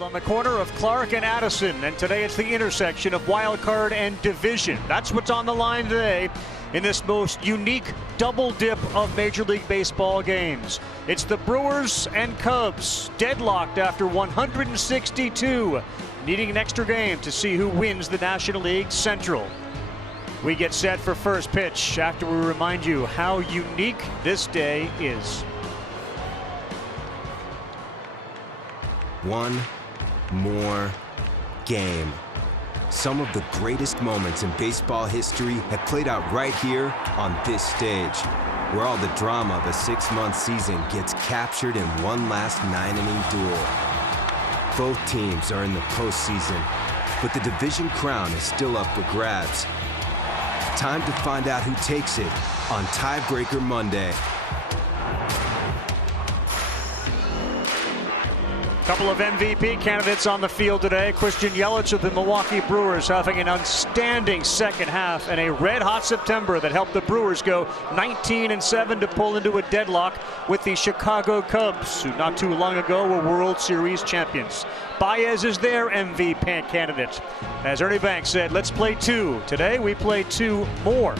On the corner of Clark and Addison, and today it's the intersection of wild card and division. That's what's on the line today in this most unique double dip of Major League Baseball games. It's the Brewers and Cubs deadlocked after 162, needing an extra game to see who wins the National League Central. We get set for first pitch after we remind you how unique this day is. One more game. Some of the greatest moments in baseball history have played out right here on this stage, where all the drama of a 6-month season gets captured in one last 9-inning duel. Both teams are in the postseason, but the division crown is still up for grabs. Time to find out who takes it on Tiebreaker Monday. Couple of MVP candidates on the field today. Kirkjian Yelich of the Milwaukee Brewers having an outstanding second half and a red-hot September that helped the Brewers go 19-7 to pull into a deadlock with the Chicago Cubs, who not too long ago were World Series champions. Baez is their MVP candidate. As Ernie Banks said, let's play two. Today we play two more.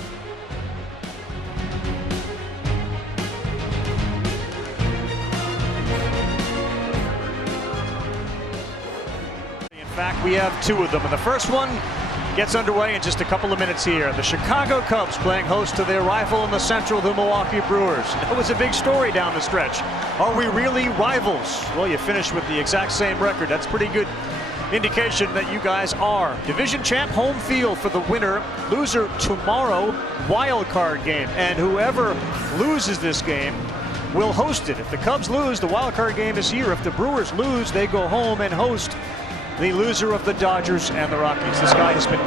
In fact, we have two of them, and the first one gets underway in just a couple of minutes here. The Chicago Cubs playing host to their rival in the Central, the Milwaukee Brewers. That was a big story down the stretch. Are we really rivals? Well, you finish with the exact same record. That's pretty good indication that you guys are. Division champ, home field for the winner. Loser tomorrow, wild card game. And whoever loses this game will host it. If the Cubs lose, the wild card game is here. If the Brewers lose, they go home and host the loser of the Dodgers and the Rockies. This guy has been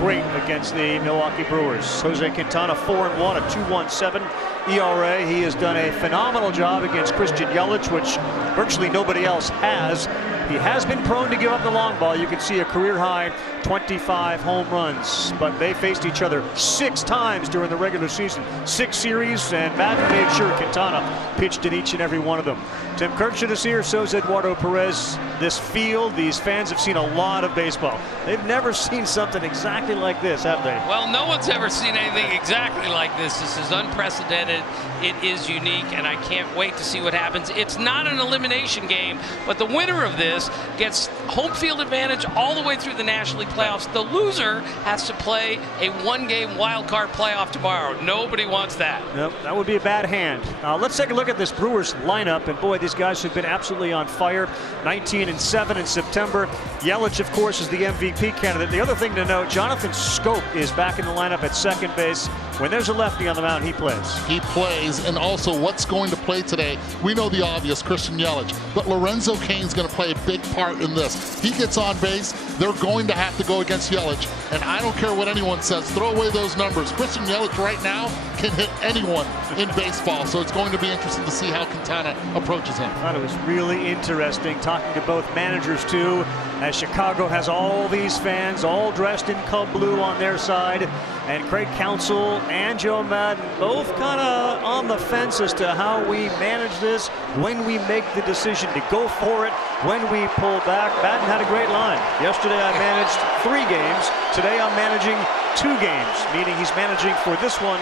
great against the Milwaukee Brewers. Jose Quintana 4-1, a 2.17 ERA. He has done a phenomenal job against Kirkjian Yelich, which virtually nobody else has. He has been prone to give up the long ball. You can see a career high 25 home runs, but they faced each other 6 times during the regular season. 6 series, and Madden made sure Quintana pitched in each and every one of them. Tim Kirkjian is here, so is Eduardo Perez. This field, these fans have seen a lot of baseball. They've never seen something exactly like this, have they? Well, no one's ever seen anything exactly like this. This is unprecedented. It is unique, and I can't wait to see what happens. It's not an elimination game, but the winner of this gets home field advantage all the way through the National League playoffs. The loser has to play a one-game wild card playoff tomorrow. Nobody wants that. Nope, that would be a bad hand. Let's take a look at this Brewers lineup, and boy, these guys have been absolutely on fire. 19-7 in September. Yelich, of course, is the MVP candidate. The other thing to note, Jonathan Scope is back in the lineup at second base. When there's a lefty on the mound, he plays. He plays, and also what's going to play today, we know the obvious, Kirkjian Yelich, but Lorenzo Cain's going to play a big part in this. He gets on base, they're going to have to go against Yelich, and I don't care what anyone says, throw away those numbers. Kirkjian Yelich right now can hit anyone in baseball, so it's going to be interesting to see how Quintana approaches him. I thought it was really interesting talking to both managers too, as Chicago has all these fans all dressed in Cub blue on their side, and Craig Counsell and Joe Madden both kind of on the fence as to how we manage this, when we make the decision to go for it, when we pull back. Madden had a great line. Yesterday I managed 3 games. Today I'm managing 2 games, meaning he's managing for this one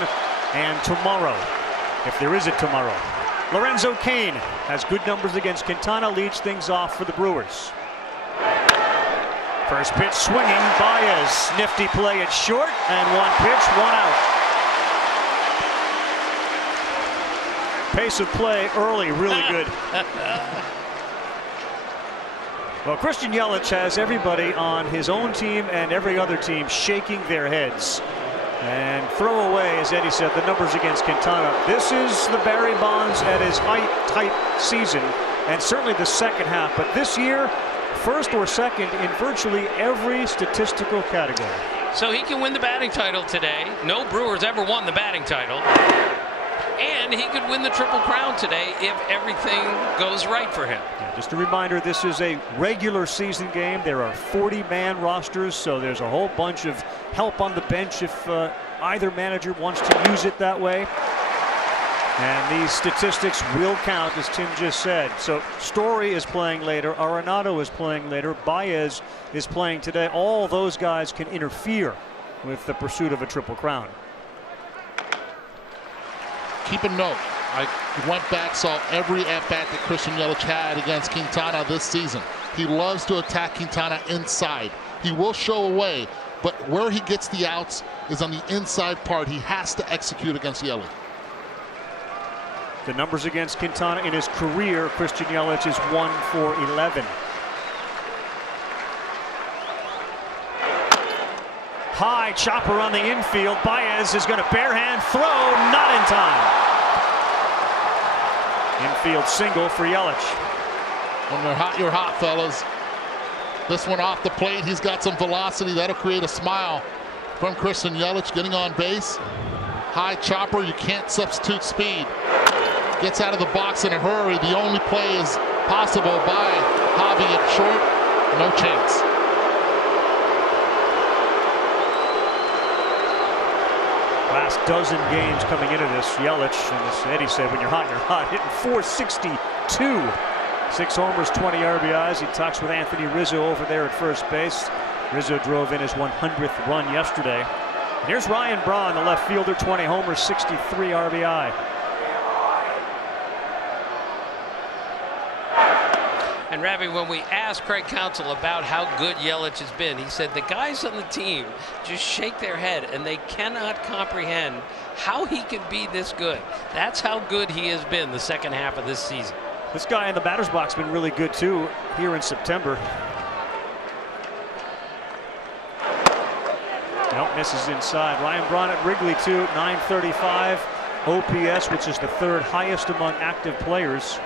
and tomorrow, if there is a tomorrow. Lorenzo Cain has good numbers against Quintana, leads things off for the Brewers. First pitch swinging, Baez. Nifty play at short, and 1 pitch, 1 out. Pace of play early, really good. Well, Kirkjian Yelich has everybody on his own team and every other team shaking their heads. And throw away, as Eddie said, the numbers against Quintana. This is the Barry Bonds at his height type season, and certainly the second half. But this year, first or second in virtually every statistical category. So he can win the batting title today. No Brewers ever won the batting title. And he could win the Triple Crown today if everything goes right for him. Yeah, just a reminder, this is a regular season game. There are 40-man rosters, so there's a whole bunch of help on the bench if either manager wants to use it that way. And these statistics will count, as Tim just said. So Story is playing later, Arenado is playing later, Baez is playing today. All those guys can interfere with the pursuit of a Triple Crown. Keep a note. I went back, saw every at-bat that Christian Yelich had against Quintana this season. He loves to attack Quintana inside. He will show away, but where he gets the outs is on the inside part. He has to execute against Yelich. The numbers against Quintana in his career, Christian Yelich is 1 for 11. High chopper on the infield. Baez is going to barehand throw, not in time. Infield single for Yelich. When they're hot, you're hot, fellas. This one off the plate, he's got some velocity. That'll create a smile from Christian Yelich getting on base. High chopper, you can't substitute speed. Gets out of the box in a hurry. The only play is possible by Javi at short. No chance. Last dozen games coming into this, Yelich, and as Eddie said, when you're hot, hitting .462. 6 homers, 20 RBIs. He talks with Anthony Rizzo over there at first base. Rizzo drove in his 100th run yesterday. And here's Ryan Braun, the left fielder, 20 homers, 63 RBI. And Ravi, when we asked Craig Counsell about how good Yelich has been, he said the guys on the team just shake their head and they cannot comprehend how he can be this good. That's how good he has been the second half of this season. This guy in the batter's box has been really good too here in September. Nope, misses inside. Ryan Braun at Wrigley too, 935 OPS, which is the 3rd highest among active players,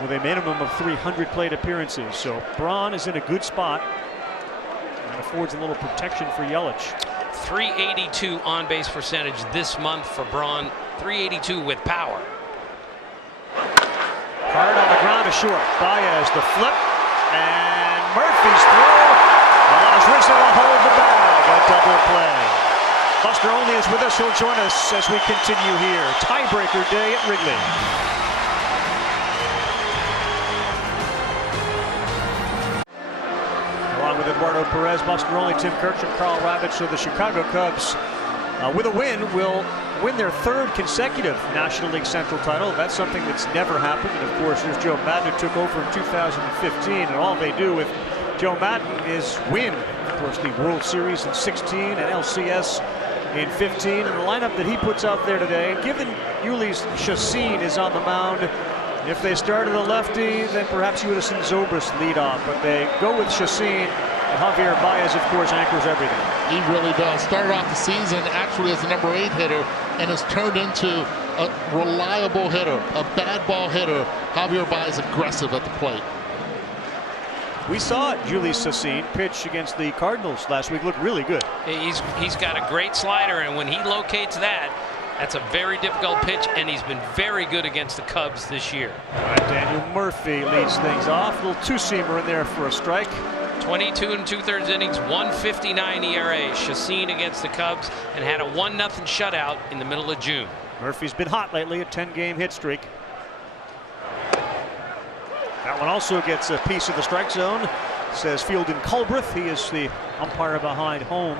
with a minimum of 300 plate appearances. So Braun is in a good spot and affords a little protection for Yelich. 382 on base percentage this month for Braun. 382 with power. Hard on the ground to short. Baez the flip, and Murphy's throw allows Rizzo to hold the bag. A double play. Buster Olney is with us. He'll join us as we continue here. Tiebreaker day at Wrigley. Along with Eduardo Perez, Buster Olney, Tim Kirkjian, Karl Ravech. So the Chicago Cubs, with a win, will win their 3rd consecutive National League Central title. That's something that's never happened. And of course, there's Joe Madden, who took over in 2015, and all they do with Joe Madden is win. Of course, the World Series in 16 and LCS in 15. And the lineup that he puts out there today, given Ulysses Chacin is on the mound, if they started a lefty, then perhaps you would have seen Zobrist lead off. But they go with Chacin, and Javier Baez, of course, anchors everything. He really does. Started off the season actually as the number 8 hitter and has turned into a reliable hitter, a bad ball hitter. Javier Baez aggressive at the plate. We saw Ulysses Chacin pitch against the Cardinals last week. Looked really good. He's got a great slider, and when he locates that, that's a very difficult pitch, and he's been very good against the Cubs this year. All right, Daniel Murphy leads things off. A little two-seamer in there for a strike. 22 2/3 innings, 1.59 ERA. Chacin against the Cubs, and had a 1-0 shutout in the middle of June. Murphy's been hot lately, a 10-game hit streak. That one also gets a piece of the strike zone, says Fielden Culbreth. He is the umpire behind home.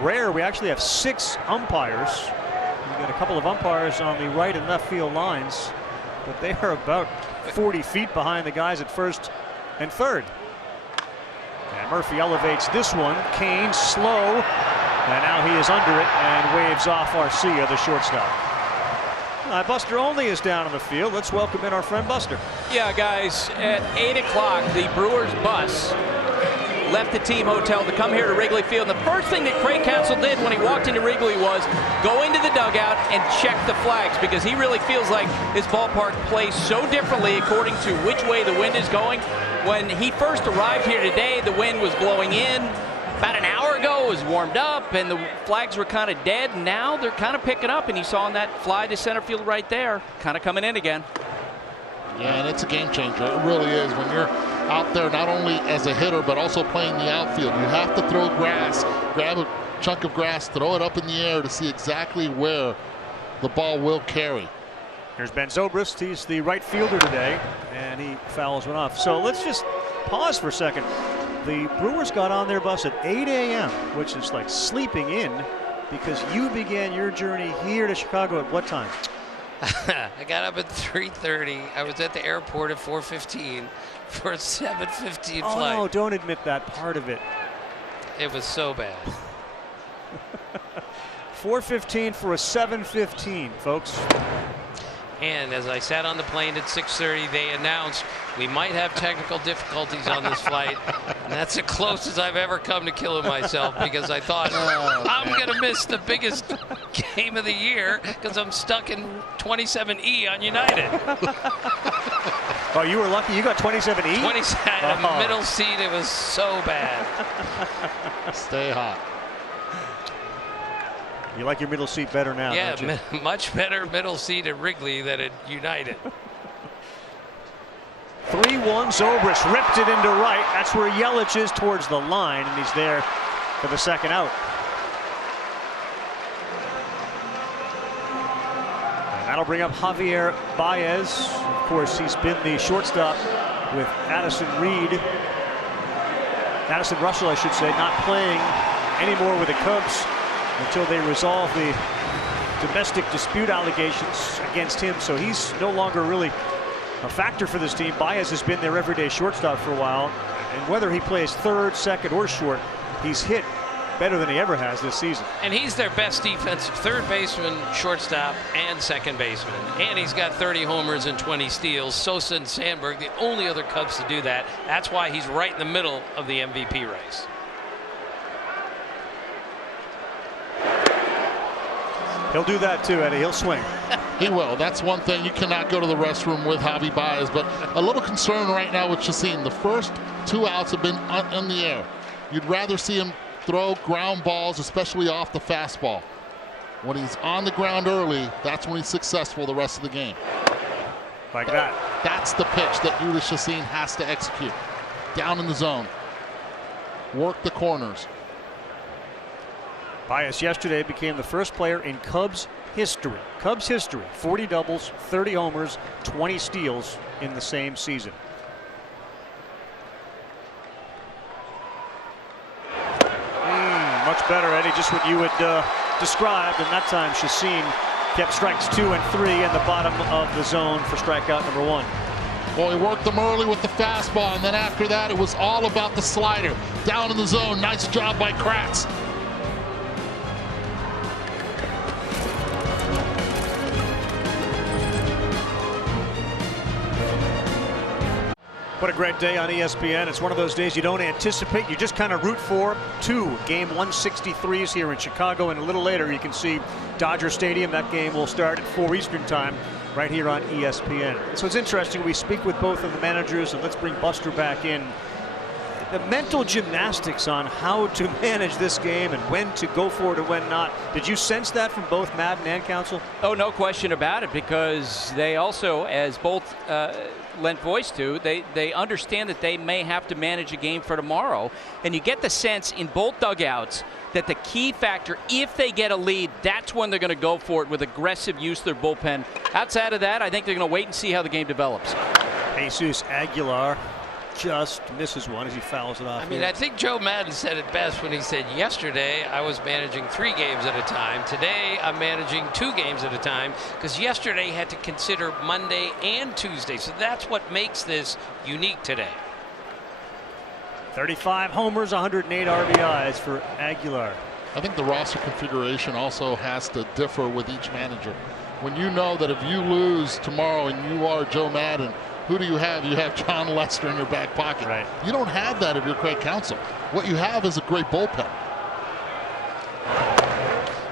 Rare, we actually have 6 umpires. We've got a couple of umpires on the right and left field lines, but they are about 40 feet behind the guys at first and third. And Murphy elevates this one. Kane slow, and now he is under it and waves off Arcia, the shortstop. Buster Olney is down on the field. Let's welcome in our friend Buster. Yeah, guys, at 8 o'clock, the Brewers bus left the team hotel to come here to Wrigley Field. And the first thing that Craig Counsell did when he walked into Wrigley was go into the dugout and check the flags, because he really feels like his ballpark plays so differently according to which way the wind is going. When he first arrived here today, the wind was blowing in. About an hour ago, it was warmed up, and the flags were kind of dead. And now they're kind of picking up, and you saw that fly to center field right there, kind of coming in again. Yeah, and it's a game changer. It really is. When you're out there, not only as a hitter, but also playing the outfield, you have to throw grass, grab a chunk of grass, throw it up in the air to see exactly where the ball will carry. Here's Ben Zobrist. He's the right fielder today, and he fouls one off. So let's just pause for a second. The Brewers got on their bus at 8 a.m., which is like sleeping in, because you began your journey here to Chicago at what time? I got up at 3:30. I was at the airport at 4:15 for a 7:15 flight. Oh, no, don't admit that part of it. It was so bad. 4:15 for a 7:15, folks. And as I sat on the plane at 6:30, they announced we might have technical difficulties on this flight. And that's the closest I've ever come to killing myself, because I thought, I'm going to miss the biggest game of the year because I'm stuck in 27E on United. Oh, you were lucky. You got 27E? 27, middle seat. It was so bad. Stay hot. You like your middle seat better now, don't you? Yeah, much better middle seat at Wrigley than at United. 3-1, Zobrist ripped it into right. That's where Yelich is, towards the line, and he's there for the second out. And that'll bring up Javier Baez. Of course, he's been the shortstop with Addison Russell, I should say, not playing anymore with the Cubs until they resolve the domestic dispute allegations against him. So he's no longer really a factor for this team. Baez has been their everyday shortstop for a while, and whether he plays third, second, or short, he's hit better than he ever has this season. And he's their best defensive third baseman, shortstop, and second baseman. And he's got 30 homers and 20 steals. Sosa and Sandberg, the only other Cubs to do that. That's why he's right in the middle of the MVP race. He'll do that too, Eddie. He'll swing. He will. That's one thing. You cannot go to the restroom with Javi Baez. But a little concern right now with Chacin. The first 2 outs have been in the air. You'd rather see him throw ground balls, especially off the fastball. When he's on the ground early, that's when he's successful the rest of the game. Like that. That's the pitch that Jhoulys Chacin has to execute. Down in the zone. Work the corners. Baez yesterday became the first player in Cubs history, 40 doubles, 30 homers, 20 steals in the same season. Much better, Eddie, just what you had described, and that time Chacin kept strikes 2 and 3 in the bottom of the zone for strikeout number 1. Well, he worked them early with the fastball, and then after that it was all about the slider. Down in the zone, nice job by Kratz. What a great day on ESPN. It's one of those days you don't anticipate. You just kind of root for. 2 game 163s here in Chicago, and a little later you can see Dodger Stadium. That game will start at 4 Eastern time right here on ESPN. So it's interesting. We speak with both of the managers, and let's bring Buster back in. The mental gymnastics on how to manage this game and when to go for it and when not. Did you sense that from both Madden and Counsell? Oh, no question about it, because they also, as both lent voice to, they understand that they may have to manage a game for tomorrow. And you get the sense in both dugouts that the key factor, if they get a lead, that's when they're going to go for it with aggressive use of their bullpen. Outside of that, I think they're going to wait and see how the game develops. Jesus Aguilar just misses one as he fouls it off. I mean, I think Joe Madden said it best when he said, yesterday I was managing 3 games at a time. Today I'm managing 2 games at a time, because yesterday he had to consider Monday and Tuesday. So that's what makes this unique today. 35 homers, 108 RBIs for Aguilar. I think the roster configuration also has to differ with each manager. When you know that if you lose tomorrow and you are Joe Madden, who do you have? You have John Lester in your back pocket. Right. You don't have that if you're Craig Counsell. What you have is a great bullpen.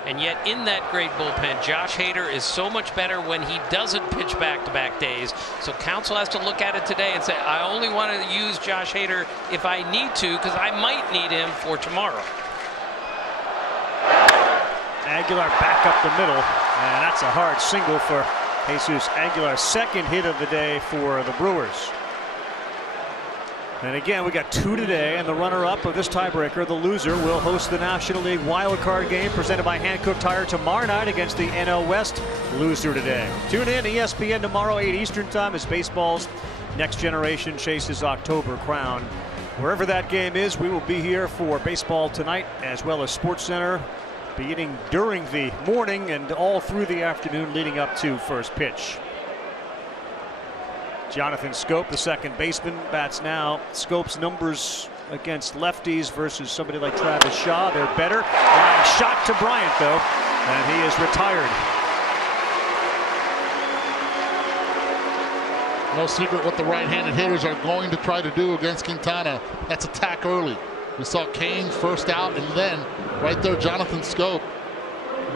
And yet in that great bullpen, Josh Hader is so much better when he doesn't pitch back-to-back days. So Counsell has to look at it today and say, I only want to use Josh Hader if I need to, because I might need him for tomorrow. Aguilar back up the middle, and that's a hard single for Jesus Aguilar. Second hit of the day for the Brewers. And again, we got 2 today, and the runner-up of this tiebreaker, the loser, will host the National League Wild Card game presented by Hankook Tire tomorrow night against the NL West. Loser today. Tune in ESPN tomorrow, 8 Eastern time, as baseball's next generation chases October crown. Wherever that game is, we will be here for Baseball Tonight, as well as SportsCenter, beginning during the morning and all through the afternoon leading up to first pitch. Jonathan Schoop, the second baseman, bats now. Schoop's numbers against lefties versus somebody like Travis Shaw, they're better. Line shot to Bryant, though, and he is retired. No secret what the right-handed hitters are going to try to do against Quintana. That's attack early. We saw Kane first out, and then right there, Jonathan Schoop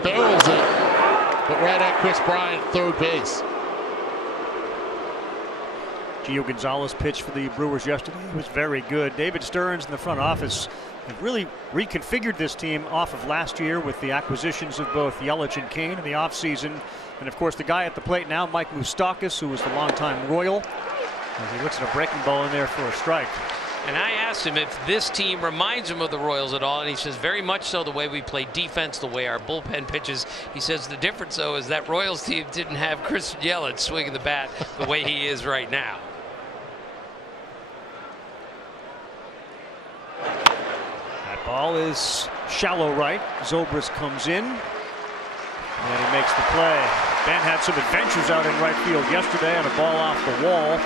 barrels it, but right at Chris Bryant, third base. Gio Gonzalez pitched for the Brewers yesterday. He was very good. David Stearns in the front office have really reconfigured this team off of last year with the acquisitions of both Yelich and Kane in the offseason. And of course, the guy at the plate now, Mike Moustakas, who was the longtime Royal. As he looks at a breaking ball in there for a strike. And I asked him if this team reminds him of the Royals at all, and he says very much so, the way we play defense, the way our bullpen pitches. He says the difference, though, is that Royals team didn't have Christian Yelich swinging the bat the way he is right now. That ball is shallow right. Zobrist comes in, and he makes the play. Ben had some adventures out in right field yesterday on a ball off the wall.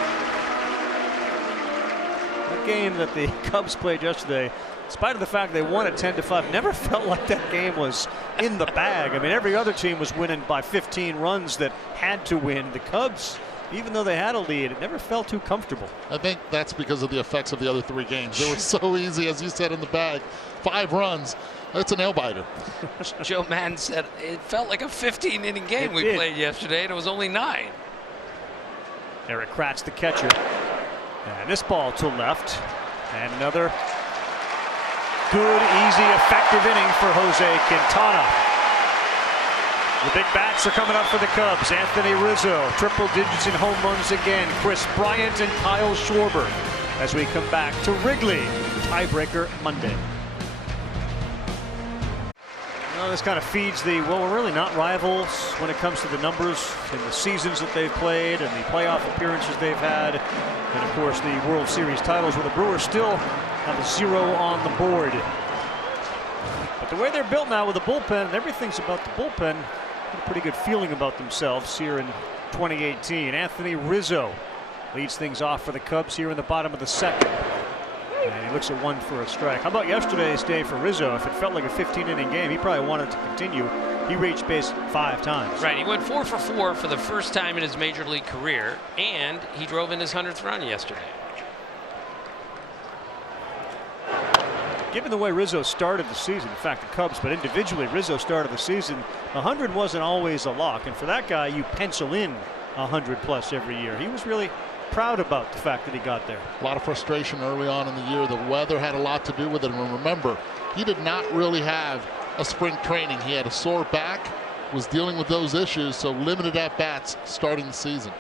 The game that the Cubs played yesterday, in spite of the fact they won at 10-5, never felt like that game was in the bag. I mean, every other team was winning by 15 runs that had to win. The Cubs, even though they had a lead, it never felt too comfortable. I think that's because of the effects of the other 3 games. They were so easy, as you said, in the bag. 5 runs. It's a nail-biter. Joe Madden said it felt like a 15-inning game we played yesterday, and it was only 9. Eric Kratz, the catcher. And this ball to left. And another good, easy, effective inning for Jose Quintana. The big bats are coming up for the Cubs. Anthony Rizzo, triple digits in home runs again. Chris Bryant and Kyle Schwarber as we come back to Wrigley. Tiebreaker Monday. Well, this kind of feeds the, well, we're really not rivals when it comes to the numbers and the seasons that they've played and the playoff appearances they've had. And, of course, the World Series titles, where the Brewers still have a 0 on the board. But the way they're built now with the bullpen, and everything's about the bullpen, a pretty good feeling about themselves here in 2018. Anthony Rizzo leads things off for the Cubs here in the bottom of the second. And he looks at 1 for a strike. How about yesterday's day for Rizzo? If it felt like a 15-inning game, he probably wanted to continue. He reached base 5 times. Right, he went 4 for 4 for the first time in his major league career, and he drove in his 100th run yesterday. Given the way Rizzo started the season, in fact, the Cubs, but individually, Rizzo started the season, 100 wasn't always a lock. And for that guy, you pencil in 100+ every year. He was really proud about the fact that he got there. A lot of frustration early on in the year. The weather had a lot to do with it. And remember, he did not really have a spring training. He had a sore back, was dealing with those issues, so limited at-bats starting the season.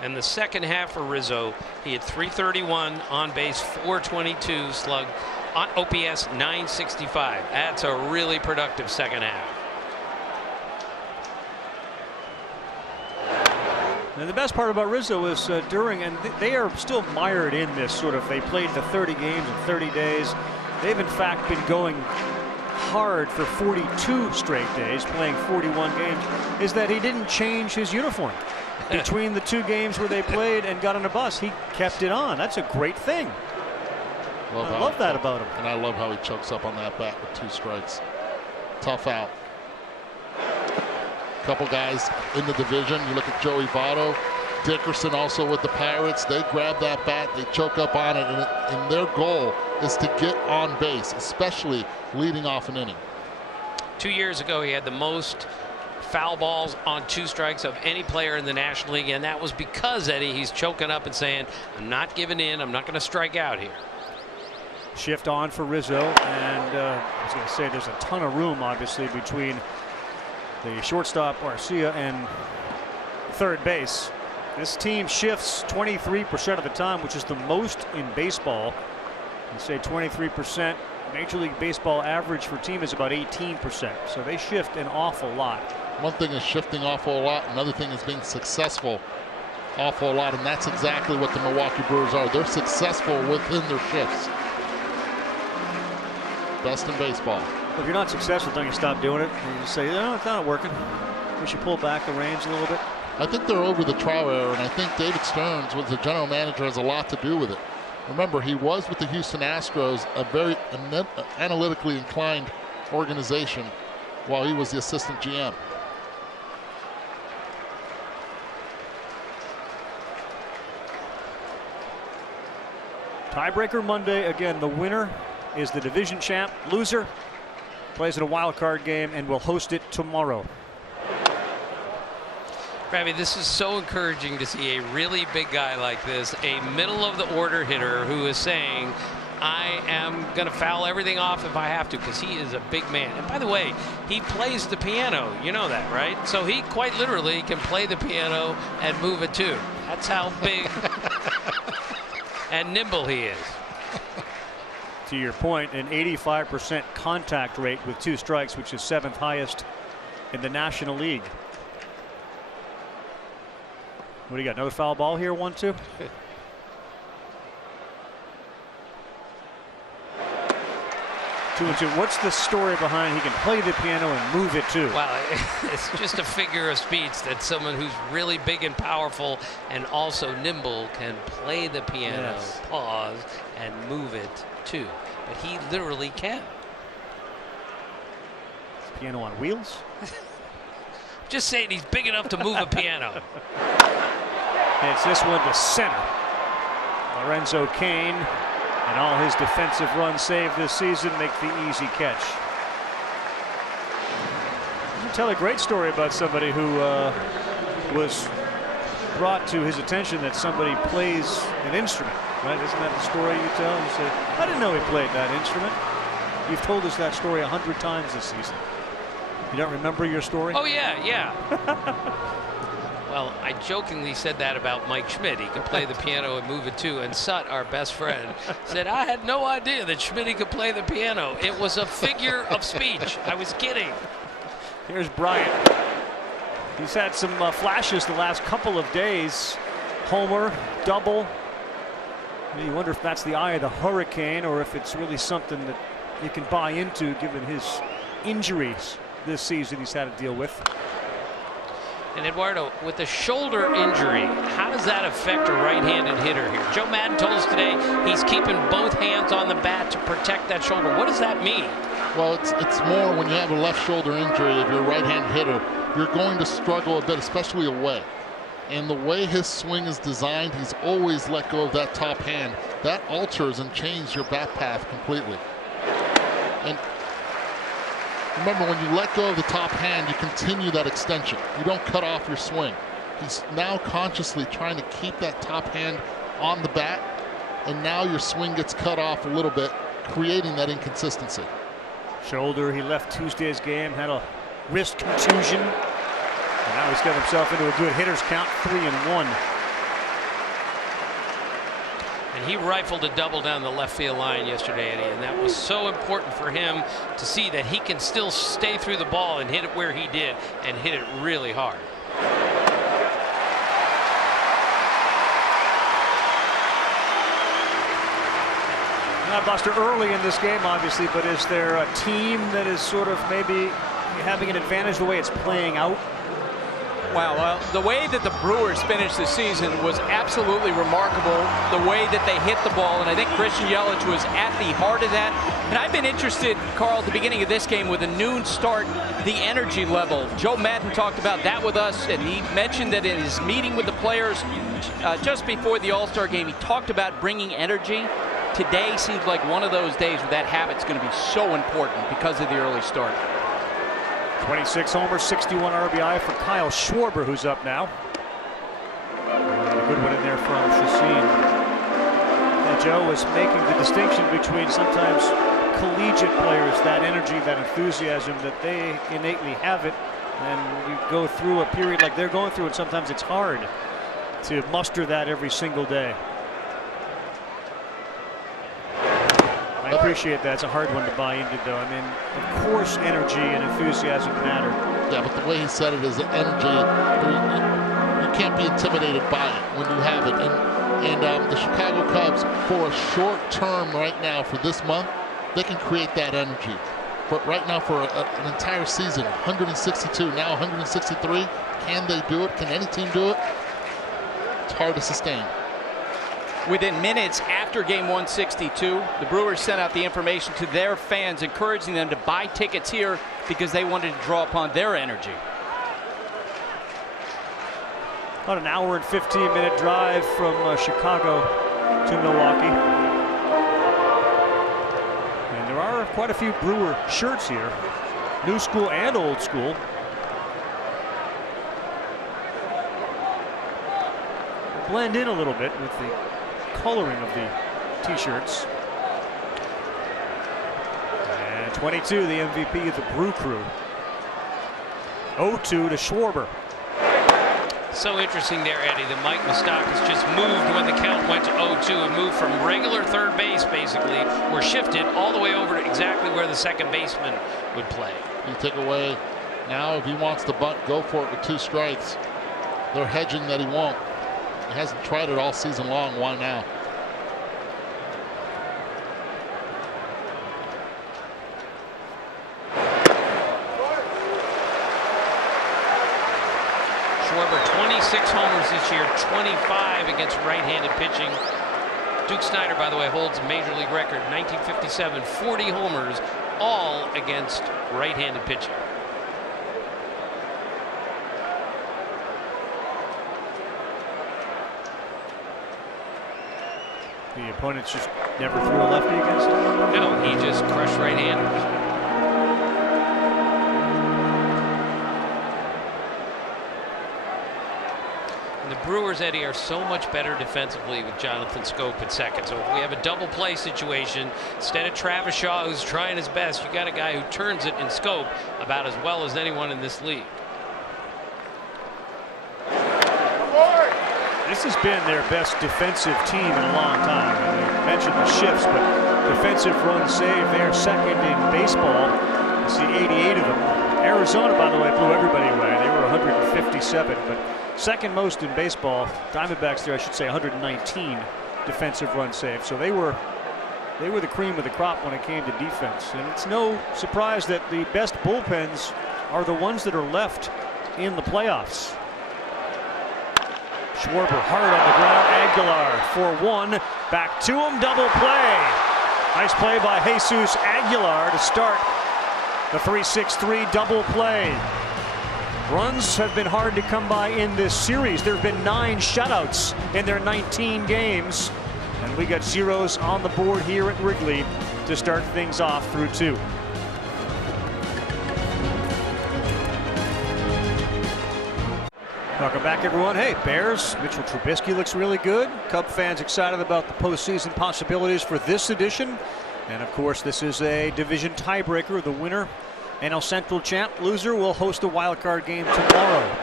And the second half for Rizzo, he had 331 on base, 422 slug, on OPS 965. That's a really productive second half. And the best part about Rizzo is during, and they are still mired in this sort of, they played the 30 games in 30 days. They've in fact been going hard for 42 straight days, playing 41 games, is that he didn't change his uniform. Between the 2 games where they played and got on a bus, he kept it on. That's a great thing. I love that about him. And I love how he chokes up on that bat with 2 strikes. Tough out. Couple guys in the division. You look at Joey Votto, Dickerson also with the Pirates. They grab that bat, they choke up on it, and their goal is to get on base, especially leading off an inning. 2 years ago, he had the most foul balls on 2 strikes of any player in the National League, and that was because, Eddie, he's choking up and saying, I'm not giving in, I'm not going to strike out here. Shift on for Rizzo, and I was going to say there's a ton of room, obviously, between the shortstop Garcia and third base. This team shifts 23% of the time, which is the most in baseball. You say 23%. Major League Baseball average for team is about 18%. So they shift an awful lot. One thing is shifting awful lot. Another thing is being successful awful lot. And that's exactly what the Milwaukee Brewers are. They're successful within their shifts. Best in baseball. If you're not successful, don't you stop doing it? And you say, no, it's not working. We should pull back the reins a little bit. I think they're over the trial error, and I think David Stearns, was the general manager, has a lot to do with it. Remember, he was with the Houston Astros, a very analytically inclined organization, while he was the assistant GM. Tiebreaker Monday. Again, the winner is the division champ. Loser plays in a wild card game and will host it tomorrow. Ravi, this is so encouraging to see a really big guy like this, a middle of the order hitter who is saying, I am going to foul everything off if I have to, because he is a big man. And by the way, he plays the piano. You know that, right? So he quite literally can play the piano and move it too. That's how big and nimble he is. To your point, an 85% contact rate with 2 strikes, which is 7th highest in the National League. What do you got? Another foul ball here? 1-2. 2-2. What's the story behind he can play the piano and move it too? Well, it's just a figure of speech that someone who's really big and powerful and also nimble can play the piano, yes, pause, and move it too. But he literally can. Piano on wheels? Just saying he's big enough to move a piano. It's this one to center. Lorenzo Cain and all his defensive runs saved this season make the easy catch. You tell a great story about somebody who was brought to his attention that somebody plays an instrument, right? Isn't that the story you tell? You say, I didn't know he played that instrument. You've told us that story 100 times this season. You don't remember your story? Oh, yeah, yeah. Well, I jokingly said that about Mike Schmidt. He could play the piano and move it too. And Sut, our best friend, said, I had no idea that Schmidt could play the piano. It was a figure of speech. I was kidding. Here's Bryant. He's had some flashes the last couple of days. Homer, double. You wonder if that's the eye of the hurricane or if it's really something that you can buy into given his injuries this season he's had to deal with. And Eduardo, with a shoulder injury, how does that affect a right-handed hitter here? Joe Madden told us today he's keeping both hands on the bat to protect that shoulder. What does that mean? Well, it's more when you have a left shoulder injury, if you're a right-hand hitter, you're going to struggle a bit, especially away. And the way his swing is designed, he's always let go of that top hand. That alters and changes your bat path completely. And remember, when you let go of the top hand, you continue that extension. You don't cut off your swing. He's now consciously trying to keep that top hand on the bat, and now your swing gets cut off a little bit, creating that inconsistency. Shoulder, he left Tuesday's game, had a wrist contusion, and now he's got himself into a good hitter's count, 3-1. And he rifled a double down the left field line yesterday, Eddie, and that was so important for him to see that he can still stay through the ball and hit it where he did, and hit it really hard. Now, Buster, early in this game, obviously, but is there a team that is sort of maybe having an advantage the way it's playing out? Wow, well, the way that the Brewers finished the season was absolutely remarkable. The way that they hit the ball, and I think Kirkjian Yelich was at the heart of that. And I've been interested, Carl, at the beginning of this game with a noon start, the energy level. Joe Madden talked about that with us, and he mentioned that in his meeting with the players just before the All-Star game, he talked about bringing energy. Today seems like one of those days where that habit's going to be so important because of the early start. 26 homers, 61 RBI for Kyle Schwarber, who's up now. A good one in there from Chacin. And Joe was making the distinction between sometimes collegiate players, that energy, that enthusiasm, that they innately have it. And you go through a period like they're going through, and sometimes it's hard to muster that every single day. I appreciate that. It's a hard one to buy into, though. I mean, of course, energy and enthusiasm matter. Yeah, but the way he said it is the energy. You can't be intimidated by it when you have it. And the Chicago Cubs, for a short term right now, for this month, they can create that energy. But right now, for an entire season, 162, now 163, can they do it? Can any team do it? It's hard to sustain. Within minutes after game 162, the Brewers sent out the information to their fans, encouraging them to buy tickets here because they wanted to draw upon their energy. About an hour and 15-minute drive from Chicago to Milwaukee. And there are quite a few Brewer shirts here, new school and old school. They blend in a little bit with the coloring of the t-shirts. And 22, the MVP of the Brew Crew. 0-2 to Schwarber. So interesting there, Eddie, that Mike Moustakas just moved when the count went to 0-2 and moved from regular third base, basically, or shifted all the way over to exactly where the second baseman would play. You take away, now if he wants to bunt, go for it with 2 strikes. They're hedging that he won't. He hasn't tried it all season long. Why now? Schwarber, 26 homers this year, 25 against right-handed pitching. Duke Snider, by the way, holds a major league record, 1957, 40 homers, all against right-handed pitching. The opponents just never threw a lefty against him? No, he just crushed right-handers. And the Brewers, Eddie, are so much better defensively with Jonathan Schoop at second. So if we have a double play situation, instead of Travis Shaw, who's trying his best, you got a guy who turns it in Schoop about as well as anyone in this league. This has been their best defensive team in a long time. I mentioned the shifts, but defensive run save, they're second in baseball. You see 88 of them. Arizona, by the way, blew everybody away. They were 157, but second most in baseball. Diamondbacks there, I should say, 119 defensive run save. So they were the cream of the crop when it came to defense. And it's no surprise that the best bullpens are the ones that are left in the playoffs. Schwarber hard on the ground. Aguilar for 1. Back to him. Double play. Nice play by Jesus Aguilar to start the 3-6-3 double play. Runs have been hard to come by in this series. There have been 9 shutouts in their 19 games. And we got zeros on the board here at Wrigley to start things off through 2. Welcome back, everyone. Hey, Bears. Mitchell Trubisky looks really good. Cub fans excited about the postseason possibilities for this edition. And, of course, this is a division tiebreaker. The winner, NL Central champ. Loser will host a wild card game tomorrow.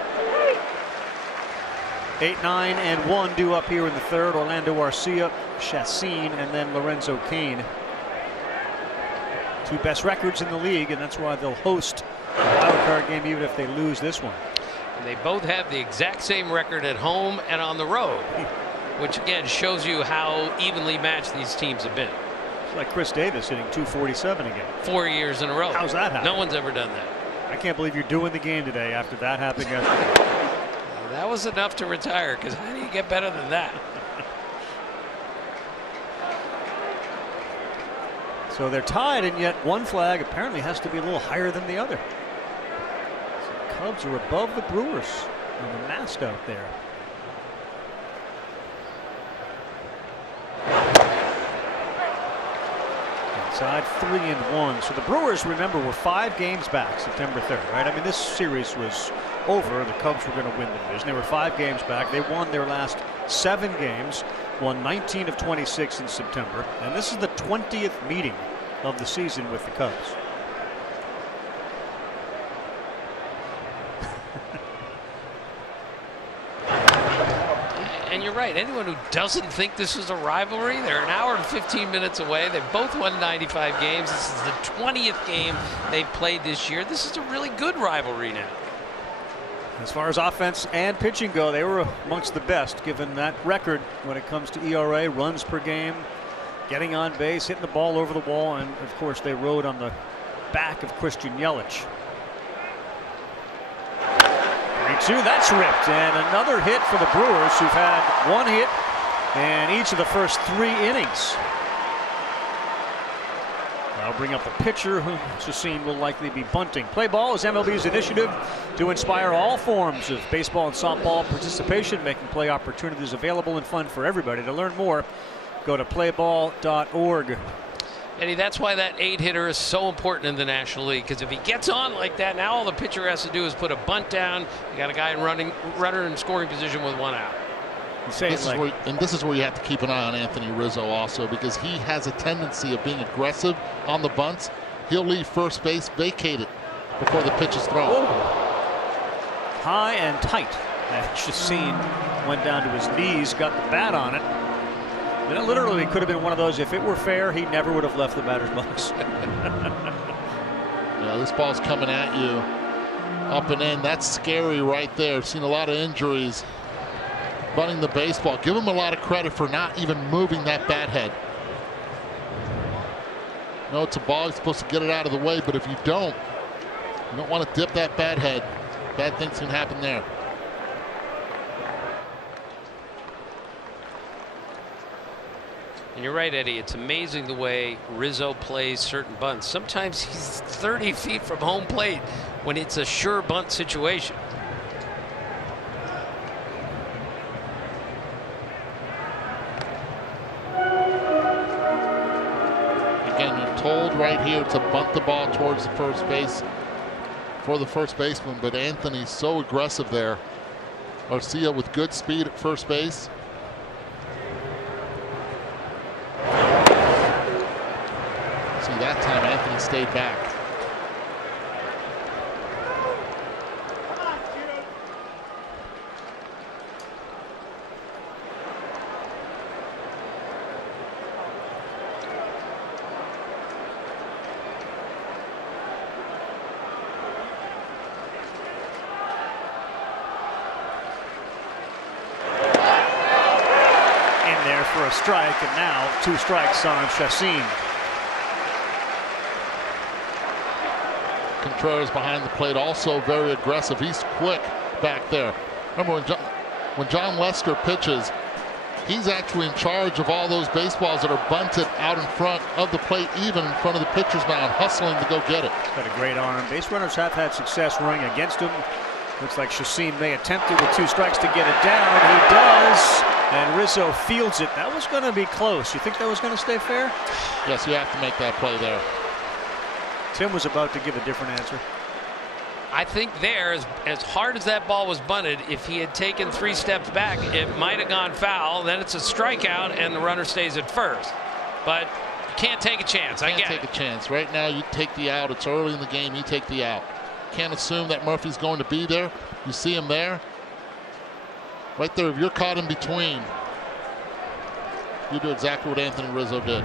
8, 9, and 1 due up here in the third. Orlando Arcia, Chassin, and then Lorenzo Cain. 2 best records in the league, and that's why they'll host a wild card game even if they lose this one. And they both have the exact same record at home and on the road, which again shows you how evenly matched these teams have been. It's like Chris Davis hitting 247 again. 4 years in a row. How's that happen? No one's ever done that. I can't believe you're doing the game today after that happened yesterday. That was enough to retire, because how do you get better than that? So they're tied, and yet one flag apparently has to be a little higher than the other. Cubs are above the Brewers on the mast out there. Inside 3-1. So the Brewers, remember, were 5 games back September 3rd, right? I mean, this series was over. The Cubs were going to win the division. They were 5 games back. They won their last 7 games, won 19 of 26 in September. And this is the 20th meeting of the season with the Cubs. right. Anyone who doesn't think this is a rivalry, they're an hour and 15 minutes away. They've both won 95 games. This is the 20th game they've played this year. This is a really good rivalry now. As far as offense and pitching go, they were amongst the best, given that record when it comes to ERA, runs per game, getting on base, hitting the ball over the wall, and of course they rode on the back of Kirkjian Yelich. 3-2, that's ripped, and another hit for the Brewers, who've had one hit in each of the first 3 innings. I'll bring up the pitcher, who Chacin will likely be bunting. Play ball is MLB's initiative to inspire all forms of baseball and softball participation, making play opportunities available and fun for everybody. To learn more, go to playball.org. Eddie, that's why that 8-hitter is so important in the National League, because if he gets on like that, now all the pitcher has to do is put a bunt down. You got a guy in runner in scoring position with 1 out. This is where you have to keep an eye on Anthony Rizzo also, because he has a tendency of being aggressive on the bunts. He'll leave first base vacated before the pitch is thrown. High and tight. And Chacin went down to his knees, got the bat on it. And it literally could have been one of those, if it were fair, he never would have left the batter's box. Yeah, this ball's coming at you up and in. That's scary right there. Seen a lot of injuries bunting the baseball. Give him a lot of credit for not even moving that bat head. No, it's a ball. You're supposed to get it out of the way, but if you don't want to dip that bat head. Bad things can happen there. And you're right, Eddie. It's amazing the way Rizzo plays certain bunts. Sometimes he's 30 feet from home plate when it's a sure bunt situation. Again, you're told right here to bunt the ball towards the first base for the first baseman, but Anthony's so aggressive there. Garcia with good speed at first base. See, that time Anthony stayed back. For a strike, and now 2 strikes on Chacin. Contreras behind the plate, also very aggressive. He's quick back there. Remember when John Lester pitches, he's actually in charge of all those baseballs that are bunted out in front of the plate, even in front of the pitcher's mound, hustling to go get it. Got a great arm. Base runners have had success running against him. Looks like Chacin may attempt it with 2 strikes to get it down. He does. And Rizzo fields it. That was going to be close. You think that was going to stay fair? Yes, you have to make that play there. Tim was about to give a different answer. I think there, as hard as that ball was bunted, if he had taken 3 steps back, it might have gone foul. Then it's a strikeout, and the runner stays at first. But you can't take a chance. I get it. Can't take a chance. Right now, you take the out. It's early in the game. You take the out. Can't assume that Murphy's going to be there. You see him there. Right there, if you're caught in between, you do exactly what Anthony Rizzo did.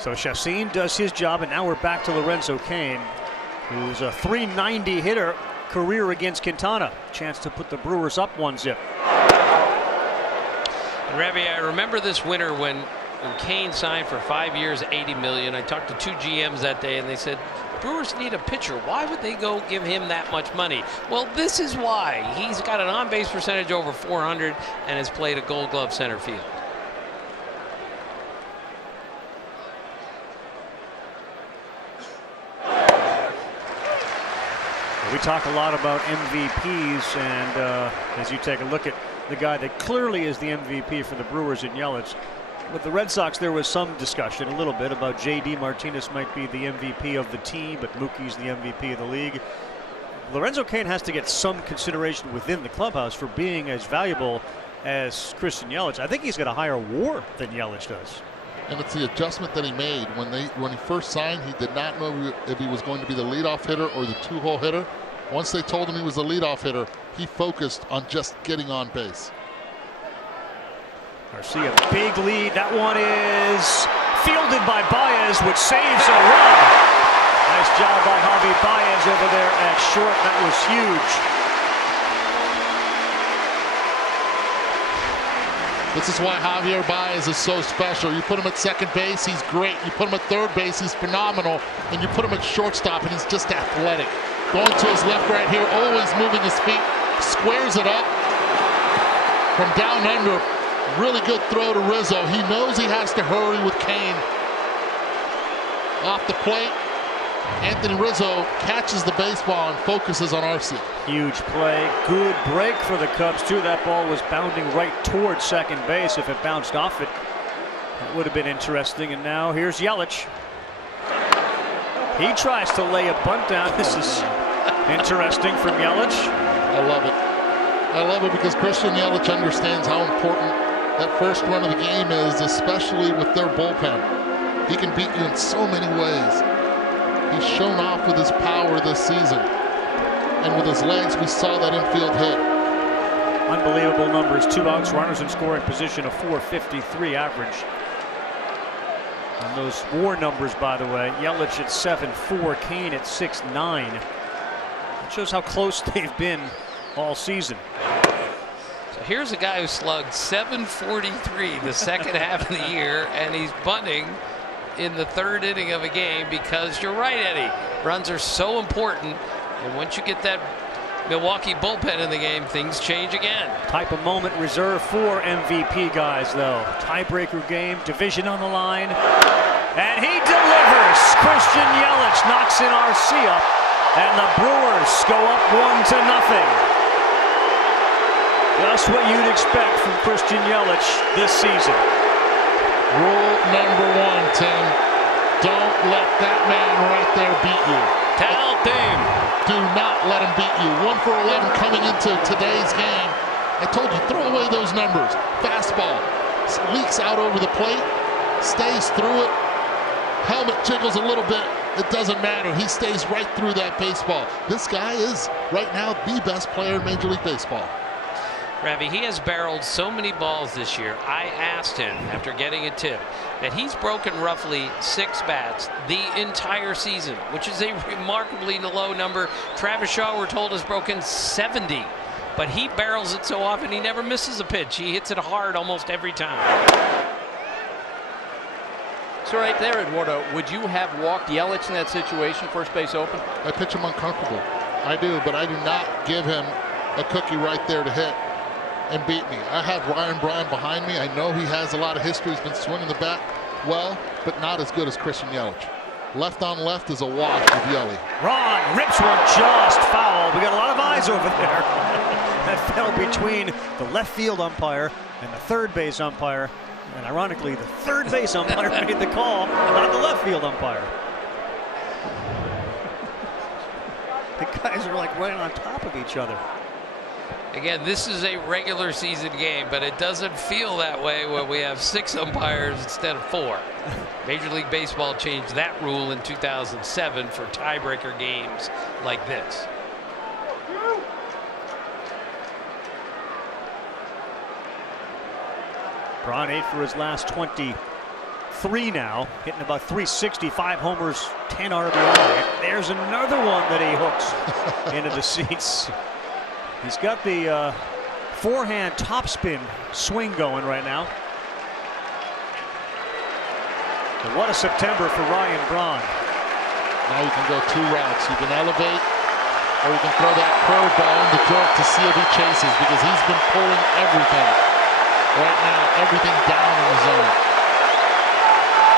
So Chacin does his job, and now we're back to Lorenzo Cain, who's a .390 hitter, career against Quintana. Chance to put the Brewers up 1-0. And Ravi, I remember this winter when Cain signed for 5 years, $80 million. I talked to 2 GMs that day, and they said, Brewers need a pitcher. Why would they go give him that much money? Well, this is why. He's got an on-base percentage over 400 and has played a Gold Glove center field. We talk a lot about MVPs, and as you take a look at the guy that clearly is the MVP for the Brewers in Yelich. With the Red Sox, there was some discussion a little bit about J.D. Martinez might be the MVP of the team, but Mookie's the MVP of the league. Lorenzo Cain has to get some consideration within the clubhouse for being as valuable as Kirkjian Yelich. I think he's got a higher WAR than Yelich does. And it's the adjustment that he made. When he first signed, he did not know if he was going to be the leadoff hitter or the 2-hole hitter. Once they told him he was the leadoff hitter, he focused on just getting on base. Garcia, big lead. That one is fielded by Baez, which saves a run. Nice job by Javi Baez over there at short. That was huge. This is why Javier Baez is so special. You put him at second base, he's great. You put him at third base, he's phenomenal. And you put him at shortstop, and he's just athletic. Going to his left right here, always moving his feet, squares it up from down under. Really good throw to Rizzo. He knows he has to hurry with Kane. Off the plate, Anthony Rizzo catches the baseball and focuses on Arcia. Huge play. Good break for the Cubs, too. That ball was bounding right towards second base. If it bounced off it, that would have been interesting. And now here's Yelich. He tries to lay a bunt down. This is interesting from Yelich. I love it. I love it because Kirkjian Yelich understands how important that first run of the game is, especially with their bullpen. He can beat you in so many ways. He's shown off with his power this season. And with his legs, we saw that infield hit. Unbelievable numbers. 2 outs, runners in scoring position, a .453 average. And those WAR numbers, by the way, Yelich at 7.4, Kane at 6.9. It shows how close they've been all season. So here's a guy who slugged .743 the second half of the year, and he's bunting in the third inning of a game because you're right, Eddie. Runs are so important, and once you get that Milwaukee bullpen in the game, things change again. Type of moment reserved for MVP guys, though. Tiebreaker game, division on the line, and he delivers. Kirkjian Yelich knocks in Arcia, and the Brewers go up 1-0. Just what you'd expect from Kirkjian Yelich this season. Rule number 1, Tim. Don't let that man right there beat you. Tell team. Do not let him beat you. 1 for 11 coming into today's game. I told you, throw away those numbers. Fastball leaks out over the plate, stays through it. Helmet jiggles a little bit. It doesn't matter. He stays right through that baseball. This guy is right now the best player in Major League Baseball. Ravi, he has barreled so many balls this year. I asked him after getting a tip that he's broken roughly 6 bats the entire season, which is a remarkably low number. Travis Shaw, we're told, has broken 70, but he barrels it so often he never misses a pitch. He hits it hard almost every time. So right there, Eduardo, would you have walked Yelich in that situation, first base open? I pitch him uncomfortable. I do, but I do not give him a cookie right there to hit and beat me. I have Ryan Braun behind me. I know he has a lot of history. He's been swinging the bat well, but not as good as Kirkjian Yelich. Left on left is a wash with Yelich. Ron rips one just foul. We got a lot of eyes over there. That fell between the left field umpire and the third base umpire. And ironically, the third base umpire made the call, not the left field umpire. The guys are like right on top of each other. Again, this is a regular season game, but it doesn't feel that way when we have 6 umpires instead of 4. Major League Baseball changed that rule in 2007 for tiebreaker games like this. Braun 8 for his last 23 now, hitting about 365 homers, 10 RBI. There's another one that he hooks into the seats. He's got the forehand topspin swing going right now. But what a September for Ryan Braun. Now you can go 2 routes. You can elevate, or you can throw that curveball in the dirt to see if he chases, because he's been pulling everything. Right now, everything down in the zone.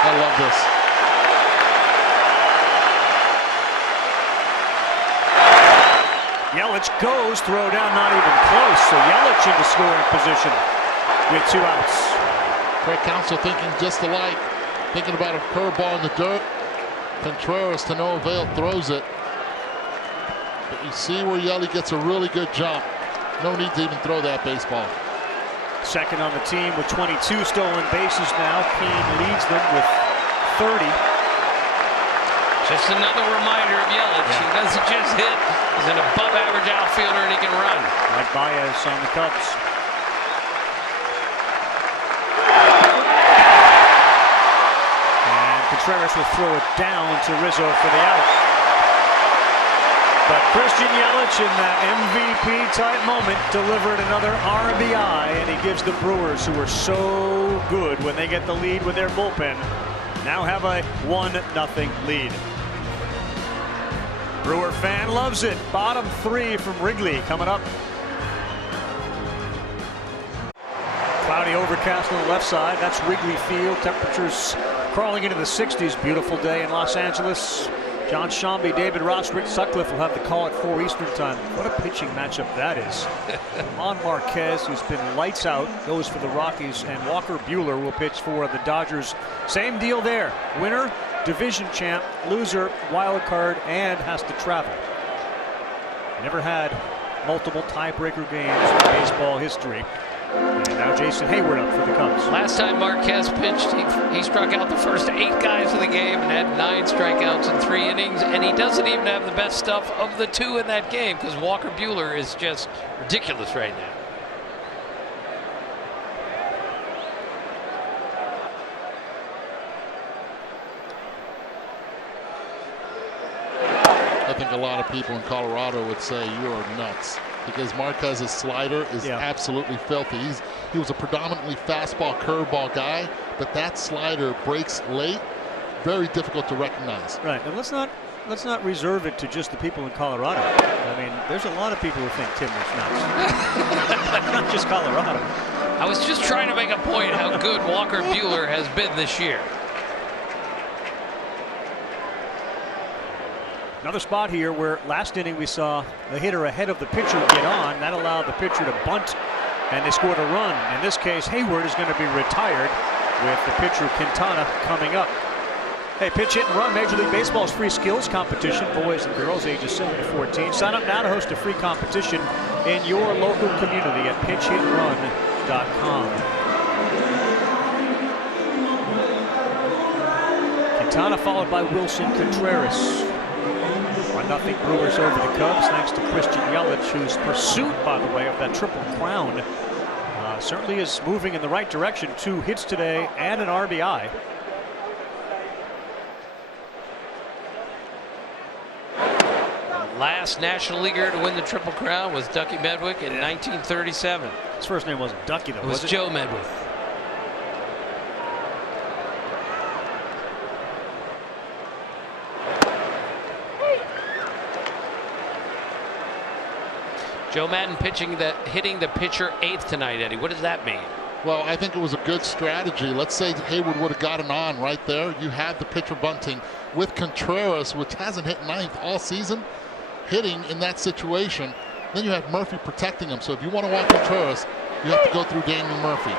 I love this. Yelich goes, throw down, not even close. So Yelich into scoring position with 2 outs. Craig Counsell thinking just alike, thinking about a curveball in the dirt. Contreras to no avail, throws it. But you see where Yelich gets a really good jump. No need to even throw that baseball. Second on the team with 22 stolen bases now. Kane leads them with 30. Just another reminder of Yelich. He doesn't just hit. He's an above-average outfielder, and he can run. Like Baez on the Cubs. Contreras will throw it down to Rizzo for the out. But Kirkjian Yelich in that MVP-type moment delivered another RBI, and he gives the Brewers, who are so good when they get the lead with their bullpen, now have a 1-0 lead. Brewer fan loves it. Bottom 3 from Wrigley coming up. Cloudy overcast on the left side. That's Wrigley Field. Temperatures crawling into the 60s. Beautiful day in Los Angeles. John Shambi, David Ross, Rick Sutcliffe will have the call at 4 Eastern time. What a pitching matchup that is. Juan Marquez, who's been lights out, goes for the Rockies, and Walker Buehler will pitch for the Dodgers. Same deal there. Winner, division champ, loser, wild card, and has to travel. Never had multiple tiebreaker games in baseball history. And now Jason Hayward up for the Cubs. Last time Marquez pitched, he struck out the first 8 guys of the game and had 9 strikeouts in 3 innings, and he doesn't even have the best stuff of the 2 in that game because Walker Buehler is just ridiculous right now. I think a lot of people in Colorado would say you're nuts, because Marquez's slider is absolutely filthy. He was a predominantly fastball, curveball guy, but that slider breaks late, very difficult to recognize. Right, and let's not reserve it to just the people in Colorado. I mean, there's a lot of people who think Timmer's nuts. Not just Colorado. I was just trying to make a point how good Walker Buehler has been this year. Another spot here where last inning we saw the hitter ahead of the pitcher get on. That allowed the pitcher to bunt, and they scored a run. In this case, Hayward is going to be retired with the pitcher Quintana coming up. Hey, pitch hit and run, Major League Baseball's free skills competition, boys and girls ages 7 to 14. Sign up now to host a free competition in your local community at pitchhitrun.com. Quintana followed by Wilson Contreras. 1-0 Brewers over the Cubs, thanks to Kirkjian Yelich, whose pursuit, by the way, of that Triple Crown certainly is moving in the right direction. 2 hits today and an RBI. The last National Leaguer to win the Triple Crown was Ducky Medwick in 1937. His first name wasn't Ducky, though, was it? Joe Medwick. Joe Madden hitting the pitcher 8th tonight, Eddie. What does that mean? Well, I think it was a good strategy. Let's say Hayward would have gotten on right there. You had the pitcher bunting with Contreras, which hasn't hit 9th all season, hitting in that situation. Then you have Murphy protecting him. So if you want to walk Contreras, you have to go through Daniel Murphy.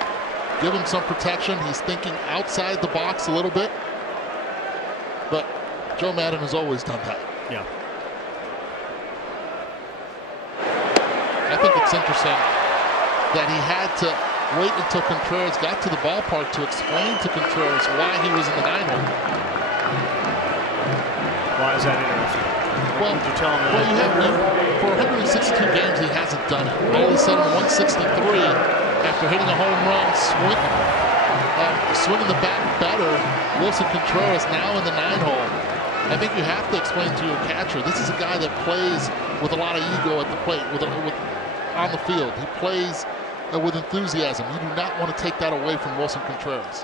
Give him some protection. He's thinking outside the box a little bit. But Joe Madden has always done that. Yeah. I think it's interesting that he had to wait until Contreras got to the ballpark to explain to Contreras why he was in the 9-hole. Why is that interesting? Well, did you tell him that? Well, you have for 162 games he hasn't done it. All of a sudden, 163 after hitting a home run, swinging the bat better. Wilson Contreras now in the 9-hole. I think you have to explain to your catcher, this is a guy that plays with a lot of ego at the plate, on the field. He plays with enthusiasm. You do not want to take that away from Wilson Contreras.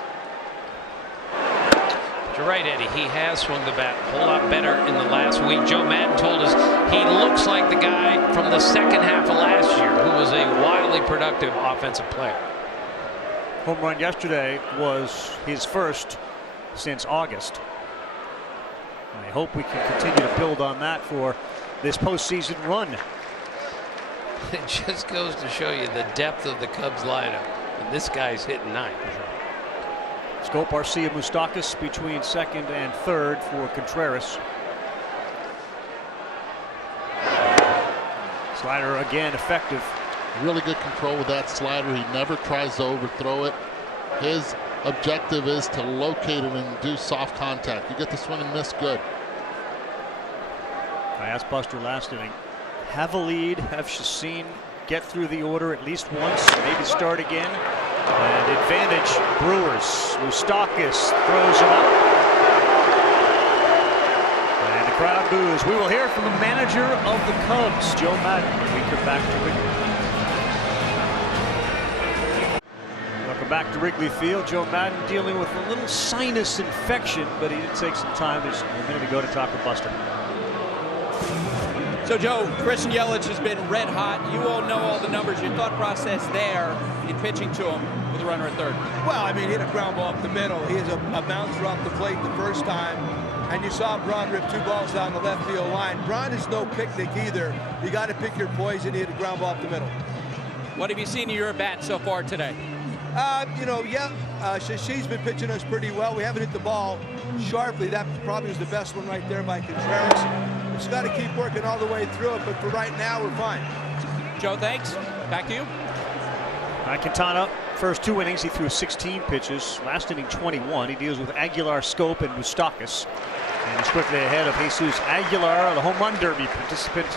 You're right, Eddie. He has swung the bat a whole lot better in the last week. Joe Madden told us he looks like the guy from the second half of last year who was a wildly productive offensive player. Home run yesterday was his first since August. I hope we can continue to build on that for this postseason run. It just goes to show you the depth of the Cubs lineup. And this guy's hitting 9. Scope Arcia Moustakas between 2nd and 3rd for Contreras. Slider again effective. Really good control with that slider. He never tries to overthrow it. His objective is to locate it and do soft contact. You get the swing and miss, good. I asked Buster last inning, have a lead, have Chacin get through the order at least once, maybe start again. And advantage Brewers. Moustakas throws him up. crowd boos. We will hear from the manager of the Cubs, Joe Madden, when we come back to Wrigley. Welcome back to Wrigley Field. Joe Madden dealing with a little sinus infection, but he did take some time just a minute ago to talk with Buster. So, Joe, Kirkjian Yelich has been red hot. You all know all the numbers. Your thought process there in pitching to him with a runner at third? Well, I mean, he hit a ground ball up the middle. He has a bouncer off the plate the first time. And you saw Braun rip 2 balls down the left field line. Braun is no picnic either. You got to pick your poison. He hit a ground ball up the middle. What have you seen in your at-bat so far today? Shashi's been pitching us pretty well. We haven't hit the ball sharply. That probably was the best one right there by Contreras. We just got to keep working all the way through it, but for right now, we're fine. Joe, thanks. Back to you. Quintana, first 2 innings, he threw 16 pitches. Last inning, 21. He deals with Aguilar, Scope, and Moustakas. And he's quickly ahead of Jesus Aguilar, the home run derby participant.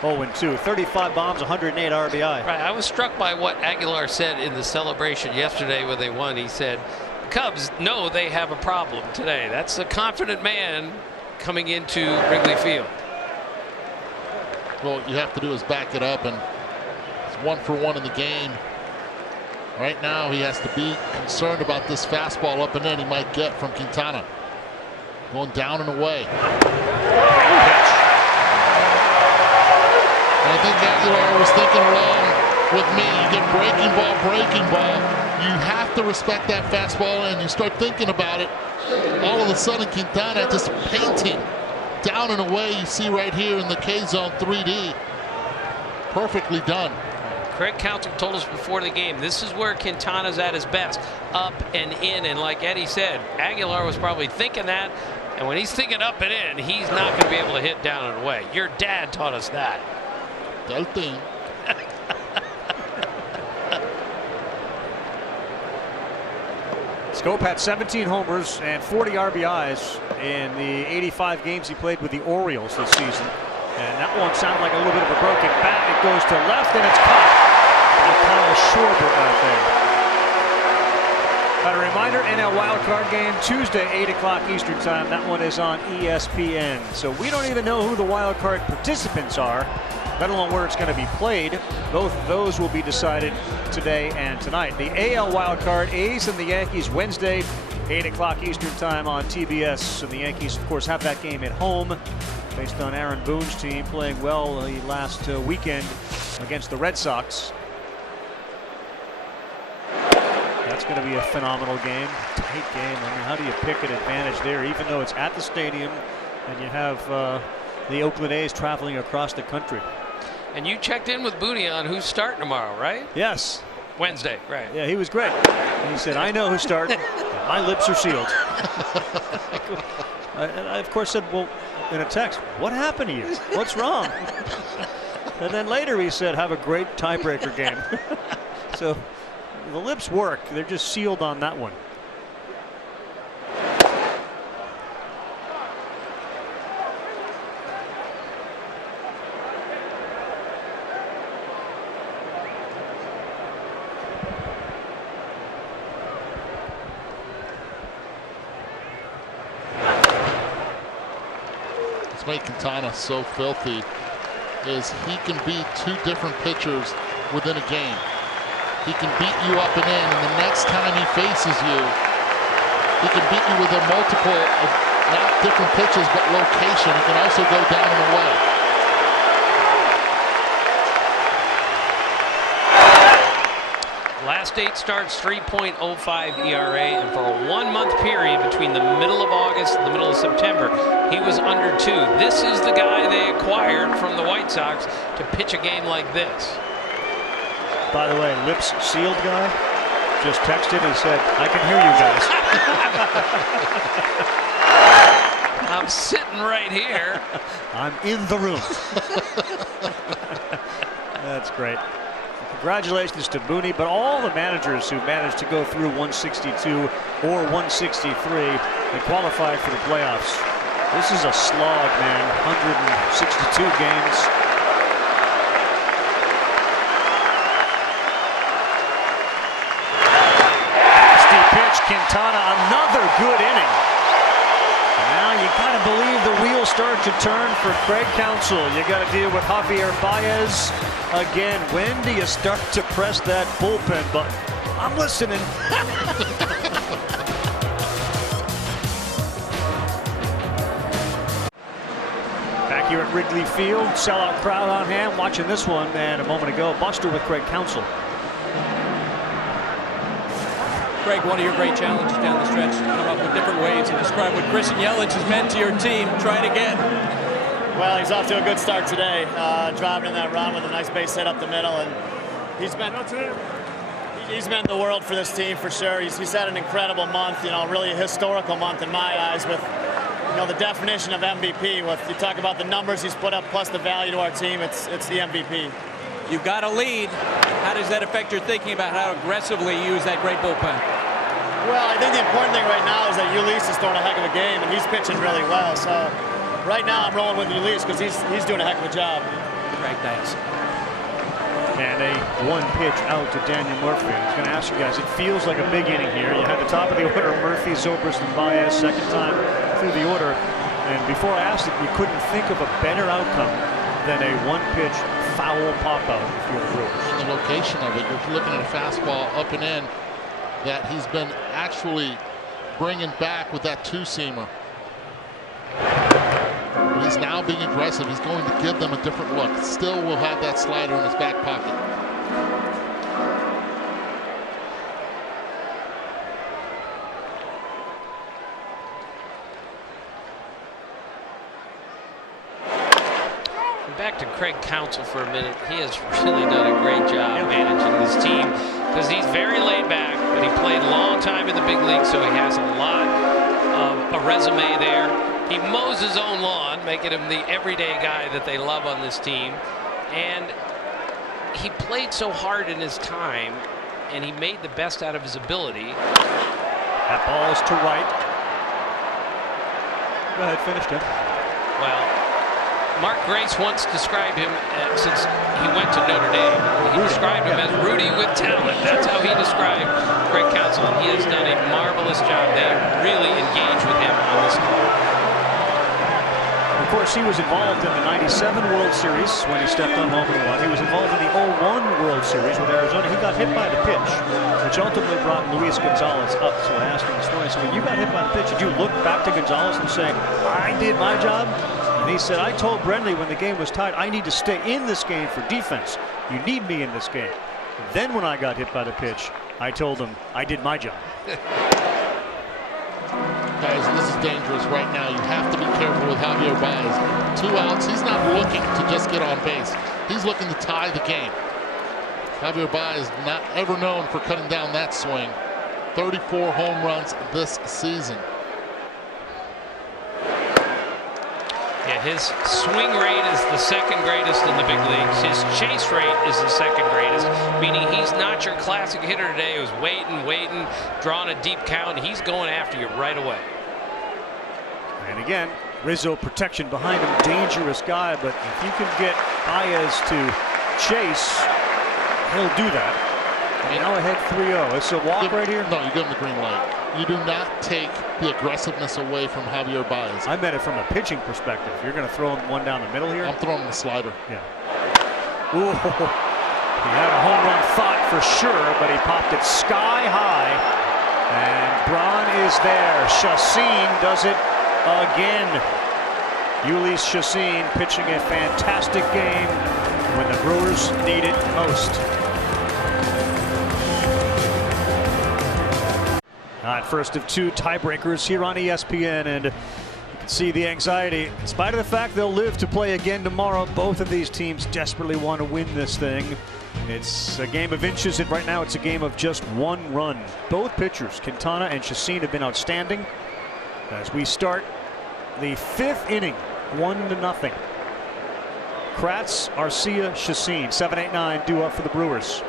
0-2, 35 bombs, 108 RBI. Right, I was struck by what Aguilar said in the celebration yesterday when they won. He said, the Cubs know they have a problem today. That's a confident man coming into Wrigley Field. Well, you have to do is back it up, and it's 1 for 1 in the game. Right now, he has to be concerned about this fastball up and in he might get from Quintana. Going down and away. And I think Aguilar was thinking along with me. You get breaking ball. You have to respect that fastball, and you start thinking about it. All of a sudden, Quintana just painting down and away. You see right here in the K zone 3D. Perfectly done. Craig Counsell told us before the game, this is where Quintana's at his best, up and in. And like Eddie said, Aguilar was probably thinking that. And when he's thinking up and in, he's not going to be able to hit down and away. Your dad taught us that. Del thing. Scope had 17 homers and 40 RBIs in the 85 games he played with the Orioles this season. And that one sounded like a little bit of a broken bat. It goes to left and it's caught by Kyle Schwarber out there. A reminder, NL wildcard game Tuesday, 8 o'clock Eastern time. That one is on ESPN. So we don't even know who the wildcard participants are, let alone where it's going to be played. Both of those will be decided today and tonight. The AL wildcard, A's and the Yankees, Wednesday, 8 o'clock Eastern time on TBS. And the Yankees, of course, have that game at home based on Aaron Boone's team playing well the last weekend against the Red Sox. That's going to be a phenomenal game, tight game. I mean, how do you pick an advantage there, even though it's at the stadium and you have the Oakland A's traveling across the country? And you checked in with Booney on who's starting tomorrow, right? Yes. Wednesday, right. Yeah, he was great. And he said, I know who's starting. My lips are sealed. And I, of course, said, well, in a text, what happened to you? What's wrong? And then later he said, have a great tiebreaker game. So the lips work. They're just sealed on that one. Make Quintana so filthy is he can be 2 different pitchers within a game. He can beat you up and in, and the next time he faces you, he can beat you with a multiple of not different pitches but location. He can also go down and away. Last 8 starts, 3.05 ERA, and for a 1-month period between the middle of August and the middle of September, he was under 2. This is the guy they acquired from the White Sox to pitch a game like this. By the way, lips sealed guy just texted and said, I can hear you guys. I'm sitting right here. I'm in the room. That's great. Congratulations to Booney, but all the managers who managed to go through 162 or 163 and qualify for the playoffs. This is a slog, man. 162 games. Nasty pitch, Quintana, another good inning. And now you you kind of believe the wheels start to turn for Craig Counsell. You got to deal with Javier Baez again. When do you start to press that bullpen button? I'm listening. Back here at Wrigley Field, sellout crowd on hand watching this one, and a moment ago, Buster with Craig Counsell. Craig, one of your great challenges down the stretch, come up with different ways to describe what Kirkjian Yelich has meant to your team. Try it again. Well, he's off to a good start today, driving in that run with a nice base hit up the middle, and he's meant the world for this team for sure. He's had an incredible month, you know, really a historical month in my eyes with, you know, the definition of MVP. With you talk about the numbers he's put up plus the value to our team, it's the MVP. You've got a lead. How does that affect your thinking about how aggressively you use that great bullpen? Well, I think the important thing right now is that Ulysse is throwing a heck of a game, and he's pitching really well. So right now I'm rolling with Ulysse because he's doing a heck of a job. Craig, thanks. And a one pitch out to Daniel Murphy. I was going to ask you guys, it feels like a big inning here. You had the top of the order, Murphy, Zobrist, and Baez, second time through the order. And before I asked it, you couldn't think of a better outcome than a one-pitch foul pop-out if you're the Brewers. The location of it, you're looking at a fastball up and in that he's been actually bringing back with that two-seamer. He's now being aggressive. He's going to give them a different look. Still will have that slider in his back pocket. Back to Craig Counsell for a minute. He has really done a great job managing this team because he's very laid back, but he played a long time in the big league, so he has a lot of a resume there. He mows his own lawn, making him the everyday guy that they love on this team. And he played so hard in his time, and he made the best out of his ability. That ball is to right. Go ahead, finish it. Well, Mark Grace once described him, since he went to Notre Dame, he described him as Rudy with talent. That's how he described Craig Counsell, and he has done a marvelous job. They really engaged with him on this call. Of course, he was involved in the '97 World Series when he stepped on home and won. He was involved in the '01 World Series with Arizona. He got hit by the pitch, which ultimately brought Luis Gonzalez up. So I asked him this morning, so when you got hit by the pitch, did you look back to Gonzalez and say, I did my job? And he said, I told Brenly when the game was tied, I need to stay in this game for defense. You need me in this game. Then when I got hit by the pitch, I told him I did my job. Guys, this is dangerous right now. You have to be careful with Javier Baez. 2 outs. He's not looking to just get on base. He's looking to tie the game. Javier Baez not ever known for cutting down that swing. 34 home runs this season. Yeah, his swing rate is the second greatest in the big leagues. His chase rate is the second greatest, meaning he's not your classic hitter today who's waiting, drawing a deep count. He's going after you right away. And again, Rizzo protection behind him, dangerous guy, but if you can get Baez to chase, he'll do that. And now ahead 3-0. It's a walk right here? No, you give him the green light. You do not take the aggressiveness away from Javier Baez. I meant it from a pitching perspective. You're going to throw him one down the middle here? I'm throwing him the slider. Yeah. Ooh. He had a home run thought for sure, but he popped it sky high. And Braun is there. Chacin does it again. Ulysse Chacin pitching a fantastic game when the Brewers need it most. All right, first of 2 tiebreakers here on ESPN, and you can see the anxiety. In spite of the fact they'll live to play again tomorrow, both of these teams desperately want to win this thing. It's a game of inches, and right now it's a game of just 1 run. Both pitchers, Quintana and Chacin, have been outstanding. As we start the 5th inning, 1-0. Kratz, Arcia, Chacin, 7, 8, 9 due up for the Brewers.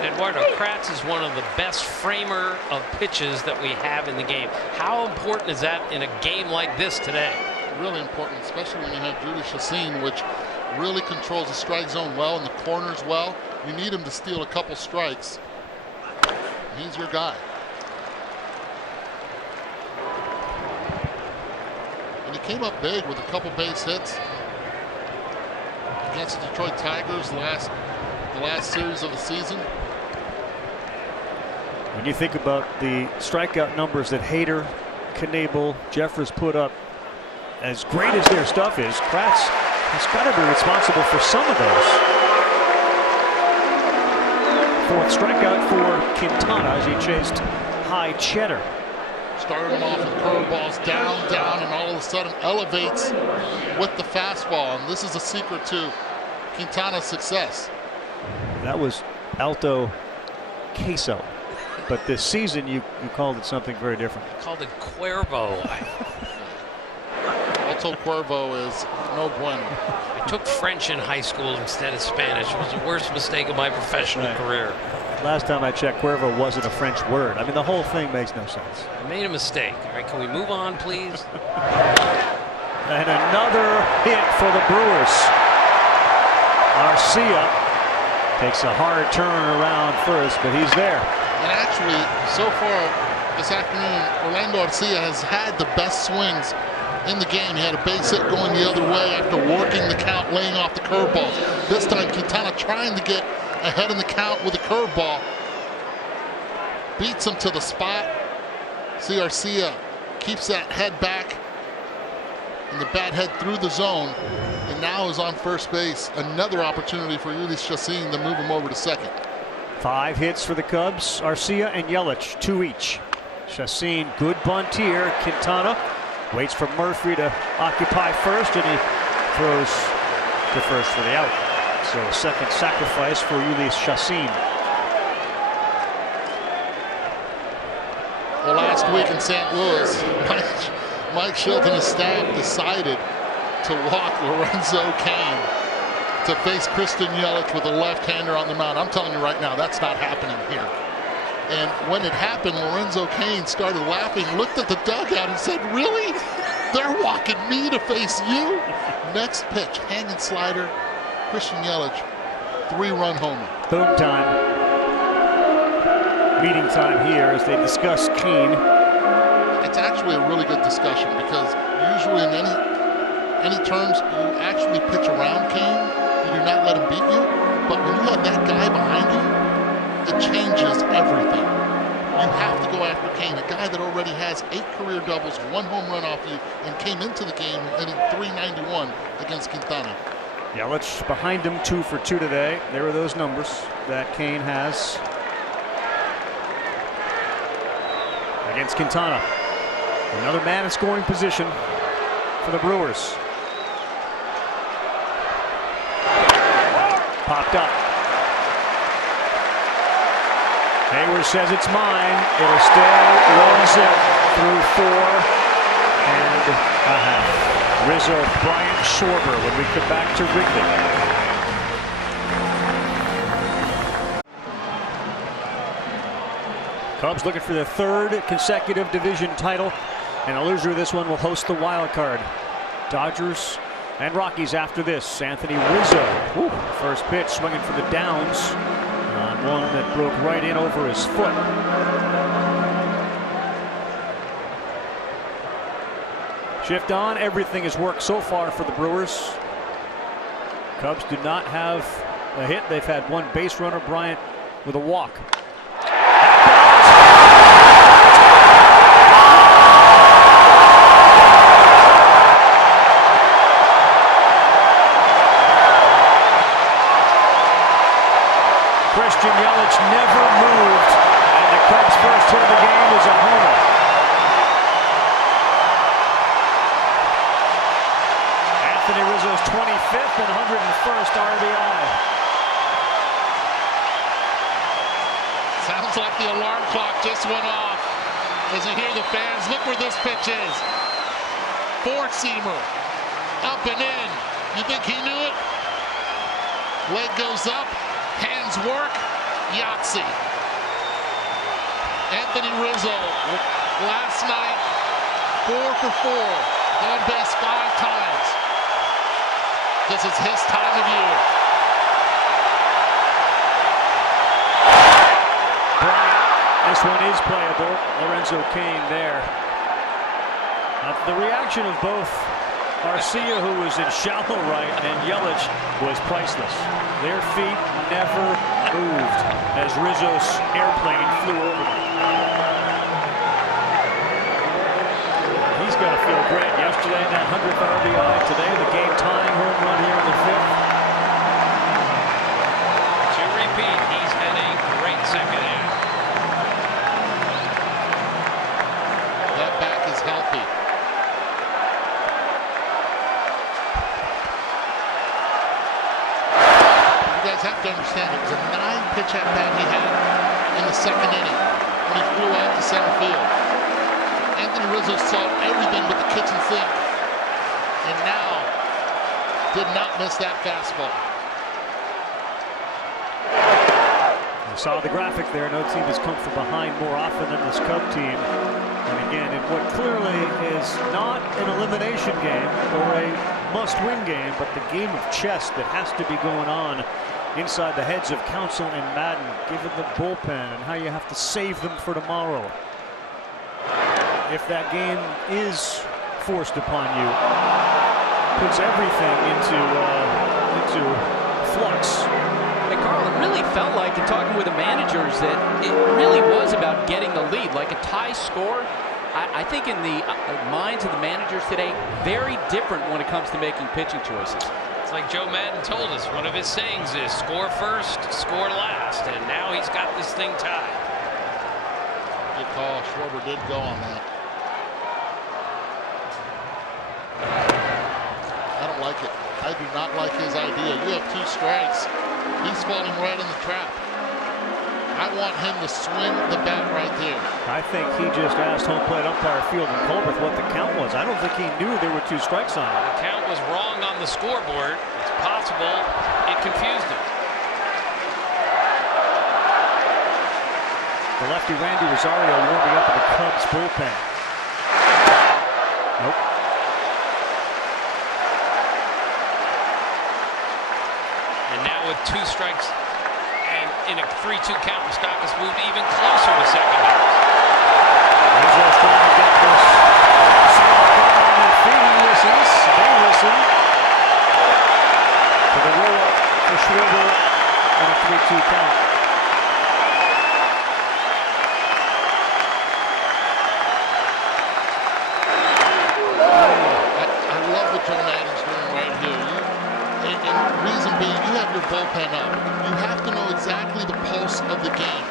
Eduardo, Kratz is one of the best framer of pitches that we have in the game. How important is that in a game like this today? Really important, especially when you have Judy Chacin, which really controls the strike zone well and the corners well. You need him to steal a couple strikes. He's your guy. And he came up big with a couple base hits against the Detroit Tigers the last series of the season. When you think about the strikeout numbers that Hader, Knebel, Jeffers put up, as great as their stuff is, Kratz has got to be responsible for some of those. Fourth strikeout for Quintana as he chased high cheddar. Started him off with curveballs, down, and all of a sudden elevates with the fastball. And this is a secret to Quintana's success. That was Alto Queso. But this season, you called it something very different. I called it Cuervo. Alto Cuervo is no bueno. I took French in high school instead of Spanish. It was the worst mistake of my professional career. Last time I checked, Cuervo wasn't a French word. I mean, the whole thing makes no sense. I made a mistake. All right, can we move on, please? And another hit for the Brewers. Arcia takes a hard turn around first, but he's there. And actually, so far this afternoon, Orlando Arcia has had the best swings in the game. He had a base hit going the other way after working the count, laying off the curveball. This time, Quintana trying to get ahead in the count with a curveball. Beats him to the spot. See, Arcia keeps that head back and the bat head through the zone, and now is on first base. Another opportunity for Ulysses Chassin to move him over to second. 5 hits for the Cubs. Arcia and Yelich, 2 each. Chassin, good bunt here. Quintana waits for Murphy to occupy first, and he throws to first for the out. So a second sacrifice for Ulysses Chassin. Well, last week in St. Louis, Mike Shilton and his staff decided to walk Lorenzo Cain to face Christian Yelich with a left-hander on the mound. I'm telling you right now, that's not happening here. And when it happened, Lorenzo Cain started laughing, looked at the dugout and said, "Really? They're walking me to face you?" Next pitch, hanging slider, Christian Yelich, 3-run homer. Boom time. Meeting time here as they discuss Cain. It's actually a really good discussion because usually in any terms, you actually pitch around Cain. You do not let him beat you. But when you have that guy behind you, it changes everything. You have to go after Cain, a guy that already has 8 career doubles, 1 home run off you, and came into the game hitting .391 against Quintana. Yelich behind him, 2 for 2 today. There are those numbers that Cain has against Quintana. Another man in scoring position for the Brewers. Popped up. Hayward says it's mine. It'll stay 1-0 through 4 and a half. Rizzo, Bryant, Schwarber when we come back to Wrigley. Cubs looking for their 3rd consecutive division title, and a loser of this one will host the wild card. Dodgers and Rockies after this. Anthony Rizzo, first pitch swinging for the downs on one that broke right in over his foot. Shift on. Everything has worked so far for the Brewers. Cubs do not have a hit. They've had 1 base runner, Bryant, with a walk. Christian Yelich never moved, and the Cubs' first hit of the game is a homer. Anthony Rizzo's 25th and 101st RBI. Sounds like the alarm clock just went off as you hear the fans. Look where this pitch is. 4-seamer, up and in. You think he knew it? Leg goes up. Hands work, Yahtzee. Anthony Rizzo, last night, 4 for 4, on base 5 times. This is his time of year. Bryant, this one is playable. Lorenzo Cain there The reaction of both Arcia, who was in shallow right, and Yelich was priceless. Their feet never moved as Rizzo's airplane flew over them. He's got to feel great. Yesterday, that 100th RBI. Today, the game-tying home run here in the 5th. To repeat, he's had a great second half. That back is healthy. You guys have to understand, it was a 9-pitch at bat he had in the 2nd inning when he flew out to center field. Anthony Rizzo saw everything but the kitchen sink, and now did not miss that fastball. You saw the graphic there. No team has come from behind more often than this Cub team. And again, in what clearly is not an elimination game or a must-win game, but the game of chess that has to be going on inside the heads of Counsell and Madden, given the bullpen and how you have to save them for tomorrow. If that game is forced upon you, puts everything into flux. Hey, Carl, it really felt like, in talking with the managers, that it really was about getting the lead, like a tie score. I think in the minds of the managers today, very different when it comes to making pitching choices. It's like Joe Madden told us, one of his sayings is score first, score last, and now he's got this thing tied. Good call. Schwarber did go on that. I don't like it. I do not like his idea. You have 2 strikes. He's falling right in the trap. I want him to swing the bat right there. I think he just asked home plate umpire Field and Colbert what the count was. I don't think he knew there were 2 strikes on it. The count was wrong on the scoreboard. It's possible it confused him. The lefty Randy Rosario warming up in the Cubs bullpen. Nope. And now with 2 strikes and in a 3-2 count, Moustakas moved even closer to second base. Rizzo's trying to get this side down, and Feeney listens. They listen to the roll-up for Schwarber on a 3-2 count. I love what Joe Madden's doing right here. And reason being, you have your bullpen up. You have to know exactly the pulse of the game.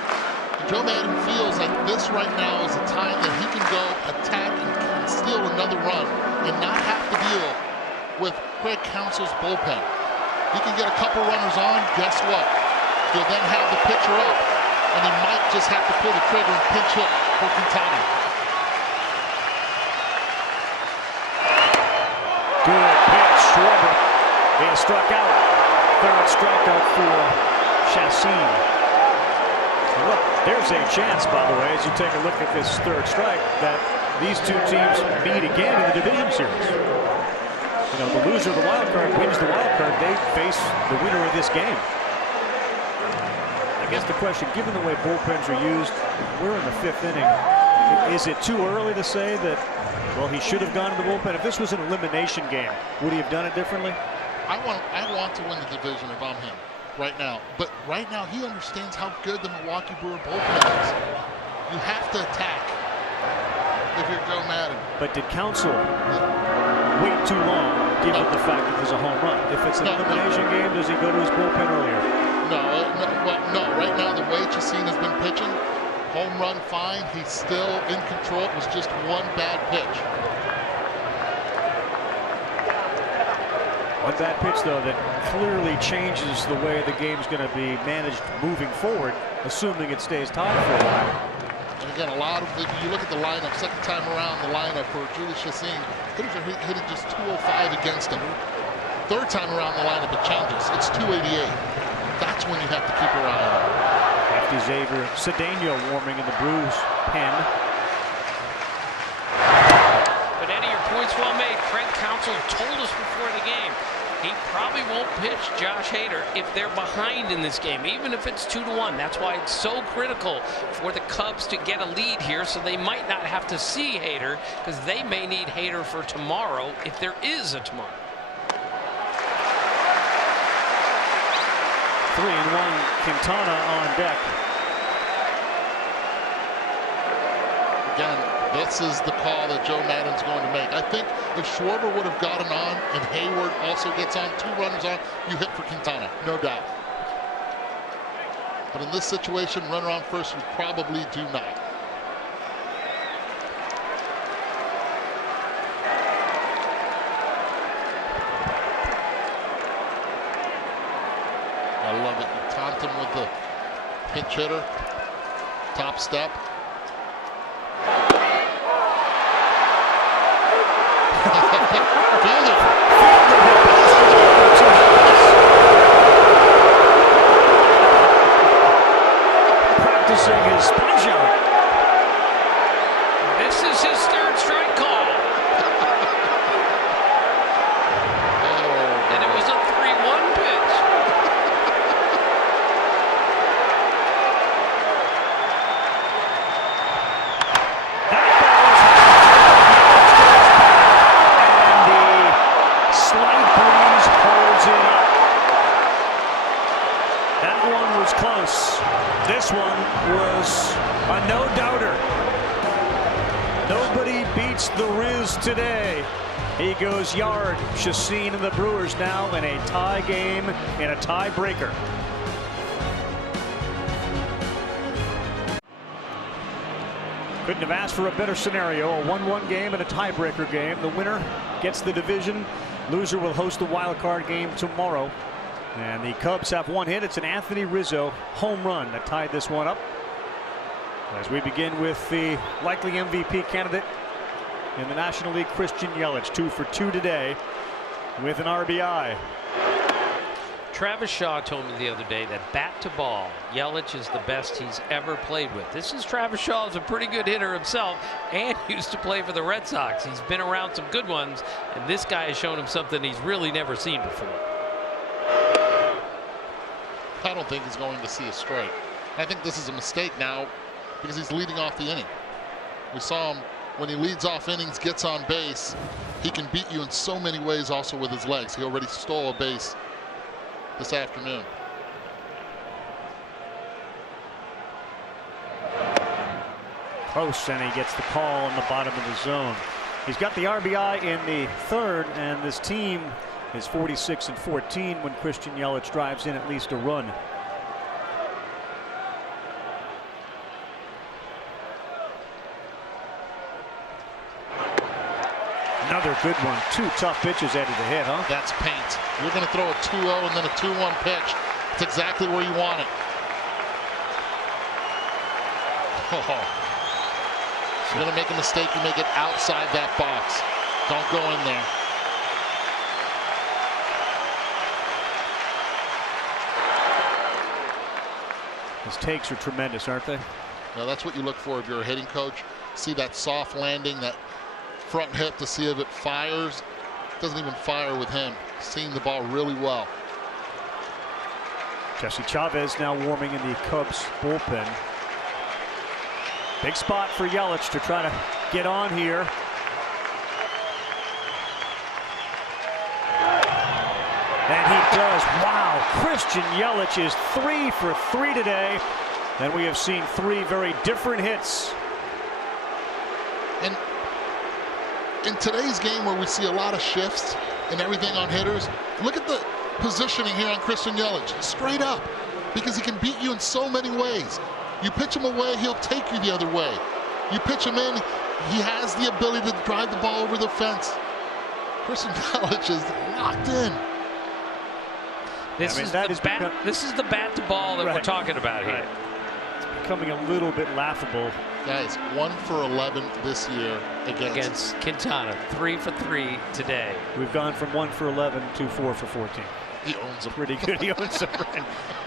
And Joe Madden feels like this right now is a time that he can go attack and steal another run and not have to deal with Craig Counsell's bullpen. He can get a couple runners on, guess what? He'll then have the pitcher up, and he might just have to pull the trigger and pinch hit for Quintana. Good pitch, Schwarber. He is struck out. 3rd strikeout for Chassin. Look, there's a chance, by the way, as you take a look at this 3rd strike, that these 2 teams meet again in the division series. You know, the loser of the wild card wins the wild card. They face the winner of this game. I guess the question, given the way bullpens are used, we're in the 5th inning. Is it too early to say that, well, he should have gone to the bullpen? If this was an elimination game, would he have done it differently? I want to win the division if I'm him right now. But right now, he understands how good the Milwaukee Brewer bullpen is. You have to attack if you're Joe Madden. But did Counsell wait too long, given the fact that there's a home run? If it's an elimination game, does he go to his bullpen earlier? No. Right now, the way Chassin has been pitching, home run fine. He's still in control. It was just 1 bad pitch. One bad pitch, though, that clearly changes the way the game's going to be managed moving forward, assuming it stays tied for a while. And again, you look at the lineup, 2nd time around the lineup for Julius Chassin, hitters are hitting just 205 against him. 3rd time around the lineup, it changes. It's 288. That's when you have to keep your eye on it. Lefty Xavier Cedeno warming in the Brews pen. But Eddie, your point's well made. Craig Counsell told us before the game, he probably won't pitch Josh Hader if they're behind in this game, even if it's 2-1. That's why it's so critical for the Cubs to get a lead here, so they might not have to see Hader, because they may need Hader for tomorrow if there is a tomorrow. 3-1, Quintana on deck. Again, this is the call that Joe Maddon's going to make. I think if Schwarber would have gotten on and Hayward also gets on, 2 runners on, you hit for Quintana, no doubt. But in this situation, runner on first, you probably do not. I love it. You taunt him with the pinch hitter, top step. Practicing his punch out. This is his 3rd strike call. And it was a 3-1 pitch. Close. This one was a no-doubter. Nobody beats the Riz today. He goes yard. Chacin and the Brewers now in a tie game, in a tiebreaker. Couldn't have asked for a better scenario. A 1-1 game and a tiebreaker game. The winner gets the division. Loser will host the wild card game tomorrow. And the Cubs have 1 hit. It's an Anthony Rizzo home run that tied this one up. As we begin with the likely MVP candidate in the National League, Kirkjian and Eduardo, 2 for 2 today with an RBI. Travis Shaw told me the other day that bat to ball, Yelich is the best he's ever played with. This is Travis Shaw, is a pretty good hitter himself and used to play for the Red Sox. He's been around some good ones, and this guy has shown him something he's really never seen before. I don't think he's going to see a strike. I think this is a mistake now because he's leading off the inning. We saw him when he leads off innings, gets on base. He can beat you in so many ways also with his legs. He already stole a base this afternoon. Close, and he gets the call in the bottom of the zone. He's got the RBI in the 3rd, and this team is 46-14 when Kirkjian and Eduardo drives in at least a run. Another good one. 2 tough pitches headed to hit, huh? That's paint. You're going to throw a 2-0 and then a 2-1 pitch. It's exactly where you want it. Oh. You're going to make a mistake, you make it outside that box. Don't go in there. His takes are tremendous, aren't they? Now that's what you look for if you're a hitting coach. See that soft landing, that front hip to see if it fires. It doesn't even fire with him. Seeing the ball really well. Jesse Chavez now warming in the Cubs bullpen. Big spot for Yelich to try to get on here. And he does. Wow, Kirkjian Yelich is 3 for 3 today. And we have seen 3 very different hits. And in today's game where we see a lot of shifts and everything on hitters, look at the positioning here on Kirkjian Yelich. Straight up, because he can beat you in so many ways. You pitch him away, he'll take you the other way. You pitch him in, he has the ability to drive the ball over the fence. Kirkjian Yelich is locked in. This is the bat to ball that we're talking about here. Right. It's becoming a little bit laughable. Guys, 1 for 11 this year against Quintana. 3 for 3 today. We've gone from 1 for 11 to 4 for 14. He owns them. Pretty good. He owns them.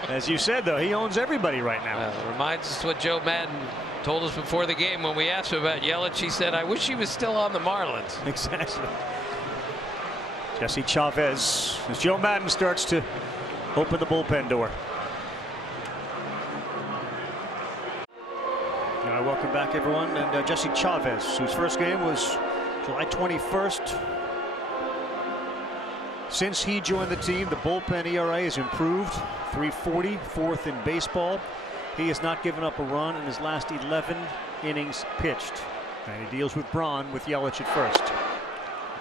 As you said, though, he owns everybody right now. It reminds us what Joe Maddon told us before the game when we asked him about Yelich. He said, "I wish he was still on the Marlins." Exactly. Jesse Chavez as Joe Madden starts to open the bullpen door. All right, welcome back, everyone. And Jesse Chavez, whose first game was July 21st. Since he joined the team, the bullpen ERA has improved. 3.40, fourth in baseball. He has not given up a run in his last 11 innings pitched. And he deals with Braun with Yelich at first.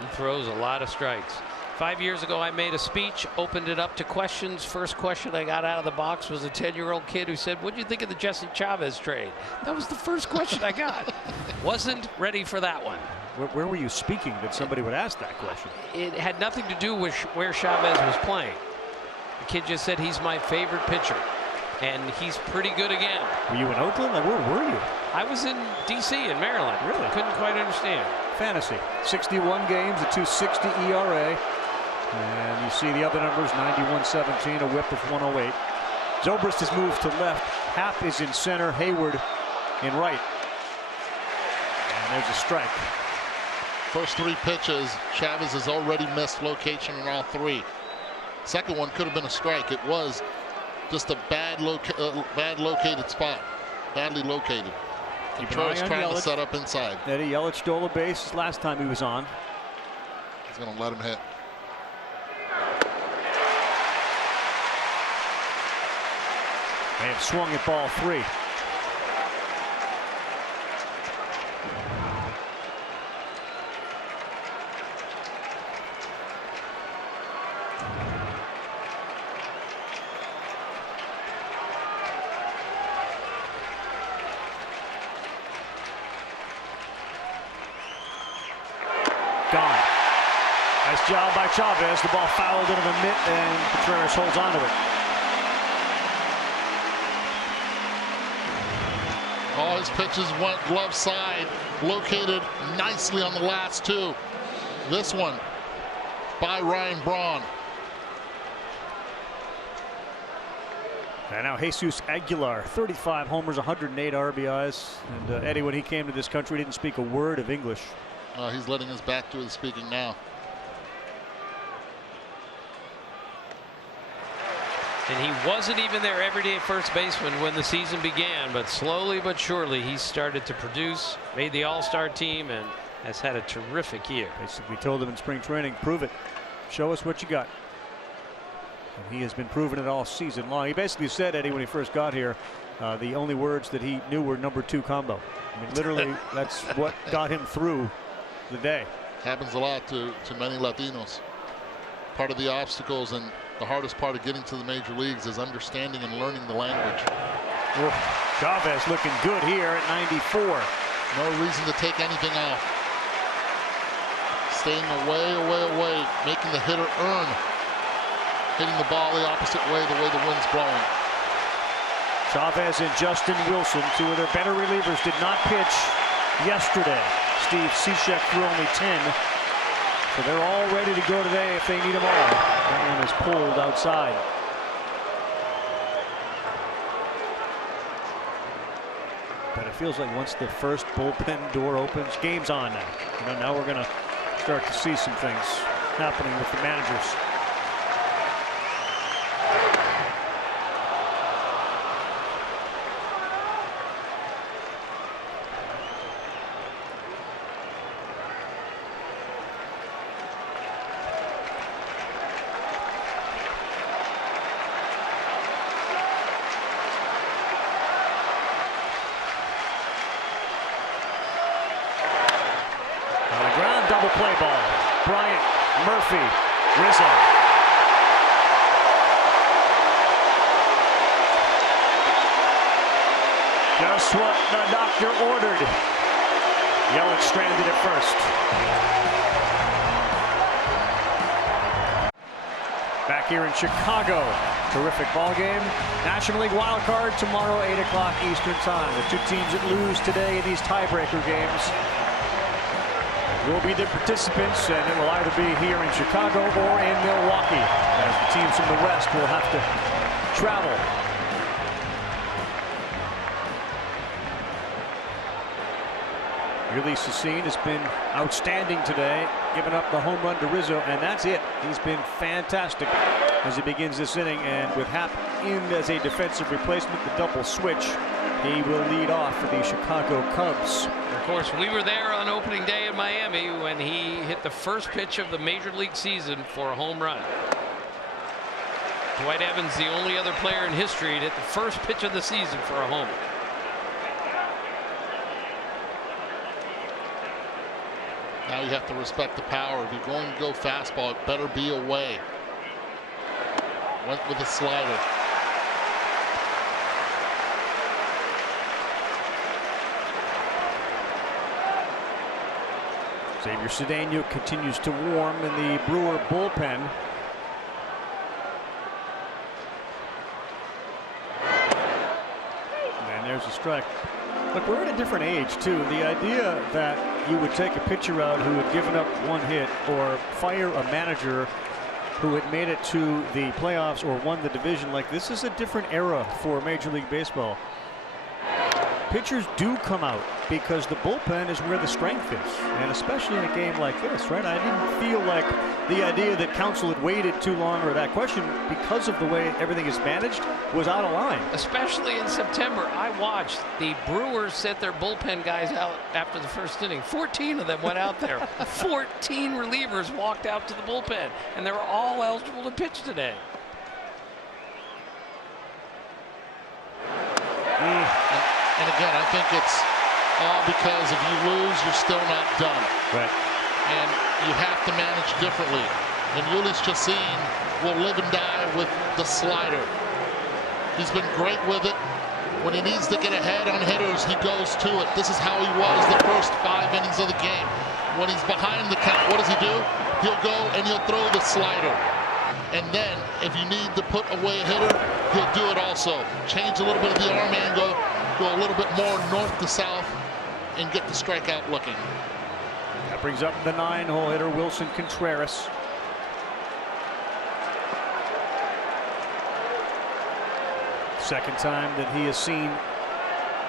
He throws a lot of strikes. 5 years ago, I made a speech, opened it up to questions. First question I got out of the box was a 10-year-old kid who said, "What do you think of the Jesse Chavez trade?" That was the first question I got. Wasn't ready for that one. Where were you speaking that somebody would ask that question? It had nothing to do with where Chavez was playing. The kid just said he's my favorite pitcher, and he's pretty good again. Were you in Oakland? Like, where were you? I was in D.C. in Maryland. Really? Couldn't quite understand. Fantasy. 61 games, a 2.60 ERA. And you see the other numbers, 91-17, a whip of 108. Zobrist has moved to left. Happ is in center, Hayward in right. And there's a strike. First 3 pitches, Chavez has already missed location in all 3. Second one could have been a strike. It was just a bad located spot. Badly located. Troy's trying to set up inside. Eddie Yelich stole a base last time he was on. He's going to let him hit. They have swung at ball 3. Gone. Nice job by Chavez. The ball fouled into the mitt, and Contreras holds on to it. All his pitches went glove side, located nicely on the last 2. This one by Ryan Braun. And now Jesus Aguilar, 35 homers, 108 RBIs. And Eddie, when he came to this country, didn't speak a word of English. He's letting his back do the speaking now. And he wasn't even their everyday first baseman when the season began, but slowly but surely he started to produce, made the All-Star team, and has had a terrific year. Basically told him in spring training, prove it. Show us what you got. And he has been proving it all season long. He basically said, Eddie, when he first got here, the only words that he knew were number 2 combo. I mean, literally, that's what got him through the day. Happens a lot to many Latinos. Part of the obstacles and the hardest part of getting to the major leagues is understanding and learning the language. Oh, Chavez looking good here at 94. No reason to take anything off. Staying away, making the hitter earn hitting the ball the opposite way, the wind's blowing. Chavez and Justin Wilson, 2 of their better relievers, did not pitch yesterday. Steve Cishek threw only 10. So they're all ready to go today if they need them all. That one is pulled outside. But it feels like once the first bullpen door opens, game's on now. You know, now we're going to start to see some things happening with the managers. Double play ball. Bryant, Murphy, Rizzo. Just what the doctor ordered. Yelich stranded at first. Back here in Chicago. Terrific ball game. National League wild card tomorrow, 8 o'clock Eastern time. The 2 teams that lose today in these tiebreaker games will be the participants, and it will either be here in Chicago or in Milwaukee, as the teams from the West will have to travel. Yuli has been outstanding today, giving up the home run to Rizzo, and that's it. He's been fantastic as he begins this inning, and with Happ in as a defensive replacement, the double switch, he will lead off for the Chicago Cubs. Of course, we were there on opening day in Miami when he hit the first pitch of the Major League season for a home run. Dwight Evans, the only other player in history to hit the first pitch of the season for a homer. Now you have to respect the power. If you're going to go fastball, it better be away. Went with a slider. Xavier Cedeno continues to warm in the Brewer bullpen. And there's a strike. Look, we're at a different age, too. The idea that you would take a pitcher out who had given up one hit or fire a manager who had made it to the playoffs or won the division, like, this is a different era for Major League Baseball. Pitchers do come out because the bullpen is where the strength is, and especially in a game like this, right? I didn't feel like the idea that Counsell had waited too long, or that question, because of the way everything is managed, was out of line. Especially in September, I watched the Brewers set their bullpen guys out after the first inning. 14 of them went out there. 14 relievers walked out to the bullpen, and they were all eligible to pitch today. And again, I think it's all because if you lose, you're still not done. Right. And you have to manage differently. And Jhoulys Chacín will live and die with the slider. He's been great with it. When he needs to get ahead on hitters, he goes to it. This is how he was the first 5 innings of the game. When he's behind the count, what does he do? He'll go and he'll throw the slider. And then, if you need to put away a hitter, he'll do it also. Change a little bit of the arm angle, go a little bit more north to south, and get the strikeout looking. That brings up the 9-hole hitter, Wilson Contreras. Second time that he has seen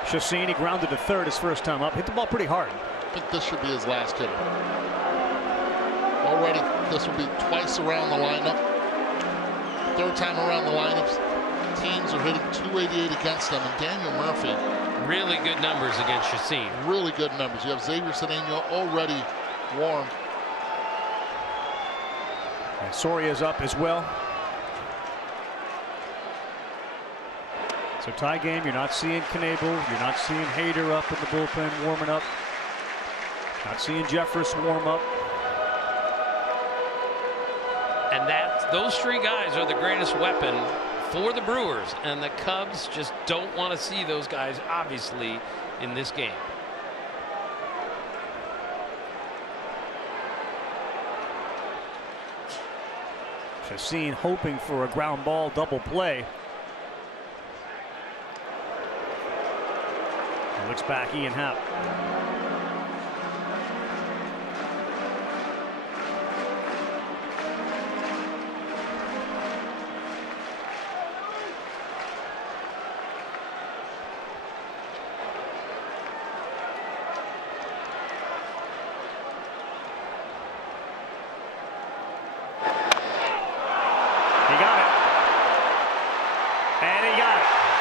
Chacín. He grounded to third his first time up. Hit the ball pretty hard. I think this should be his last hitter. Already, this will be twice around the lineup. Third time around the lineups. Teams are hitting .288 against them, and Daniel Murphy. Really good numbers against Chacín. Really good numbers. You have Xavier Cedeno already warm. And Soria's up as well. So tie game. You're not seeing Knebel. You're not seeing Hader up in the bullpen warming up. Not seeing Jeffress warm up. And those three guys are the greatest weapon for the Brewers, and the Cubs just don't want to see those guys, obviously, in this game. Chacín hoping for a ground ball double play. He looks back, Ian Happ.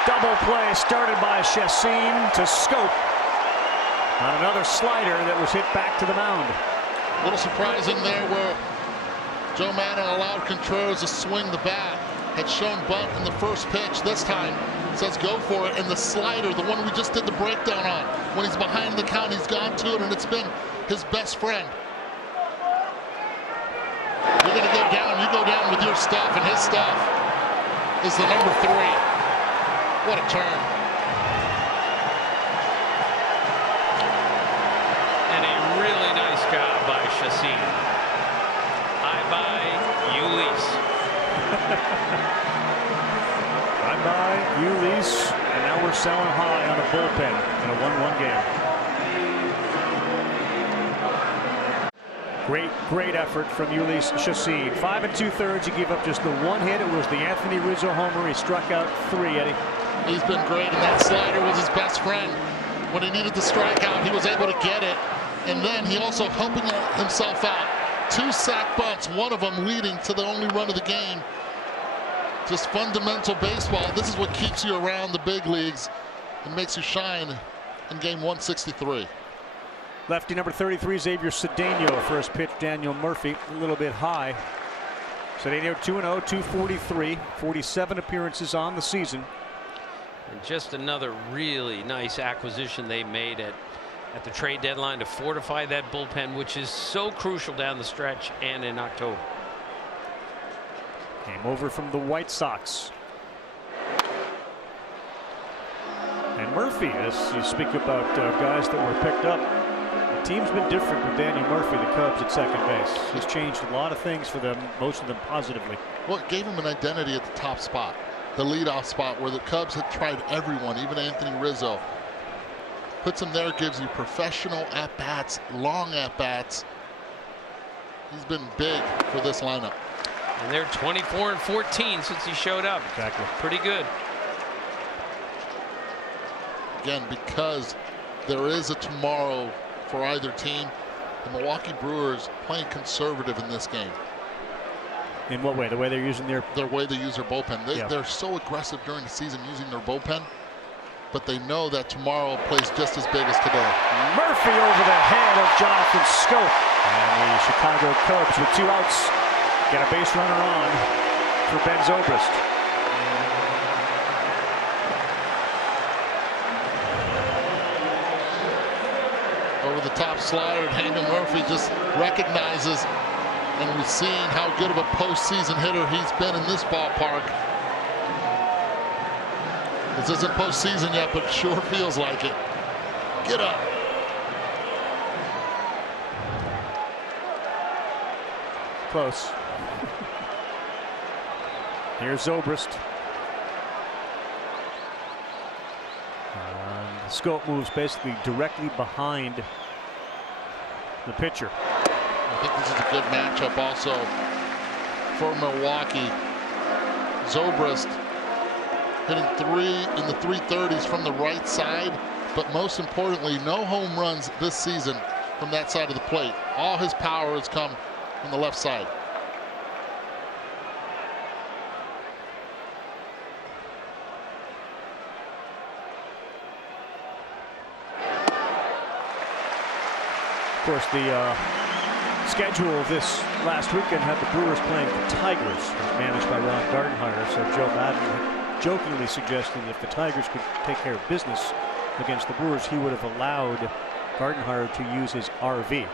Double play started by Chacín to Scope on another slider that was hit back to the mound. A little surprising there where Joe Maddon allowed Contreras to swing the bat. Had shown bunt in the first pitch. This time says go for it. And the slider, the one we just did the breakdown on, when he's behind the count, he's gone to it, and it's been his best friend. You're going to go down. You go down with your stuff, and his stuff is the number 3. What a turn. And a really nice job by Chacín. I buy Jhoulys. I buy Jhoulys, and now we're selling high on a bullpen in a 1-1 game. Great effort from Jhoulys Chacín. 5 2/3. He gave up just the one hit. It was the Anthony Rizzo homer. He struck out 3, Eddie. He's been great, and that slider was his best friend. When he needed the strikeout, he was able to get it. And then he also helping himself out. 2 sack bunts, one of them leading to the only run of the game. Just fundamental baseball. This is what keeps you around the big leagues and makes you shine in game 163. Lefty number 33, Xavier Cedeno. First pitch, Daniel Murphy, a little bit high. Cedeno 2-0, 243, 47 appearances on the season. And just another really nice acquisition they made at the trade deadline to fortify that bullpen, which is so crucial down the stretch and in October. Came over from the White Sox. And Murphy, as you speak about guys that were picked up, the team's been different with Daniel Murphy, the Cubs at second base. He's changed a lot of things for them, most of them positively. Well, it gave him an identity at the top spot, the leadoff spot, where the Cubs had tried everyone, even Anthony Rizzo. Puts him there, gives you professional at-bats, long at-bats. He's been big for this lineup. And they're 24-14 since he showed up. Exactly. Pretty good. Again, because there is a tomorrow for either team, the Milwaukee Brewers playing conservative in this game. In what way? The way they're using their way they use their bullpen. They're so aggressive during the season using their bullpen, but they know that tomorrow plays just as big as today. Murphy over the head of Jonathan Scope. And the Chicago Cubs with 2 outs get a base runner on for Ben Zobrist. Over the top slider, and Daniel Murphy just recognizes, and we've seen how good of a postseason hitter he's been in this ballpark. This isn't postseason yet, but it sure feels like it. Get up. Close. Here's Zobrist. Scope moves basically directly behind the pitcher. I think this is a good matchup also for Milwaukee. Zobrist hitting 3 in the 330s from the right side, but most importantly, no home runs this season from that side of the plate. All his power has come from the left side. Of course, the schedule this last weekend had the Brewers playing the Tigers, managed by Ron Gardenhire. So Joe Madden jokingly suggesting if the Tigers could take care of business against the Brewers, he would have allowed Gardenhire to use his RV.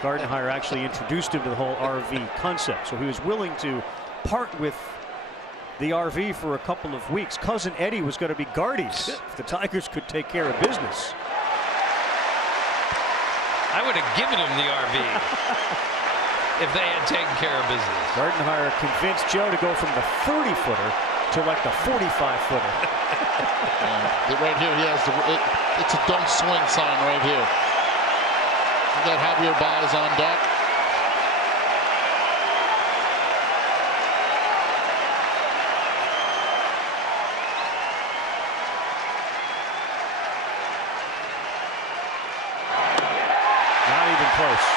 Gardenhire actually introduced him to the whole RV concept, so he was willing to part with the RV for a couple of weeks. Cousin Eddie was going to be Gardy's if the Tigers could take care of business. I would have given him the RV if they had taken care of business. Gardenhire convinced Joe to go from the 30-footer to like the 45-footer. Right here, he has it's a don't swing sign right here. You got Javier Baez on deck. Close.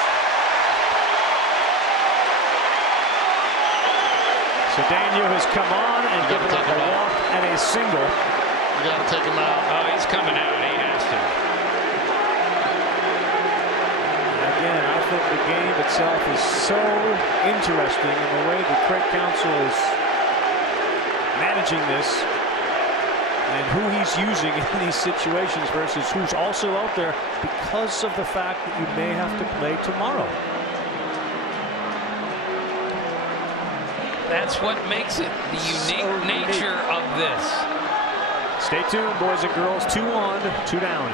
Cedeno has come on and given up a walk and a single. You got to take him out. Oh, he's coming out. He has to. Again, I think the game itself is so interesting in the way the Craig Counsell is managing this and who he's using in these situations versus who's also out there because of the fact that you may have to play tomorrow. That's what makes it the unique nature of this. Stay tuned, boys and girls. 2 on, 2 down.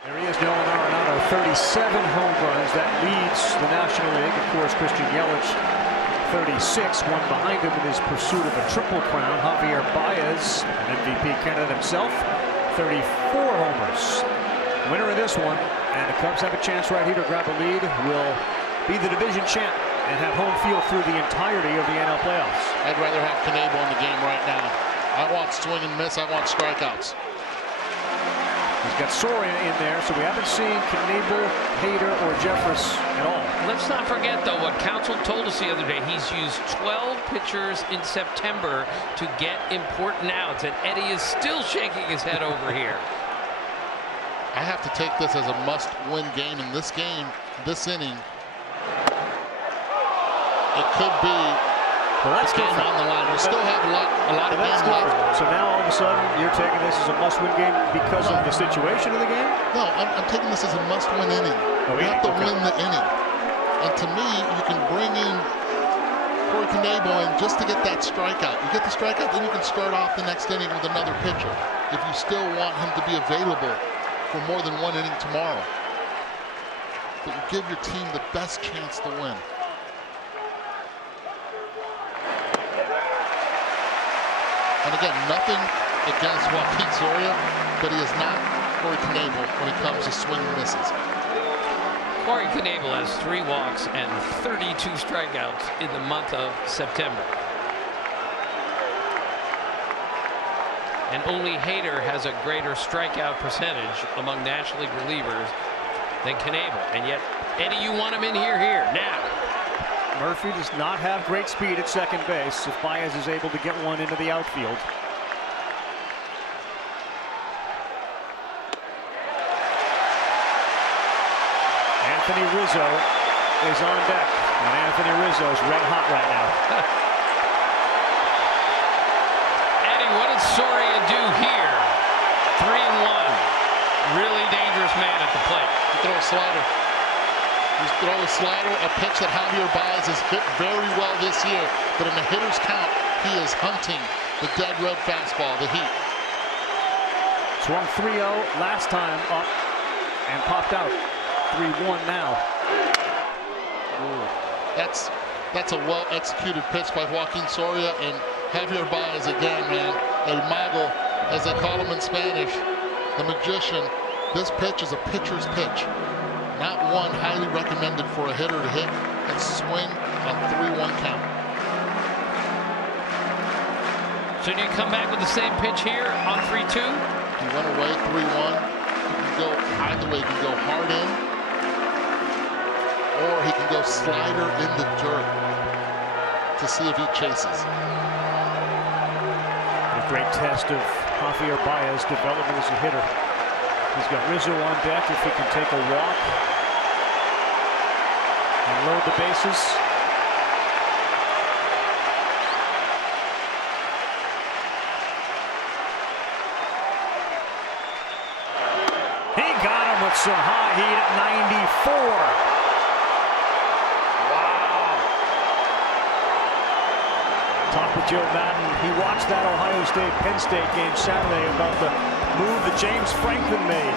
There he is, Nolan Arenado, 37 home runs. That leads the National League. Of course, Kirkjian and Eduardo 36, one behind him in his pursuit of a triple crown. Javier Baez, an MVP candidate himself, 34 homers. Winner of this one, and the Cubs have a chance right here to grab a lead. Will be the division champ and have home field through the entirety of the NL playoffs. I'd rather have Knebel in the game right now. I want swing and miss. I want strikeouts. He's got Soria in there, so we haven't seen Knebel, Hader, or Jeffress at all. Let's not forget, though, what Counsell told us the other day. He's used 12 pitchers in September to get important outs, and Eddie is still shaking his head over here. I have to take this as a must-win game. In this game, this inning, it could be game on the line. We still have a lot of games left. So now all of a sudden you're taking this as a must-win game because of the situation of the game? No, I'm taking this as a must-win inning. You have to win the inning. And to me, you can bring in Corey Knebel in just to get that strikeout. You get the strikeout, then you can start off the next inning with another pitcher if you still want him to be available for more than one inning tomorrow. But you give your team the best chance to win. And again, nothing against Joaquin Soria, but he is not Corey Knebel when it comes to swing and misses. Corey Knebel has 3 walks and 32 strikeouts in the month of September. And only Hader has a greater strikeout percentage among National League relievers than Knebel. And yet, Eddie, you want him in here now. Murphy does not have great speed at second base if Baez is able to get one into the outfield. Anthony Rizzo is on deck, and Anthony Rizzo is red hot right now. Eddie, what did Soria do here? 3-1. Really dangerous man at the plate. He throws a slider. He's throwing a slider, a pitch that Javier Baez has hit very well this year. But in the hitter's count, he is hunting the dead red fastball, the heat. Swung 3-0 last time up and popped out. 3-1 now. Ooh. That's a well-executed pitch by Joaquin Soria, and Javier Baez again, man. El Mago, as they call him in Spanish, the magician. This pitch is a pitcher's pitch. Not one highly recommended for a hitter to hit and swing a 3-1 count. So do you come back with the same pitch here on 3-2? He went away 3-1. He can go either way. He can go hard in, or he can go slider in the dirt to see if he chases. A great test of Javier Baez development as a hitter. He's got Rizzo on deck if he can take a walk and load the bases. He got him with some high heat at 94. Wow. Talked with Joe Madden. He watched that Ohio State-Penn State game Saturday about the move that James Franklin made.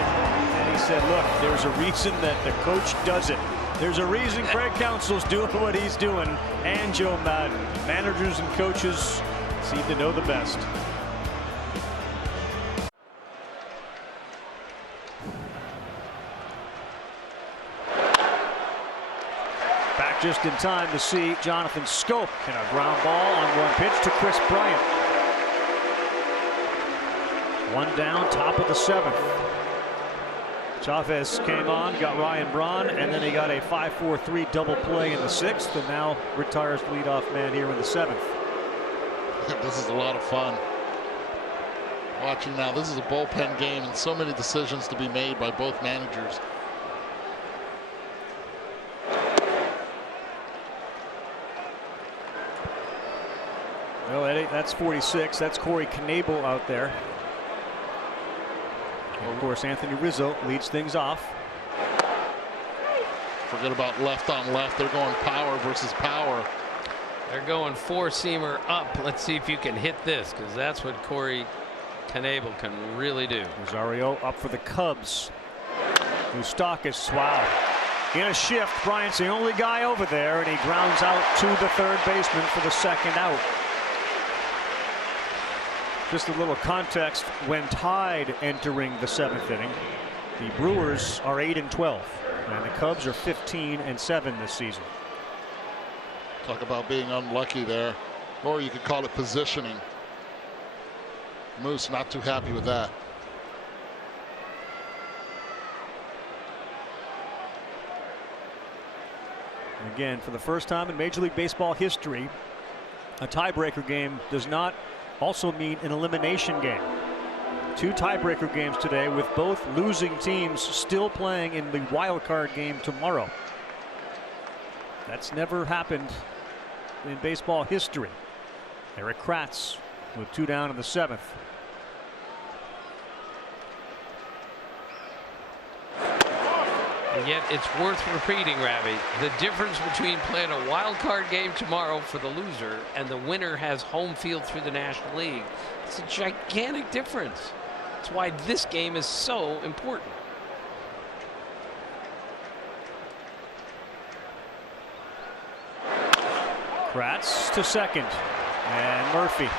And he said, look, there's a reason that the coach does it. There's a reason Craig Counsell's doing what he's doing, and Joe Madden. Managers and coaches seem to know the best. Back just in time to see Jonathan Scope in a ground ball on one pitch to Chris Bryant. One down, top of the 7th. Chavez came on, got Ryan Braun, and then he got a 5-4-3 double play in the 6th, and now retires leadoff man here in the 7th. This is a lot of fun. Watching now, this is a bullpen game, and so many decisions to be made by both managers. Well, Eddie, that's 46. That's Corey Knebel out there. Of course, Anthony Rizzo leads things off. Forget about left on left. They're going power versus power. They're going 4-seamer up. Let's see if you can hit this, because that's what Corey Knebel can really do. Rosario up for the Cubs. Moustakas, wow. In a shift, Bryant's the only guy over there, and he grounds out to the third baseman for the second out. Just a little context, when tied entering the 7th inning, the Brewers are 8-12, and the Cubs are 15-7 this season. Talk about being unlucky there, or you could call it positioning. Moose not too happy with that. Again, for the first time in Major League Baseball history, a tiebreaker game does not also mean an elimination game. 2 tiebreaker games today, with both losing teams still playing in the wild card game tomorrow. That's never happened in baseball history. Eric Kratz with 2 down in the 7th. And yet it's worth repeating, Ravi. The difference between playing a wild card game tomorrow for the loser and the winner has home field through the National League. It's a gigantic difference. That's why this game is so important. Kratz to second, and Murphy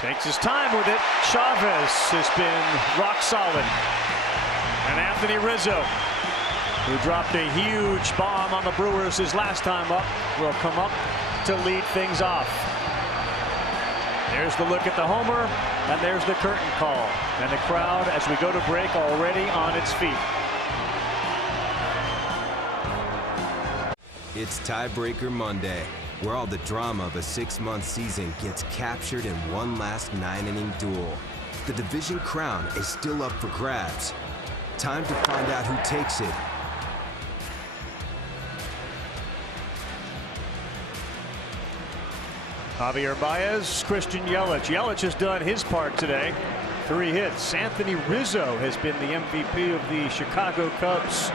takes his time with it. Chavez has been rock solid, and Anthony Rizzo, who dropped a huge bomb on the Brewers his last time up, will come up to lead things off. There's the look at the homer, and there's the curtain call, and the crowd, as we go to break, already on its feet. It's Tiebreaker Monday, where all the drama of a 6-month season gets captured in one last 9-inning duel. The division crown is still up for grabs. Time to find out who takes it. Javier Baez, Christian Yelich. Yelich has done his part today. 3 hits. Anthony Rizzo has been the MVP of the Chicago Cubs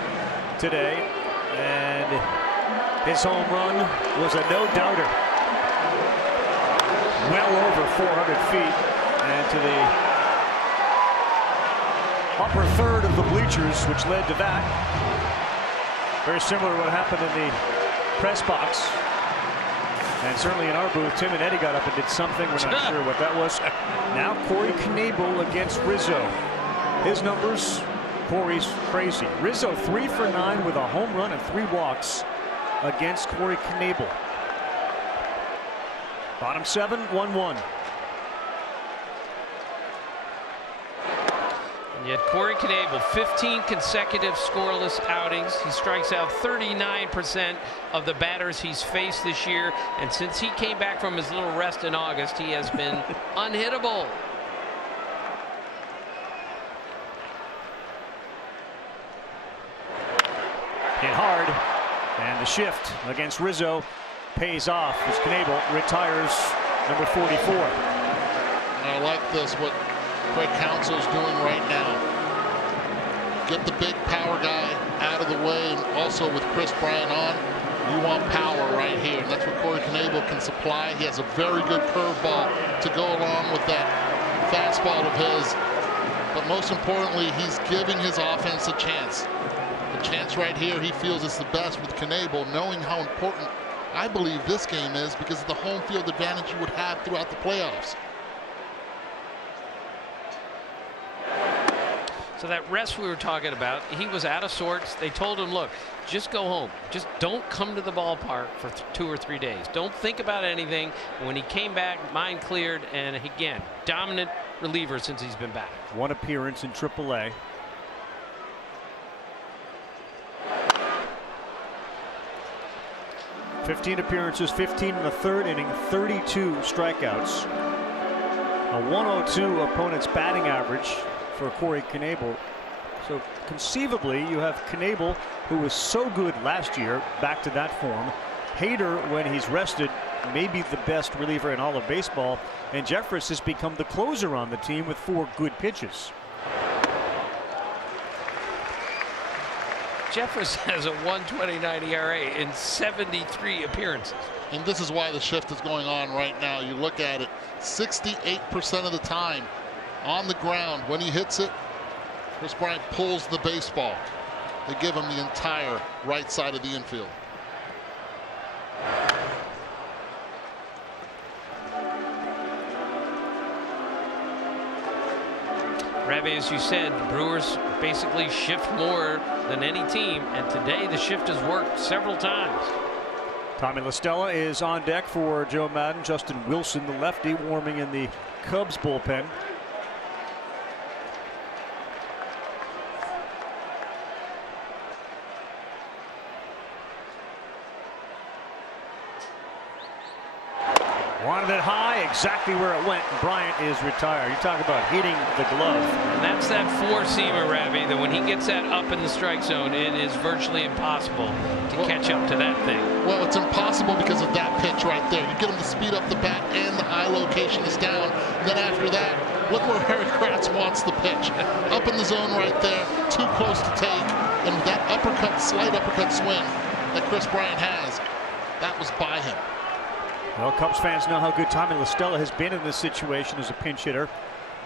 today, and his home run was a no-doubter. Well over 400 feet and to the upper third of the bleachers, which led to that. Very similar to what happened in the press box. And certainly in our booth, Tim and Eddie got up and did something. We're not sure what that was. Now Corey Knebel against Rizzo. His numbers, Corey's crazy. Rizzo 3 for 9 with a home run and 3 walks against Corey Knebel. Bottom 7, 1-1. And yet Corey Knebel, 15 consecutive scoreless outings. He strikes out 39% of the batters he's faced this year. And since he came back from his little rest in August, he has been unhittable. Hit hard, and the shift against Rizzo pays off as Knebel retires number 44. And I like this, what Craig Counsell's doing right now. Get the big power guy out of the way, and also with Chris Bryant on, you want power right here, and that's what Corey Knebel can supply. He has a very good curveball to go along with that fastball of his, but most importantly, he's giving his offense a chance. The chance right here, he feels it's the best with Knebel, knowing how important I believe this game is because of the home field advantage you would have throughout the playoffs. So that rest we were talking about, he was out of sorts. They told him, look, just go home. Just don't come to the ballpark for 2 or 3 days. Don't think about anything. When he came back, mind cleared, and again, dominant reliever since he's been back. 1 appearance in AAA. (15 appearances, 15 in the 3rd inning, 32 strikeouts. A 102 opponent's batting average for Corey Knebel. So conceivably you have Knebel, who was so good last year, back to that form. Hader, when he's rested, maybe the best reliever in all of baseball, and Jeffress has become the closer on the team with 4 good pitches. Jeffress has a 1.29 ERA in 73 appearances. And this is why the shift is going on right now. You look at it, 68% of the time on the ground. When he hits it, Chris Bryant pulls the baseball. They give him the entire right side of the infield. Ravi, as you said, the Brewers basically shift more than any team, and today the shift has worked several times. Tommy La Stella is on deck for Joe Madden. Justin Wilson, the lefty, warming in the Cubs bullpen. Wanted it high, exactly where it went. Bryant is retired. You talk about hitting the glove. And that's that four-seamer, Ravi, that when he gets that up in the strike zone, it is virtually impossible to catch up to that thing. Well, it's impossible because of that pitch right there. You get him to speed up the bat and the eye location is down. And then after that, look where Harry Kratz wants the pitch. Up in the zone right there, too close to take. And that uppercut, slight uppercut swing that Chris Bryant has, that was by him. Well, Cubs fans know how good Tommy La Stella has been in this situation as a pinch hitter.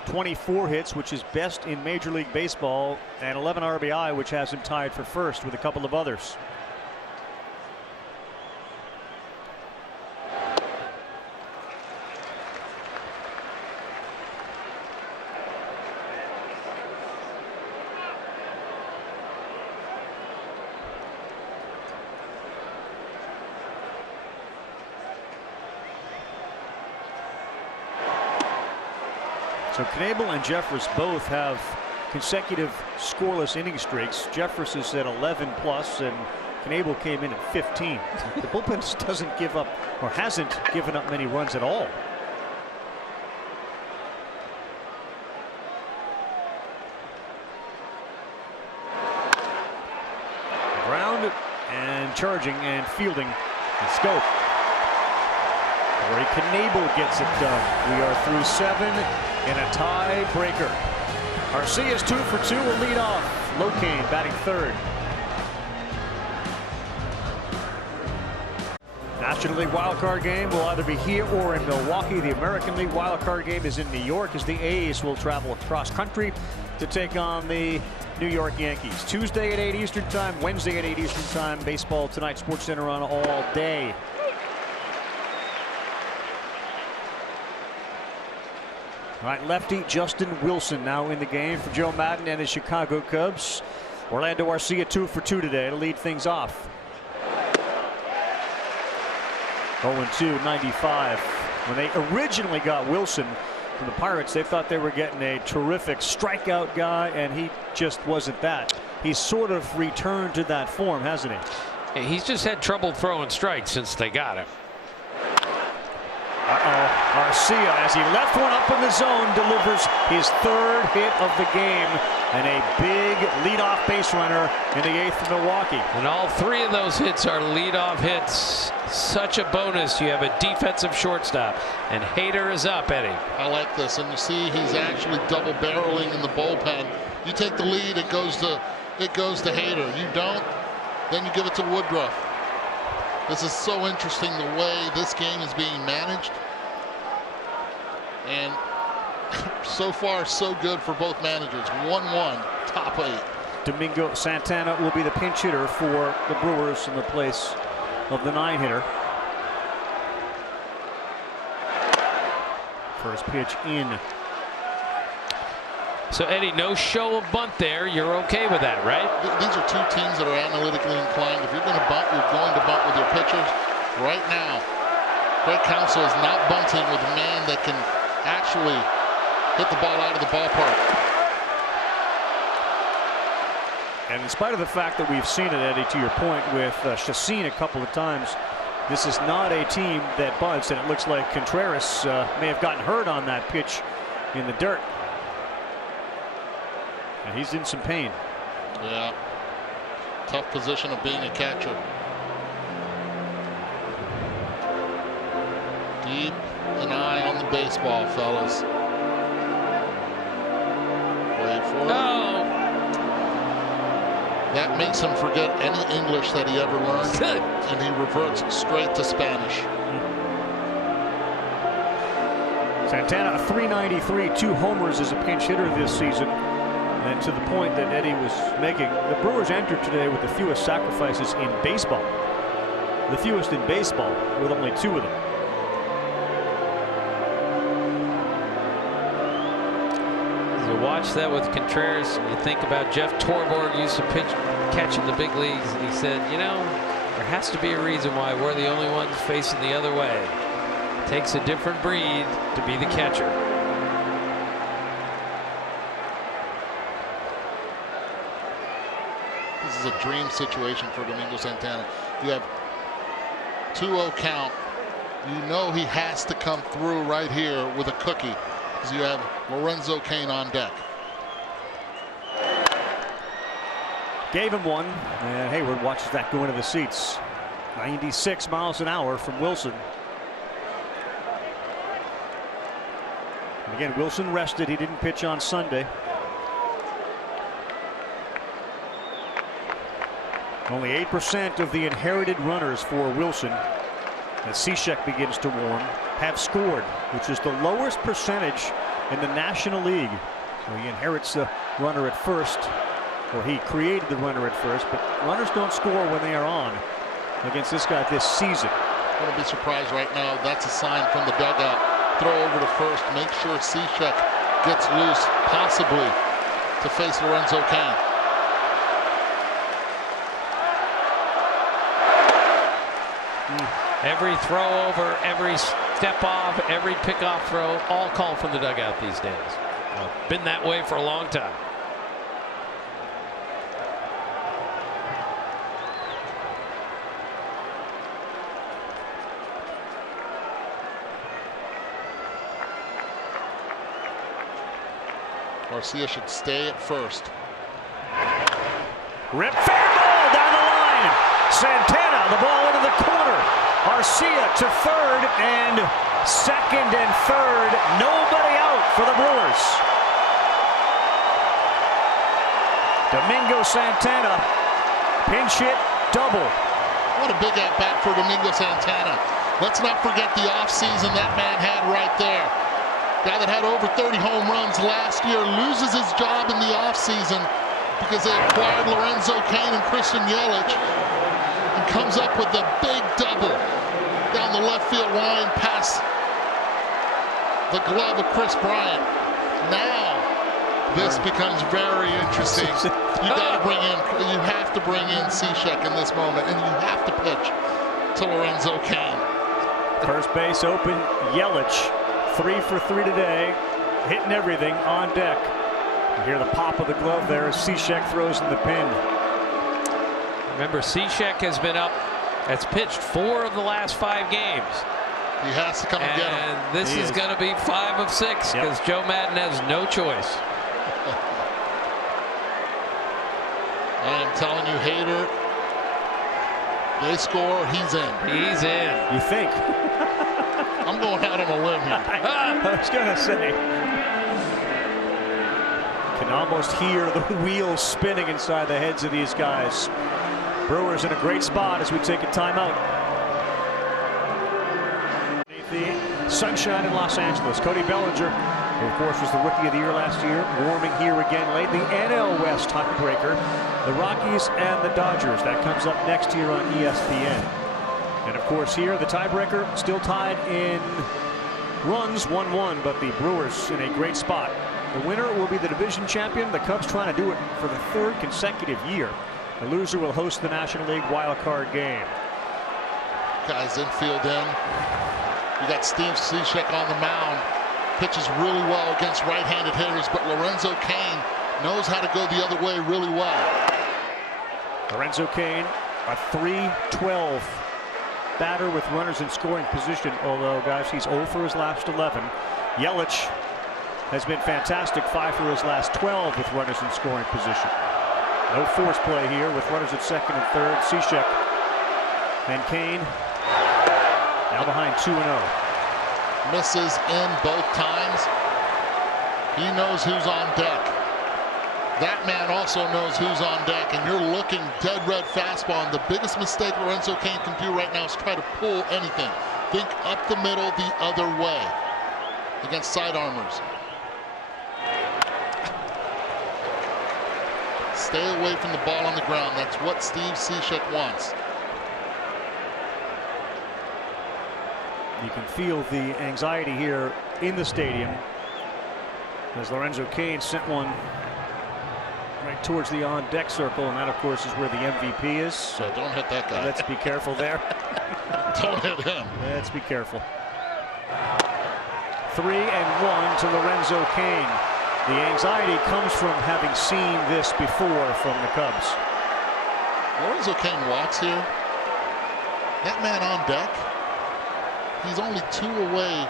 24 hits, which is best in Major League Baseball, and 11 RBI, which has him tied for first with a couple of others. So Knebel and Jeffress both have consecutive scoreless inning streaks. Jeffress is at 11 plus, and Knebel came in at 15. The bullpen just doesn't give up, or hasn't given up many runs at all. Ground and charging and fielding the scope. Corey Knebel gets it done. We are through 7 in a tiebreaker. Garcia's 2 for 2 will lead off. Locane batting third. National League wildcard game will either be here or in Milwaukee. The American League wildcard game is in New York as the A's will travel across country to take on the New York Yankees. Tuesday at 8 Eastern time, Wednesday at 8 Eastern time. Baseball tonight, SportsCenter on all day. All right, lefty Justin Wilson now in the game for Joe Maddon and his Chicago Cubs. Orlando Arcia 2 for 2 today to lead things off. 0-2, 95. When they originally got Wilson from the Pirates, they thought they were getting a terrific strikeout guy, and he just wasn't that. He's sort of returned to that form, hasn't he? He's just had trouble throwing strikes since they got him. Arcia, as he left one up in the zone, delivers his third hit of the game and a big leadoff base runner in the 8th for Milwaukee. And all 3 of those hits are leadoff hits. Such a bonus. You have a defensive shortstop, and Hader is up, Eddie. I like this, and you see he's actually double barreling in the bullpen. You take the lead, it goes to Hader. You don't, then you give it to Woodruff. This is so interesting the way this game is being managed. And so far, so good for both managers. 1-1, top 8. Domingo Santana will be the pinch hitter for the Brewers in the place of the 9-hitter. First pitch in. So, Eddie, no show of bunt there. You're okay with that, right? These are 2 teams that are analytically inclined. If you're going to bunt, you're going to bunt with your pitchers. Right now, Craig Counsell is not bunting with a man that can actually hit the ball out of the ballpark. And in spite of the fact that we've seen it, Eddie, to your point, with Chacin a couple of times, this is not a team that bunts, and it looks like Contreras may have gotten hurt on that pitch in the dirt. And he's in some pain. Yeah. Tough position of being a catcher. Keep an eye on the baseball, fellas. Wait for it. Oh. That makes him forget any English that he ever learned, and he reverts straight to Spanish. Santana, a .393, 2 homers as a pinch hitter this season. And to the point that Eddie was making, the Brewers entered today with the fewest sacrifices in baseball. The fewest in baseball, with only 2 of them. As you watch that with Contreras, you think about Jeff Torborg used to catch in the big leagues, and he said, you know, there has to be a reason why we're the only ones facing the other way. It takes a different breed to be the catcher. This is a dream situation for Domingo Santana. You have 2-0 count, You know he has to come through right here with a cookie, because you have Lorenzo Cain on deck. Gave him one, and Hayward watches that go into the seats. 96 miles an hour from Wilson. And again, Wilson rested. He didn't pitch on Sunday. Only 8% of the inherited runners for Wilson, as Cishek begins to warm, have scored, which is the lowest percentage in the National League. So he inherits the runner at first, or he created the runner at first, but runners don't score when they are on against this guy this season. Wouldn't be surprised right now. That's a sign from the dugout. Throw over to first. Make sure Cishek gets loose, possibly to face Lorenzo Cain. Every throw over, every step off, every pickoff throw, all called from the dugout these days. Been that way for a long time. Garcia should stay at first. Rip fair ball down the line. Santana, the ball into the corner. Garcia to third, and second and third. Nobody out for the Brewers. Domingo Santana, pinch hit double. What a big at bat for Domingo Santana. Let's not forget the offseason that man had right there. Guy that had over 30 home runs last year loses his job in the offseason because they acquired Lorenzo Cain and Kirkjian and Eduardo, and comes up with a big double down the left field line past the glove of Chris Bryant. Now this becomes very interesting. You have to bring in Cishek in this moment, and you have to pitch to Lorenzo Cain. First base open, Yelich. 3 for 3 today, hitting everything on deck. You hear the pop of the glove there as Cishek throws in the pin. Remember, Cishek has been up, has pitched 4 of the last 5 games. He has to come and get him. And this is going to be 5 of 6 because Joe Madden has no choice. I am telling you, Hader, they score, he's in. He's in. You think? I'm going out on a limb here. I was going to say. Can almost hear the wheels spinning inside the heads of these guys. Brewers in a great spot as we take a timeout. The sunshine in Los Angeles. Cody Bellinger, who of course was the Rookie of the Year last year, warming here again late. The NL West tiebreaker, the Rockies and the Dodgers. That comes up next year on ESPN. And of course here the tiebreaker still tied in runs 1-1, but the Brewers in a great spot. The winner will be the division champion. The Cubs trying to do it for the 3rd consecutive year. The loser will host the National League wild card game. Guys infield in. You got Steve Cishek on the mound. Pitches really well against right-handed hitters, but Lorenzo Cain knows how to go the other way really well. Lorenzo Cain, a .312 batter with runners in scoring position, although guys, he's 0 for his last 11. Yelich has been fantastic, 5 for his last 12 with runners in scoring position. No force play here with runners at second and third. Cishek and Cain now behind 2-0. Misses in both times. He knows who's on deck. That man also knows who's on deck, and you're looking dead red fastball. And the biggest mistake Lorenzo Cain can do right now is try to pull anything. Think up the middle the other way against side armors. Stay away from the ball on the ground. That's what Steve Cishek wants. You can feel the anxiety here in the stadium as Lorenzo Cain sent one right towards the on-deck circle, and that, of course, is where the MVP is. So don't hit that guy. Let's be careful there. Don't hit him. Let's be careful. 3-1 to Lorenzo Cain. The anxiety comes from having seen this before from the Cubs. Lorenzo Cain walks here. That man on deck, He's only 2 away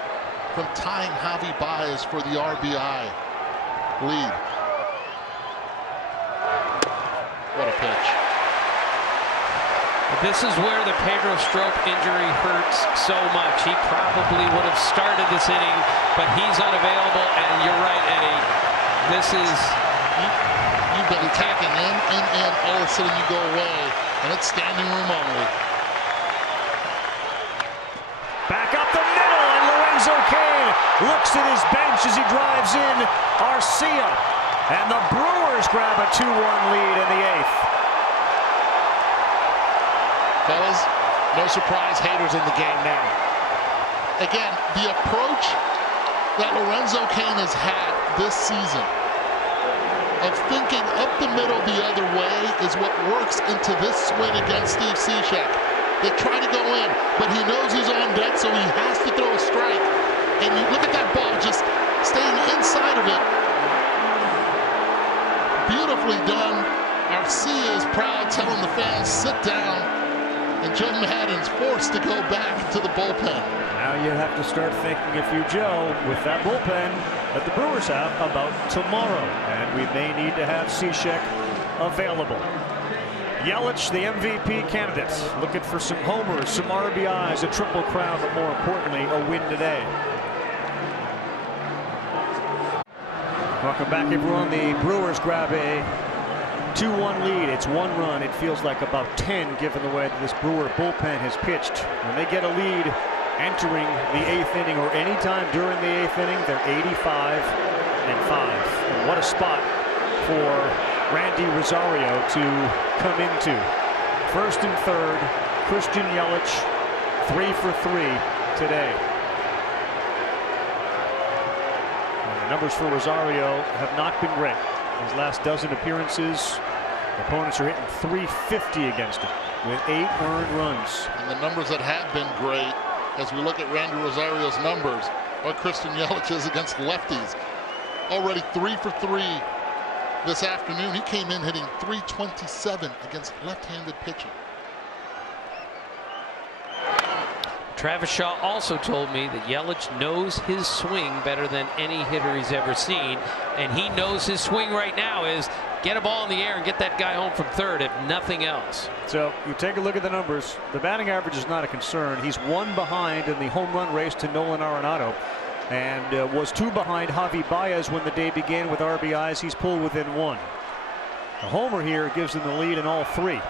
from tying Javi Baez for the RBI lead. What a pitch. This is where the Pedro Strop injury hurts so much. He probably would have started this inning, but he's unavailable, and you're right, Eddie. This is... You've been attacking in, all of a sudden you go away, and it's standing room only. Back up the middle, and Lorenzo Cain looks at his bench as he drives in Arcia. And the Brewers grab a 2-1 lead in the 8th. Fellas, no surprise, haters in the game now. Again, the approach that Lorenzo Cain has had this season of thinking up the middle the other way is what works into this swing against Steve Cishek. They try to go in, but he knows he's on deck, so he has to throw a strike. And you look at that ball just staying inside of it. Beautifully done. Arcia is proud, telling the fans, sit down. And Joe Maddon's forced to go back to the bullpen. Now you have to start thinking, if you, Joe, with that bullpen that the Brewers have, about tomorrow. And we may need to have Cishek available. Yelich, the MVP candidate, looking for some homers, some RBIs, a triple crown, but more importantly, a win today. Welcome back, everyone. The Brewers grab a 2-1 lead. It's 1 run. It feels like about 10 given the way that this Brewer bullpen has pitched. When they get a lead entering the 8th inning or any time during the 8th inning, they're 85-5. And what a spot for Randy Rosario to come into. First and third, Christian Yelich 3 for 3 today. And the numbers for Rosario have not been great. His last dozen appearances, opponents are hitting .350 against him with 8 earned runs. And the numbers that have been great, as we look at Randy Rosario's numbers, are Christian Yelich's against lefties. Already 3 for 3 this afternoon. He came in hitting .327 against left-handed pitching. Travis Shaw also told me that Yelich knows his swing better than any hitter he's ever seen, and he knows his swing right now is get a ball in the air and get that guy home from third, if nothing else. So you take a look at the numbers. The batting average is not a concern. He's 1 behind in the home run race to Nolan Arenado, and was 2 behind Javi Baez when the day began with RBIs. He's pulled within 1. The homer here gives him the lead in all 3.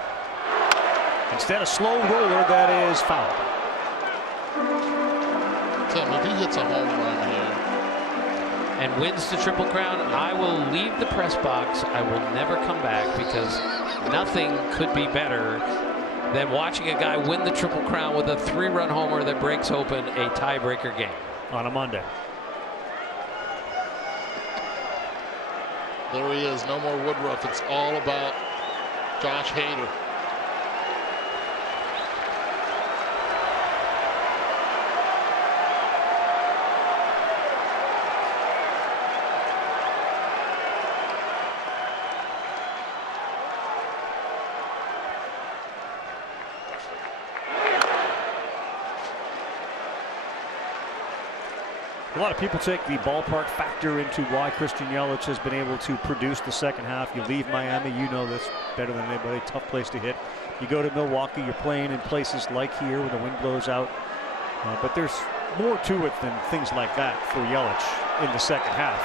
Instead, a slow roller that is fouled. Tell me, if he hits a home run here and wins the Triple Crown, I will leave the press box. I will never come back, because nothing could be better than watching a guy win the Triple Crown with a 3-run homer that breaks open a tiebreaker game on a Monday. There he is. No more Woodruff. It's all about Josh Hader. A lot of people take the ballpark factor into why Christian Yelich has been able to produce the second half. You leave Miami, you know this better than anybody, tough place to hit. You go to Milwaukee, you're playing in places like here where the wind blows out. But there's more to it than things like that for Yelich in the second half.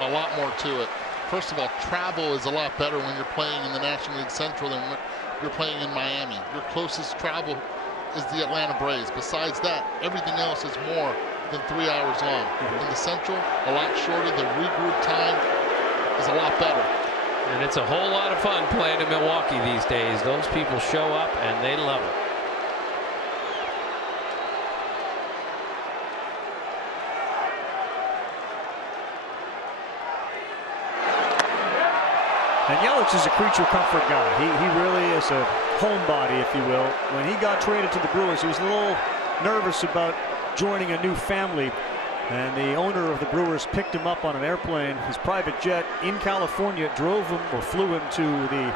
A lot more to it. First of all, travel is a lot better when you're playing in the National League Central than you're playing in Miami. Your closest travel is the Atlanta Braves. Besides that, everything else is more than 3 hours long. In the Central, a lot shorter. The regroup time is a lot better. And it's a whole lot of fun playing in Milwaukee these days. Those people show up and they love it. And Yelich is a creature comfort guy. He really is a homebody, if you will. When he got traded to the Brewers, he was a little nervous about joining a new family. And the owner of the Brewers picked him up on an airplane, his private jet in California, drove him or flew him to the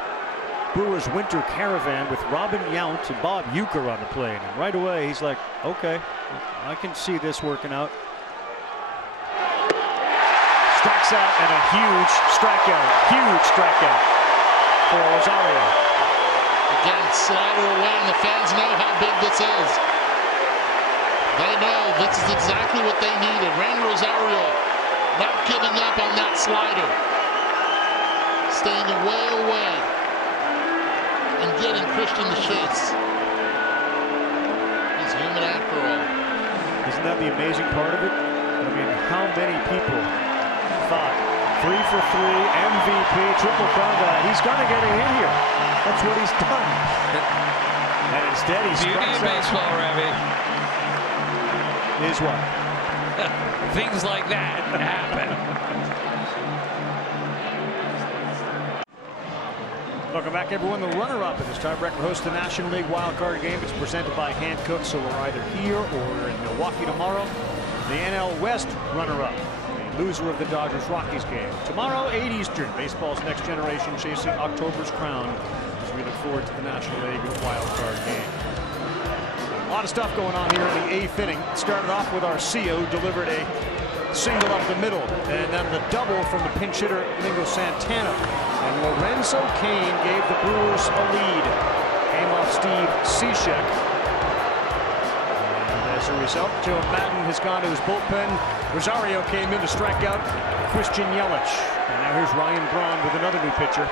Brewers winter caravan with Robin Yount and Bob Uecker on the plane. And right away, he's like, okay, I can see this working out. Strikes out and a huge strikeout for Rosario. Again, slider away, and the fans know how big this is. They know this is exactly what they needed. Randy Rosario not giving up on that slider. Staying away and getting Kirkjian the chase. He's human after all. Isn't that the amazing part of it? I mean, how many people thought 3 for 3, MVP, triple crown guy, he's got to get it in here. That's what he's done. And instead he Beauty strikes in baseball, Ravech. Is what? Things like that happen. Welcome back, everyone. The runner-up in this tiebreaker hosts the National League wildcard game. It's presented by Hankook, so we're either here or in Milwaukee tomorrow. The NL West runner-up, the loser of the Dodgers-Rockies game. Tomorrow, 8 Eastern, baseball's next generation chasing October's crown as we look forward to the National League wildcard game. A lot of stuff going on here in the 8th inning. It started off with Arcia, who delivered a single up the middle, and then the double from the pinch hitter, Mingo Santana. And Lorenzo Cain gave the Brewers a lead. Came off Steve Cishek. And as a result, Joe Madden has gone to his bullpen. Rosario came in to strike out Kirkjian Yelich. And now here's Ryan Braun with another new pitcher.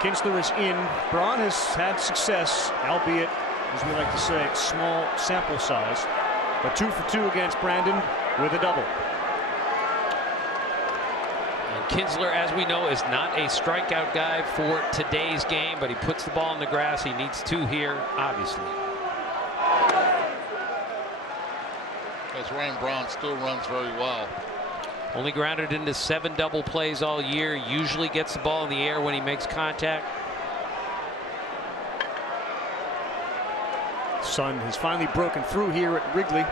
Kinsler is in. Braun has had success, albeit, as we like to say, small sample size. But 2 for 2 against Brandon with a double. And Kinsler, as we know, is not a strikeout guy for today's game, but he puts the ball in the grass. He needs 2 here, obviously. As Ryan Braun still runs very well. Only grounded into 7 double plays all year. Usually gets the ball in the air when he makes contact. Sun has finally broken through here at Wrigley.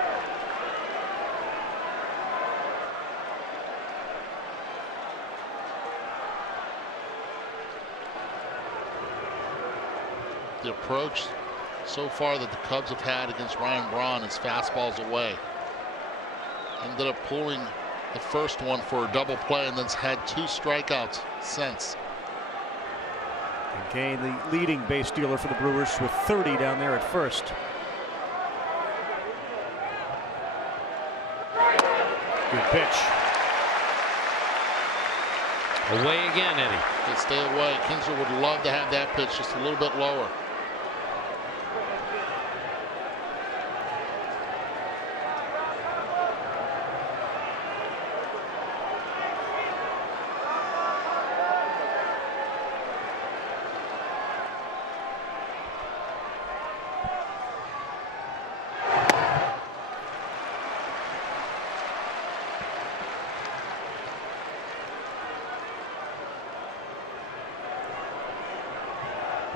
The approach so far that the Cubs have had against Ryan Braun is fastballs away. Ended up pulling the first one for a double play and then's had 2 strikeouts since. And Cain, the leading base stealer for the Brewers, with 30 down there at first. Good pitch. Away again, Eddie. They stay away. Kinsler would love to have that pitch just a little bit lower.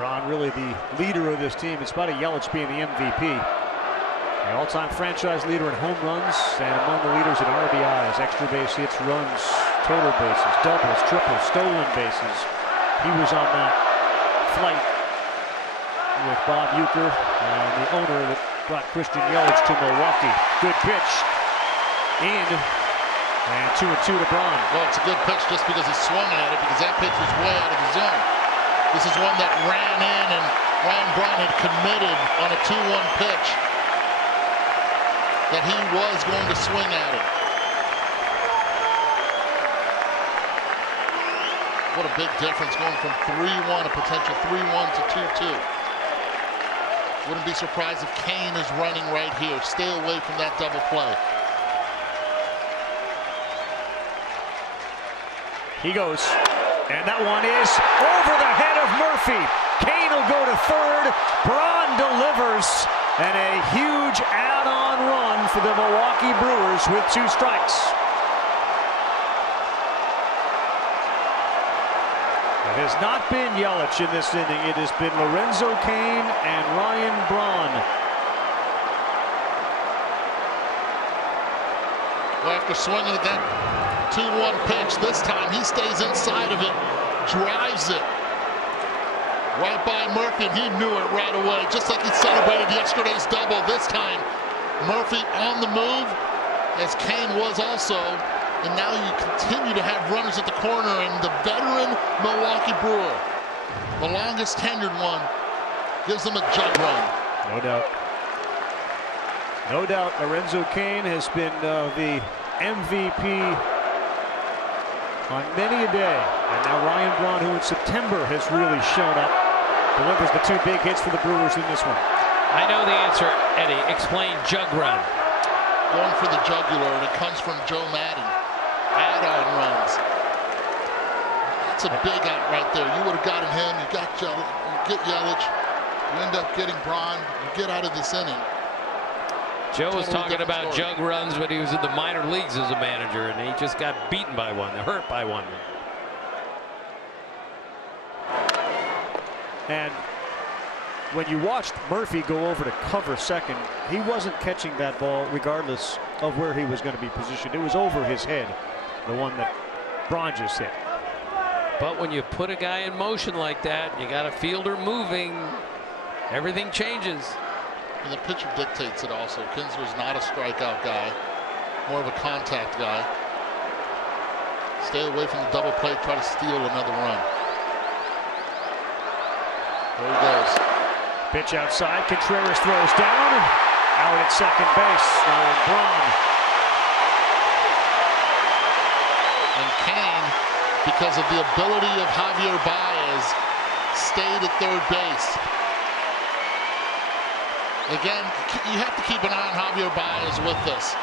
Braun really the leader of this team, in spite of Yelich being the MVP. The all-time franchise leader in home runs and among the leaders in RBIs, extra base hits, runs, total bases, doubles, triples, stolen bases. He was on that flight with Bob Uecker and the owner that brought Kirkjian Yelich to Milwaukee. Good pitch. And 2-2 to Braun. Well, it's a good pitch just because he swung at it, because that pitch was way out of the zone. This is one that ran in, and Ryan Braun had committed on a 2-1 pitch that he was going to swing at it. What a big difference going from 3-1, a potential 3-1 to 2-2. Wouldn't be surprised if Cain is running right here. Stay away from that double play. He goes. And that one is over the head of Murphy. Cain will go to third. Braun delivers. And a huge add-on run for the Milwaukee Brewers with 2 strikes. It has not been Yelich in this inning. It has been Lorenzo Cain and Ryan Braun. Well, after swinging at that 2-1 pitch, this time he stays inside of it, drives it, Right by Murphy, and he knew it right away, just like he celebrated yesterday's double. This time, Murphy on the move, as Kane was also. And now you continue to have runners at the corner, and the veteran Milwaukee Brewer, the longest tenured one, gives them a jug run. No doubt. No doubt Lorenzo Cain has been the MVP on many a day. And now Ryan Braun, who in September has really shown up, delivers the 2 big hits for the Brewers in this one. I know the answer, Eddie. Explain jug run. Going for the jugular, and it comes from Joe Madden. Add-on runs. That's a big out right there. You would have gotten him. You got Yelich. You get Yelich. You end up getting Braun. You get out of this inning. Joe was Totally talking about story. jug runs when he was in the minor leagues as a manager, and he just got beaten by one, hurt by one. And when you watched Murphy go over to cover second, he wasn't catching that ball regardless of where he was going to be positioned. It was over his head, the one that Braun just hit. But when you put a guy in motion like that, you got a fielder moving, everything changes. And the pitcher dictates it also. Kinsler's not a strikeout guy, more of a contact guy. Stay away from the double play, try to steal another run. There he goes. Pitch outside, Contreras throws down, out at second base, now Braun. And Kane, because of the ability of Javier Baez, stayed at third base. Again, you have to keep an eye on Javier Baez with this.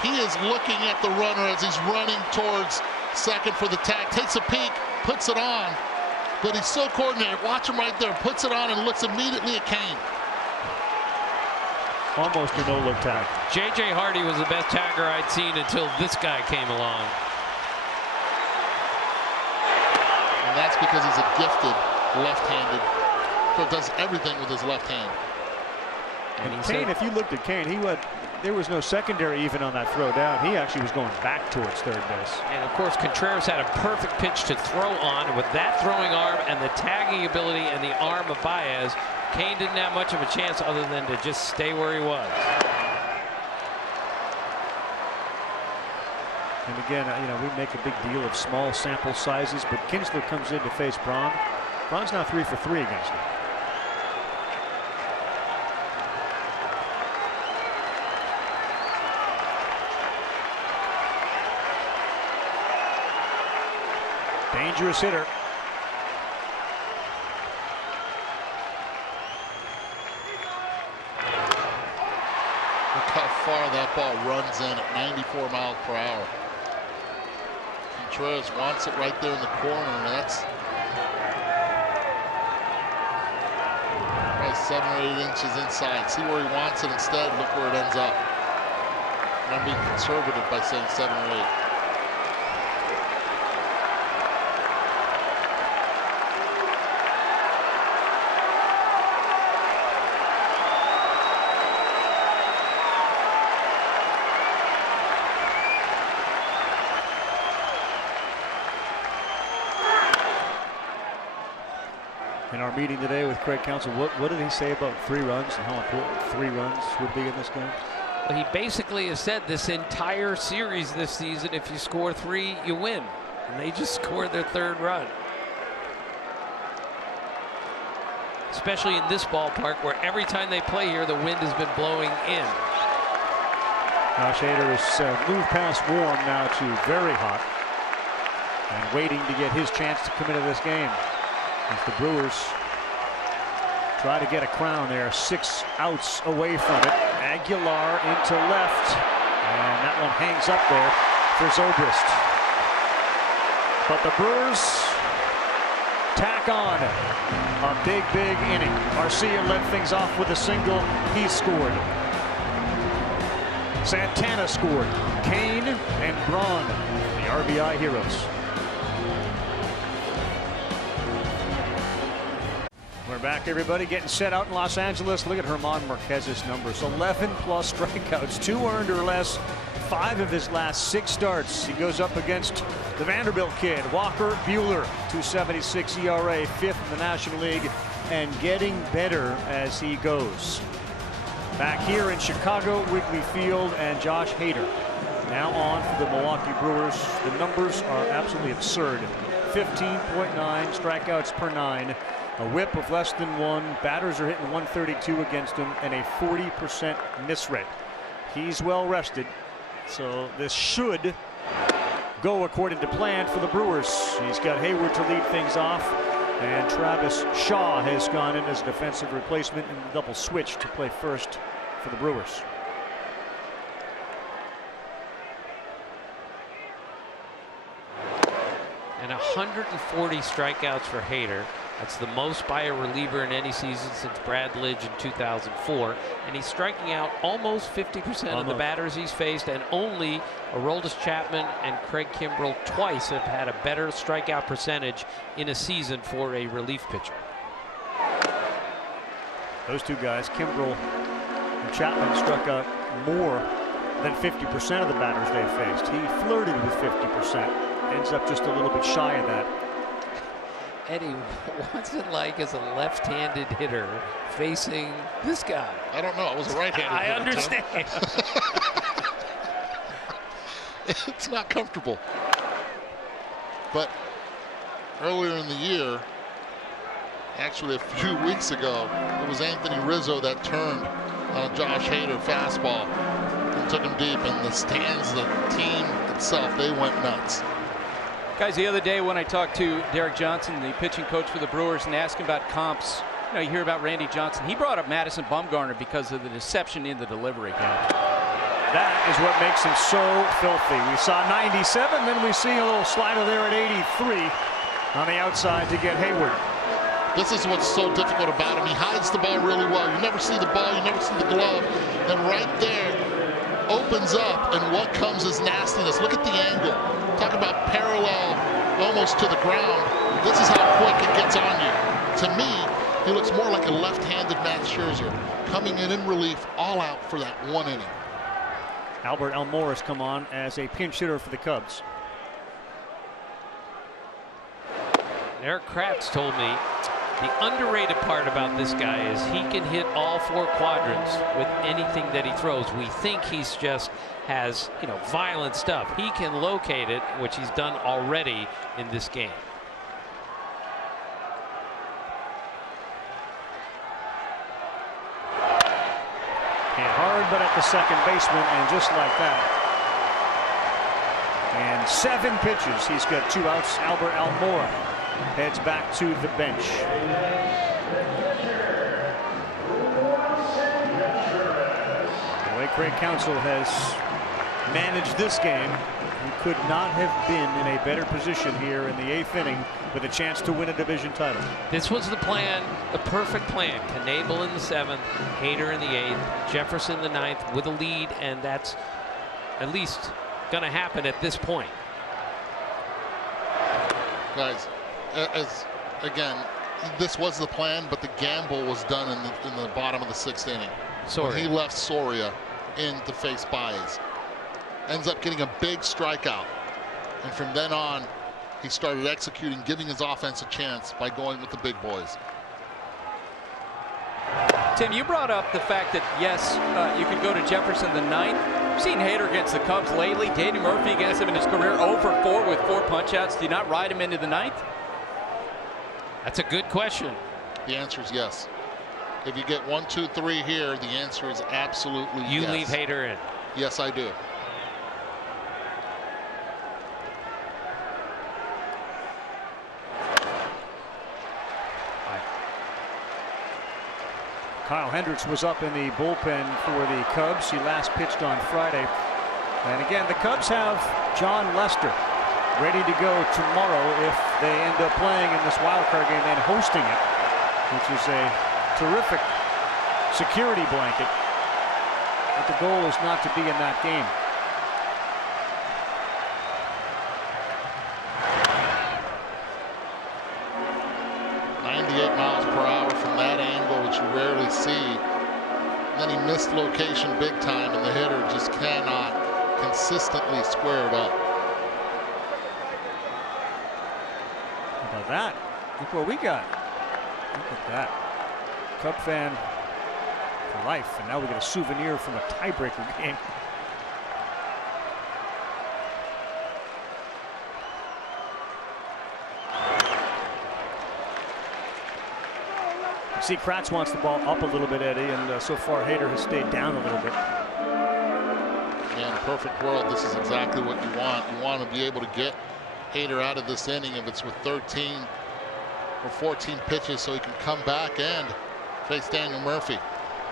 He is looking at the runner as he's running towards second for the tag. Takes a peek, puts it on, but he's so coordinated. Watch him right there. Puts it on and looks immediately at Kane. Almost a no-look tag. J.J. Hardy was the best tagger I'd seen until this guy came along. And that's because he's a gifted left-handed. So does everything with his left hand. And Kane, if you looked at Kane, there was no secondary even on that throw down. He actually was going back towards third base. And of course, Contreras had a perfect pitch to throw on. With that throwing arm and the tagging ability and the arm of Baez, Kane didn't have much of a chance other than to just stay where he was. And again, we make a big deal of small sample sizes, but Kinsler comes in to face Braun. Braun's now 3 for 3 against him. Dangerous hitter. Look how far that ball runs in at 94 miles per hour. Contreras wants it right there in the corner, and that's probably 7 or 8 inches inside. See where he wants it instead. Look where it ends up. And I'm being conservative by saying 7 or 8. In our meeting today with Craig Counsell, what did he say about 3 runs and how important 3 runs would be in this game? Well, he basically has said this entire series this season, if you score 3, you win. And they just scored their 3rd run. Especially in this ballpark where every time they play here, the wind has been blowing in. Now Shader has moved past warm now to very hot and waiting to get his chance to come into this game. As the Brewers try to get a crown, they are 6 outs away from it. Aguilar into left, and that one hangs up there for Zobrist. But the Brewers tack on a big inning. Garcia led things off with a single. He scored. Santana scored. Kane and Braun, the RBI heroes. We're back, everybody, getting set out in Los Angeles. Look at German Marquez's numbers. 11+ strikeouts, 2 earned or less, 5 of his last 6 starts. He goes up against the Vanderbilt kid, Walker Buehler, 2.76 ERA, 5th in the National League, and getting better as he goes. Back here in Chicago, Wrigley Field, and Josh Hader now on for the Milwaukee Brewers. The numbers are absolutely absurd. 15.9 strikeouts per 9, a whip of less than 1. Batters are hitting 132 against him, and a 40% miss rate. He's well rested, so this should go according to plan for the Brewers. He's got Hayward to lead things off, and Travis Shaw has gone in as a defensive replacement in the double switch to play first for the Brewers. And 140 strikeouts for Hader. That's the most by a reliever in any season since Brad Lidge in 2004. And he's striking out almost 50% of the batters he's faced, and only Aroldis Chapman and Craig Kimbrell twice have had a better strikeout percentage in a season for a relief pitcher. Those two guys, Kimbrell and Chapman, struck out more than 50% of the batters they faced. He flirted with 50%. Ends up just a little bit shy of that. Eddie, what's it like as a left-handed hitter facing this guy? I don't know. I was a right-handed hitter. I understand. It's not comfortable. But earlier in the year, actually a few weeks ago, it was Anthony Rizzo that turned on a Josh Hader fastball and took him deep. And the stands, the team itself, they went nuts. Guys, the other day when I talked to Derek Johnson, the pitching coach for the Brewers, and asked him about comps, you know, you hear about Randy Johnson. He brought up Madison Bumgarner because of the deception in the delivery. That is what makes him so filthy. We saw 97, then we see a little slider there at 83 on the outside to get Hayward. This is what's so difficult about him. He hides the ball really well. You never see the ball, you never see the glove. And right there opens up, and what comes is nastiness. Look at the angle. Talk about parallel almost to the ground. This is how quick it gets on you. To me, he looks more like a left-handed Max Scherzer, coming in relief, all out for that 1 inning. Albert Almora come on as a pinch hitter for the Cubs. Eric Kratz told me the underrated part about this guy is he can hit all 4 quadrants with anything that he throws. We think he's just has, you know, violent stuff. He can locate it, which he's done already in this game. Hit hard, but at the second baseman, and just like that. And 7 pitches. He's got 2 outs. Albert Almora heads back to the bench. The way Craig Counsell has managed this game, he could not have been in a better position here in the 8th inning with a chance to win a division title. This was the plan, the perfect plan. Knebel in the 7th, Hader in the 8th, Jefferson in the 9th with a lead, and that's at least going to happen at this point. Guys, as again, this was the plan, but the gamble was done in the bottom of the 6th inning. When he left Soria in to face Baez. Ends up getting a big strikeout, and from then on he started executing, giving his offense a chance by going with the big boys. Tim, you brought up the fact that yes, you could go to Jefferson the 9th. You've seen Hader against the Cubs lately. Danny Murphy against him in his career 0 for 4 with 4 punch-outs. Do you not ride him into the 9th? That's a good question. The answer is yes. If you get 1, 2, 3 here, the answer is absolutely yes. You leave Hader in. Yes, I do. Kyle Hendricks was up in the bullpen for the Cubs. He last pitched on Friday. And again, the Cubs have John Lester ready to go tomorrow if they end up playing in this wild card game and hosting it, which is a terrific security blanket. But the goal is not to be in that game. See, and then he missed location big time, and the hitter just cannot consistently squared up. How about that? Look what we got. Look at that. Cub fan for life. And now we get a souvenir from a tiebreaker game. See, Kratz wants the ball up a little bit, Eddie, and so far Hader has stayed down a little bit. Yeah, in a perfect world, this is exactly what you want. You want to be able to get Hader out of this inning if it's with 13 or 14 pitches, so he can come back and face Daniel Murphy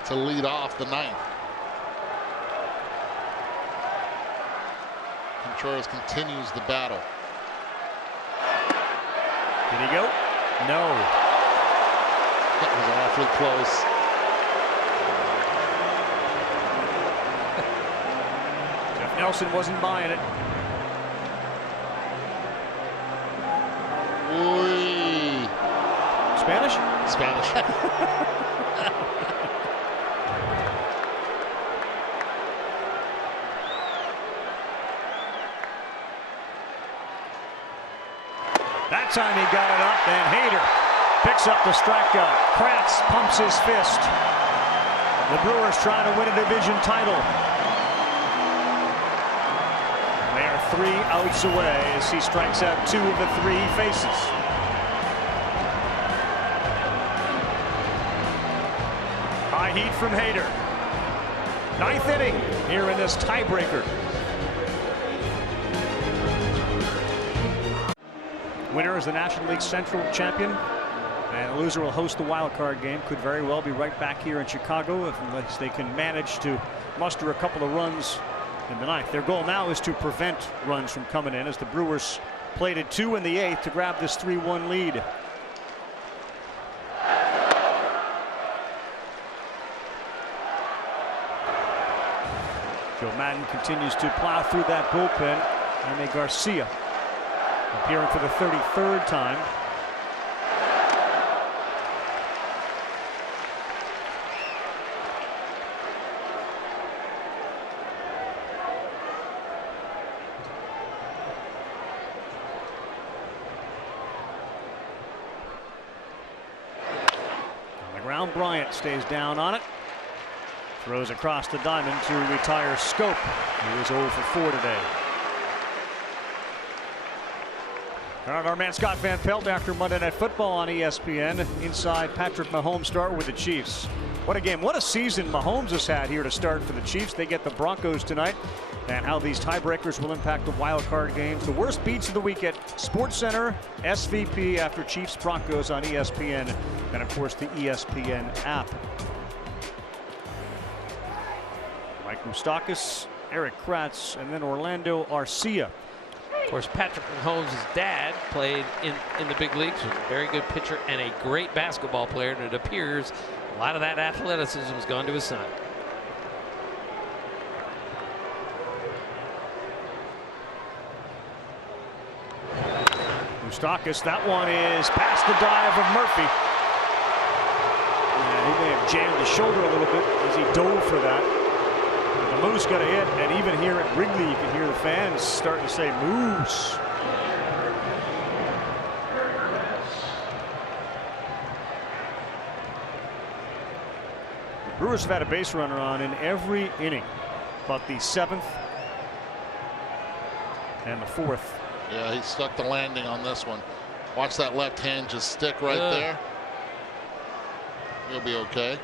to lead off the ninth. Contreras continues the battle. Did he go? No. That was awfully close. Jeff Nelson wasn't buying it. Ooh. Spanish? Spanish. That time he got it up, and Hader picks up the strikeout. Kratz pumps his fist. The Brewers trying to win a division title. They are 3 outs away as he strikes out 2 of the 3 he faces. High heat from Hader. 9th inning here in this tiebreaker. Winner is the National League Central champion. And the loser will host the wild card game. Could very well be right back here in Chicago unless they can manage to muster a couple of runs in the ninth. Their goal now is to prevent runs from coming in as the Brewers played at 2 in the 8th to grab this 3-1 lead. Joe Madden continues to plow through that bullpen. Jaime Garcia appearing for the 33rd time. Bryant stays down on it. Throws across the diamond to retire Scope. He was 0 for 4 today. All right, our man Scott Van Pelt after Monday Night Football on ESPN. Inside Patrick Mahomes start with the Chiefs. What a game. What a season Mahomes has had here to start for the Chiefs. They get the Broncos tonight. And how these tiebreakers will impact the wild card games. The worst beats of the week at SportsCenter, SVP after Chiefs Broncos on ESPN. And of course the ESPN app. Mike Moustakas, Eric Kratz, and then Orlando Arcia. Of course, Patrick Mahomes' dad played in the big leagues. Was a very good pitcher and a great basketball player. And it appears a lot of that athleticism has gone to his son. Moustakas, that one is past the dive of Murphy. And he may have jammed his shoulder a little bit as he dove for that. But the Moose got a hit, and even here at Wrigley, you can hear the fans starting to say Moose. The Brewers have had a base runner on in every inning, but the 7th and the 4th. Yeah, he stuck the landing on this one. Watch that left hand just stick right there. He'll be okay.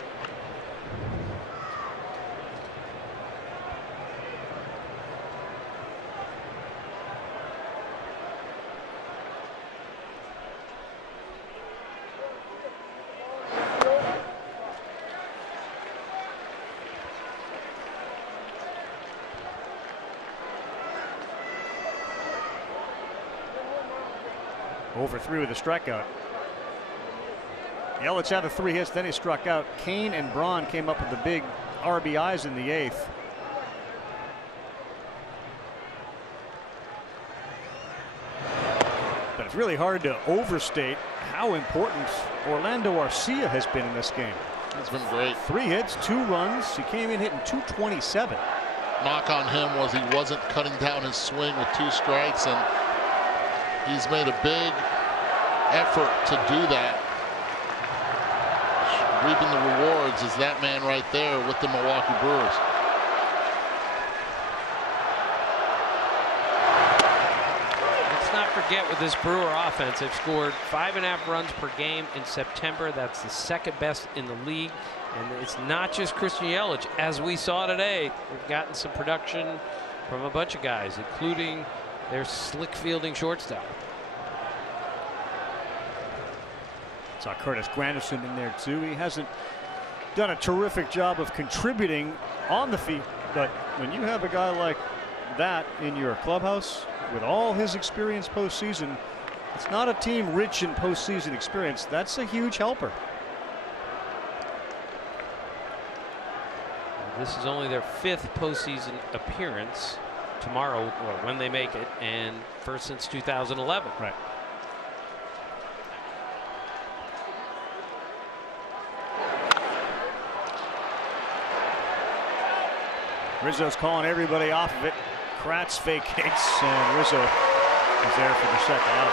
Over 3 with a strikeout. Yelich had the 3 hits, then he struck out. Kane and Braun came up with the big RBIs in the 8th. But it's really hard to overstate how important Orlando Arcia has been in this game. He's been great. 3 hits, 2 runs. He came in hitting .227. knock on him was he wasn't cutting down his swing with 2 strikes, and he's made a big effort to do that. Reaping the rewards is that man right there with the Milwaukee Brewers. Let's not forget with this Brewer offense, they've scored 5.5 runs per game in September. That's the 2nd best in the league. And it's not just Kirkjian Yelich. As we saw today, they've gotten some production from a bunch of guys, including their slick fielding shortstop. Saw Curtis Granderson in there too. He hasn't done a terrific job of contributing on the field, but when you have a guy like that in your clubhouse with all his experience postseason, it's not a team rich in postseason experience. That's a huge helper. This is only their 5th postseason appearance tomorrow, or when they make it, and first since 2011. Right. Rizzo's calling everybody off of it. Kratz vacates, and Rizzo is there for the 2nd out.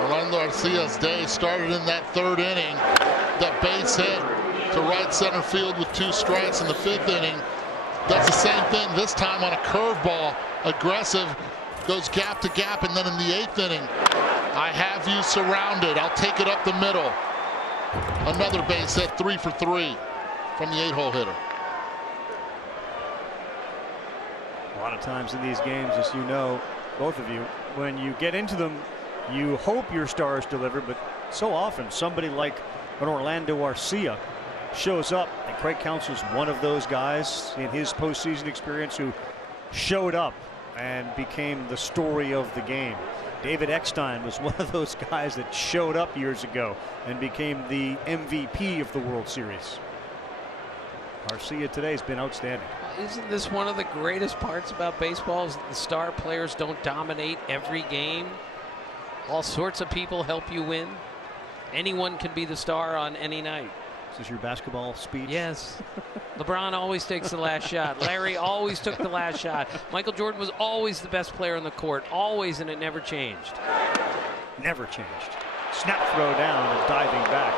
Orlando Arcia's day started in that 3rd inning. That base hit to right center field with 2 strikes in the 5th inning. Does the same thing this time on a curveball. Aggressive, goes gap to gap, and then in the 8th inning, I have you surrounded. I'll take it up the middle. Another base hit, 3 for 3 from the 8-hole hitter. A lot of times in these games, as you know, both of you, when you get into them, you hope your stars deliver, but so often somebody like an Orlando Arcia shows up, and Craig Counsell's one of those guys in his postseason experience who showed up and became the story of the game. David Eckstein was one of those guys that showed up years ago and became the MVP of the World Series. Arcia today has been outstanding. Isn't this one of the greatest parts about baseball, is that the star players don't dominate every game? All sorts of people help you win. Anyone can be the star on any night. Is this your basketball speech? Yes. LeBron always takes the last shot. Larry always took the last shot. Michael Jordan was always the best player on the court. Always, and it never changed. Never changed. Snap throw down and diving back.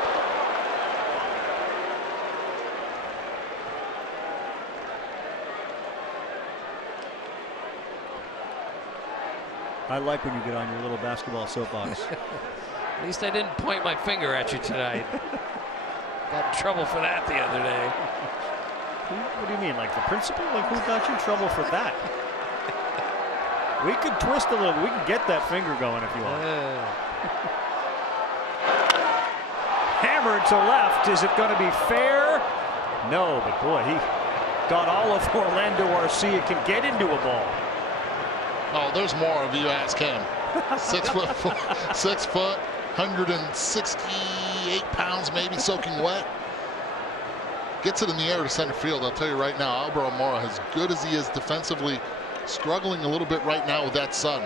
I like when you get on your little basketball soapbox. At least I didn't point my finger at you tonight. Got in trouble for that the other day. What do you mean, like the principal? Like who got you in trouble for that? We could twist a little. We can get that finger going if you want. Hammered to left. Is it going to be fair? No, but boy, he got all of Orlando Arcia can get into a ball. Oh, there's more if you ask him. 6 foot, 6 foot, 168 pounds, maybe soaking wet. Gets it in the air to center field. I'll tell you right now, Albert Almora, as good as he is defensively, struggling a little bit right now with that sun.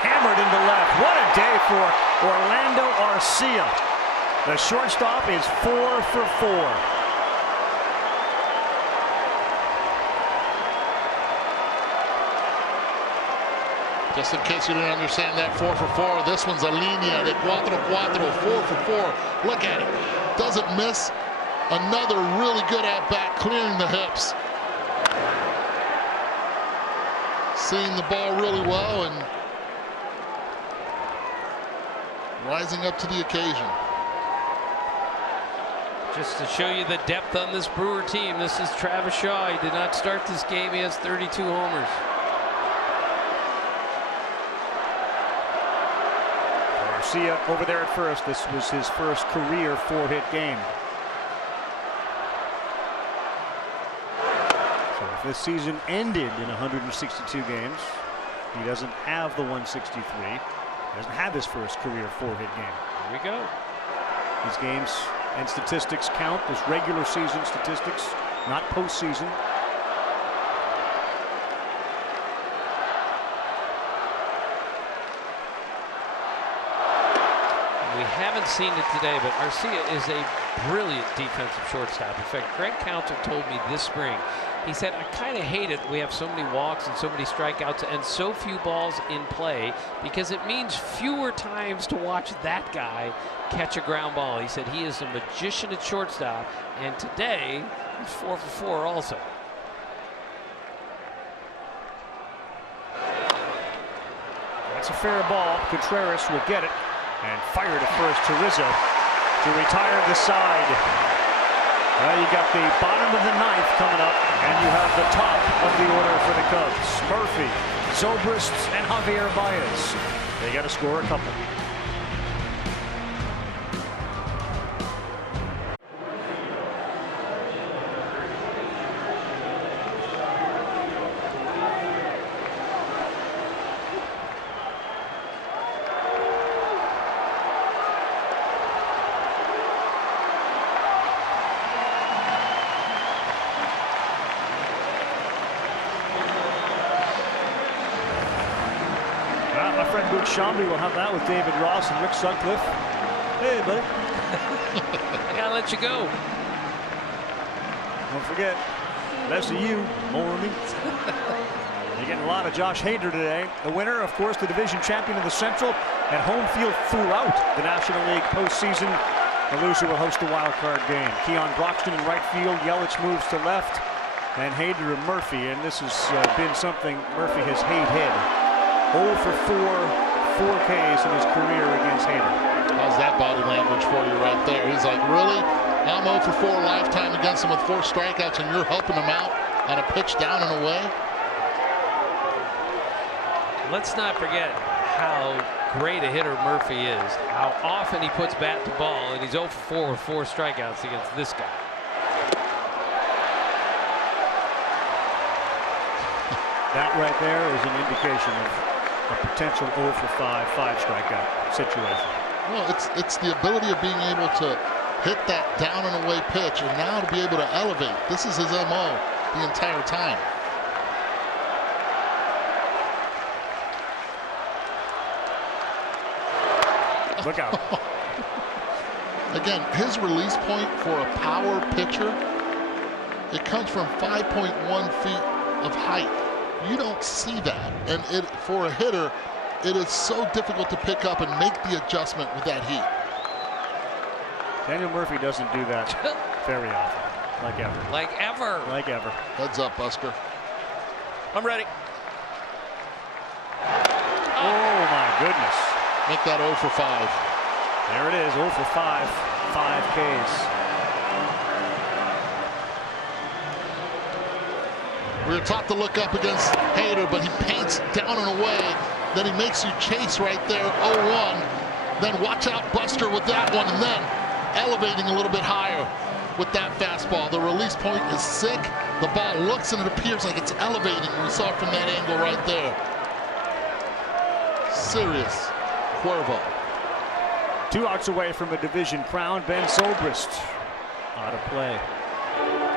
Hammered into left. What a day for Orlando Arcia. The shortstop is 4 for 4. Just in case you didn't understand that 4 for 4, this one's a línea de 4-4, 4 for 4. Look at it. Doesn't miss. Another really good at bat, clearing the hips. Seeing the ball really well and rising up to the occasion. Just to show you the depth on this Brewer team, this is Travis Shaw. He did not start this game. He has 32 homers. Arcia over there at first. This was his first career 4-hit game. So if this season ended in 162 games, he doesn't have the 163. He doesn't have his first career 4-hit game. Here we go. These games and statistics count as regular season statistics, not postseason. haven't seen it today, but Arcia is a brilliant defensive shortstop. In fact, Greg Counter told me this spring, he said, I kind of hate it. We have so many walks and so many strikeouts and so few balls in play because it means fewer times to watch that guy catch a ground ball. He said he is a magician at shortstop, and today he's 4 for 4 also. That's a fair ball. Contreras will get it and fire to first to Rizzo to retire the side. Well, you got the bottom of the ninth coming up, and you have the top of the order for the Cubs. Murphy, Zobrist, and Javier Baez. They got to score a couple. My friend Luke Shambi will have that with David Ross and Rick Sutcliffe. Hey, buddy. I gotta let you go. Don't forget, less of you, more of me. You're getting a lot of Josh Hader today. The winner, of course, the division champion of the Central, and home field throughout the National League postseason. The loser will host the wild card game. Keon Broxton in right field. Yelich moves to left, and Hader and Murphy. And this has been something Murphy has hit. 0 for 4, 4 Ks in his career against Hader. How's that body language for you right there? He's like, really? I'm 0 for 4 lifetime against him with 4 strikeouts, and you're helping him out on a pitch down and away? Let's not forget how great a hitter Murphy is, how often he puts bat to ball, and he's 0 for 4 with 4 strikeouts against this guy. That right there is an indication of a potential 0 for 5 strikeout situation. Well, it's the ability of being able to hit that down and away pitch, and now to be able to elevate. This is his MO the entire time. Look out. Again, his release point for a power pitcher, it comes from 5.1 feet of height. You don't see that, and for a hitter, it is so difficult to pick up and make the adjustment with that heat. Daniel Murphy doesn't do that very often, like ever. Like ever. Like ever. Heads up, Buster. I'm ready. Oh my goodness. Make that 0 for 5. There it is, 0 for 5, 5 Ks. We were taught to look up against Hader, but he paints down and away. Then he makes you chase right there, 0-1. Then watch out Buster with that one, and then elevating a little bit higher with that fastball. The release point is sick. The ball looks and it appears like it's elevating. We saw it from that angle right there. Serious Cuervo. 2 outs away from a division crown. Ben Zobrist out of play.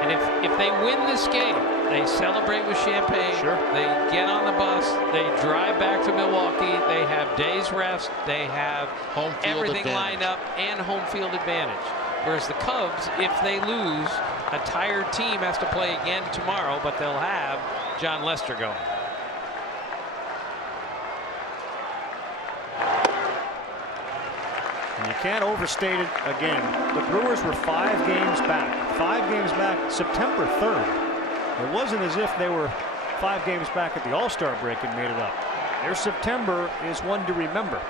And if they win this game, they celebrate with champagne. Sure. They get on the bus. They drive back to Milwaukee. They have days rest. They have home field everything advantage. lined up and home field advantage. Whereas the Cubs, if they lose, a tired team has to play again tomorrow, but they'll have John Lester going. And you can't overstate it again. The Brewers were 5 games back. 5 games back September 3rd. It wasn't as if they were 5 games back at the All-Star break and made it up. Their September is one to remember.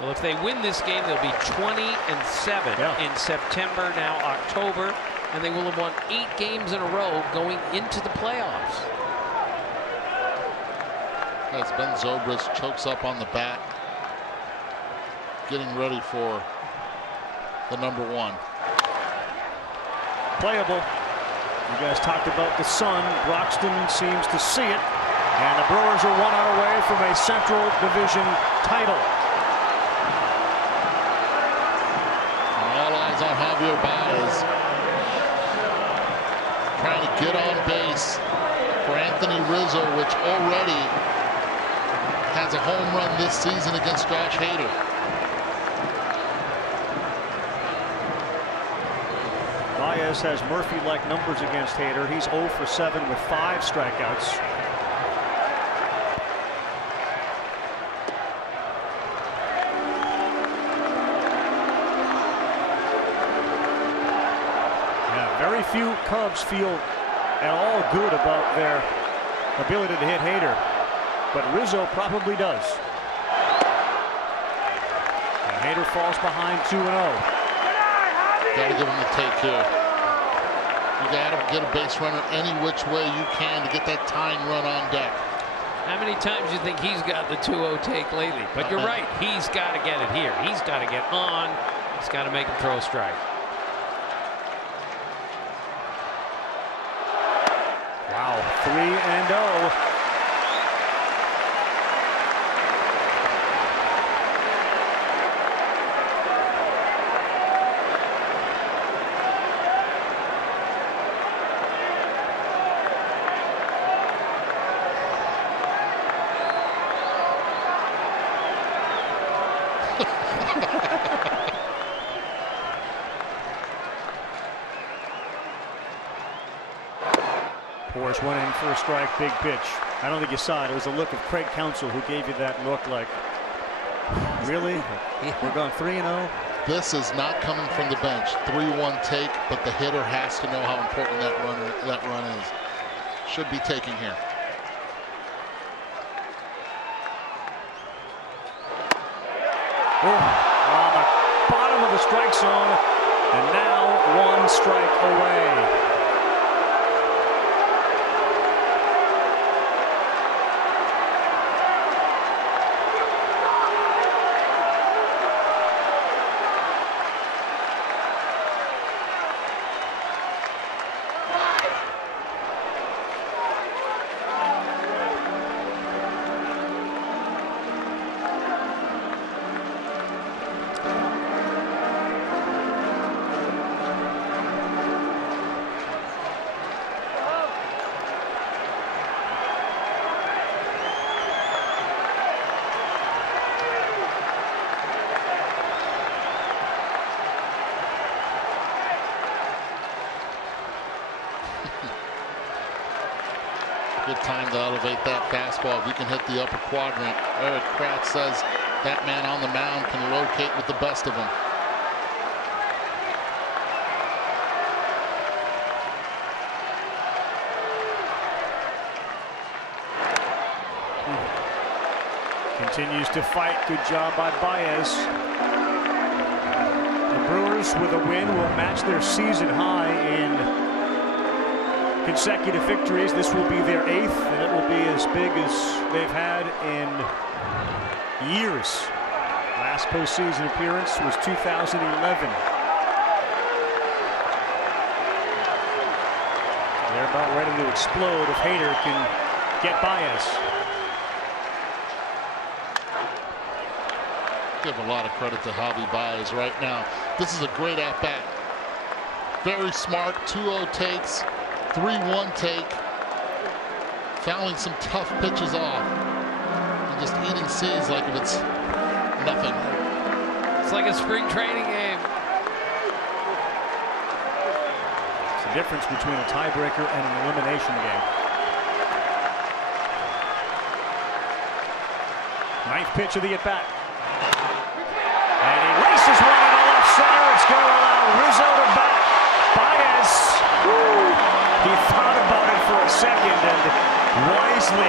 Well, if they win this game, they'll be 20-7 in September, now October, and they will have won 8 games in a row going into the playoffs. As Ben Zobrist chokes up on the bat, getting ready for the number 1. Playable. You guys talked about the sun. Broxton seems to see it. And the Brewers are 1 out away from a Central Division title. All eyes on Javier Baez. Trying to get on base for Anthony Rizzo, which already has a home run this season against Josh Hader. Baez has Murphy-like numbers against Hader. He's 0 for 7 with 5 strikeouts. Yeah, very few Cubs feel at all good about their ability to hit Hader, but Rizzo probably does. And Hader falls behind 2-0. Gotta give him the take here. You gotta get a base runner any which way you can to get that tying run on deck. How many times do you think he's got the 2-0 take lately? But you're right, he's got to get it here. He's got to get on. He's got to make him throw a strike. Wow, 3-0. Pours one in for a strike, big pitch. I don't think you saw it. It was a look of Craig Counsell who gave you that look like, really? We're going 3-0? This is not coming from the bench. 3-1 take, but the hitter has to know how important that run is. Should be taking here. On the bottom of the strike zone, and now 1 strike away. Good time to elevate that fastball. If you can hit the upper quadrant, Eric Kratz says that man on the mound can locate with the best of them. Continues to fight. Good job by Baez. The Brewers with a win will match their season high in consecutive victories. This will be their 8th, and it will be as big as they've had in years. Last postseason appearance was 2011. They're about ready to explode if Hader can get Baez. Give a lot of credit to Javi Baez right now. This is a great at-bat. Very smart, 2-0 takes. 3-1 take, fouling some tough pitches off, and just eating C's like if it's nothing. It's like a spring training game. It's the difference between a tiebreaker and an elimination game. 9th pitch of the at-bat. And he races one into left center. It's going to allow Rizzo to bat. Baez. He thought about it for a second and wisely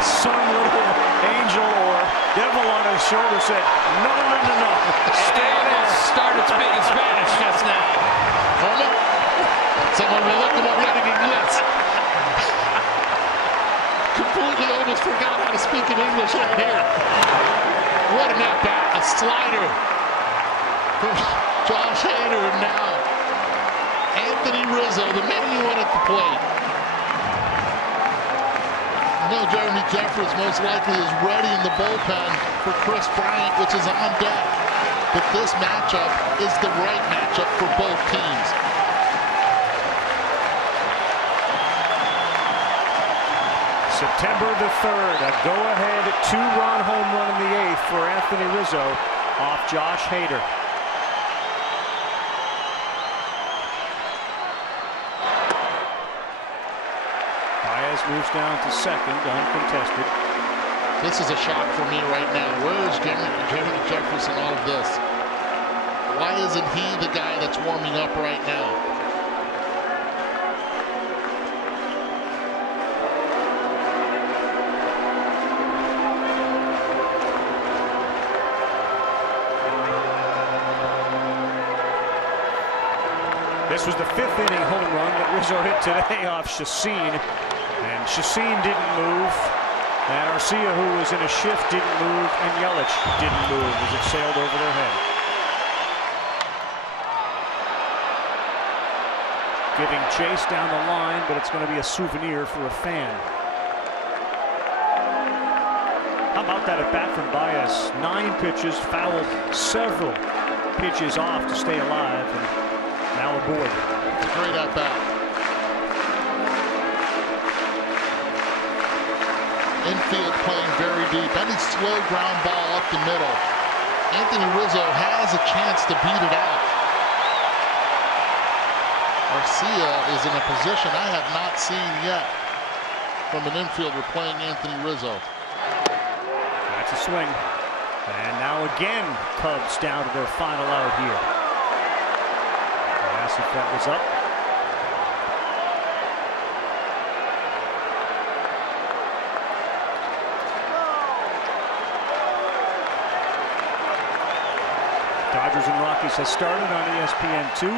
some little angel or devil on his shoulder said, no, no, no, no, no. Stay almost started speaking Spanish just now. ¿Cómo? Se volvió como hablar en inglés. Completely almost forgot how to speak in English right here. What an at-bat. A slider from Josh Hader now. Anthony Rizzo, the man you want at the plate. No, Jeremy Jeffers most likely is ready in the bullpen for Chris Bryant, which is on deck. But this matchup is the right matchup for both teams. September the 3rd, a go-ahead 2-run home run in the 8th for Anthony Rizzo off Josh Hader. Baez moves down to second, uncontested. This is a shock for me right now. Where is Jeremy Jeffress in all of this? Why isn't he the guy that's warming up right now? This was the 5th inning home run that Rizzo hit today off Chacin. And Chacin didn't move. And Arcia, who was in a shift, didn't move. And Yelich didn't move as it sailed over their head. Giving chase down the line, but it's going to be a souvenir for a fan. How about that at bat from Baez? 9 pitches, fouled several pitches off to stay alive. And now aboard. Great at bat. Infield playing very deep. Any slow ground ball up the middle. Anthony Rizzo has a chance to beat it out. Arcia is in a position I have not seen yet from an infielder playing Anthony Rizzo. That's a swing. And now again, Cubs down to their final out here. If that was up. Dodgers and Rockies has started on ESPN 2.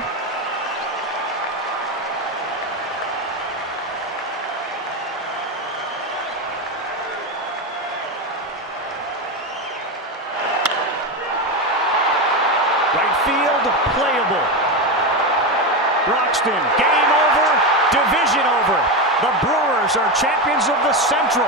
Right field, playable. Broxton, game over, division over. The Brewers are champions of the Central.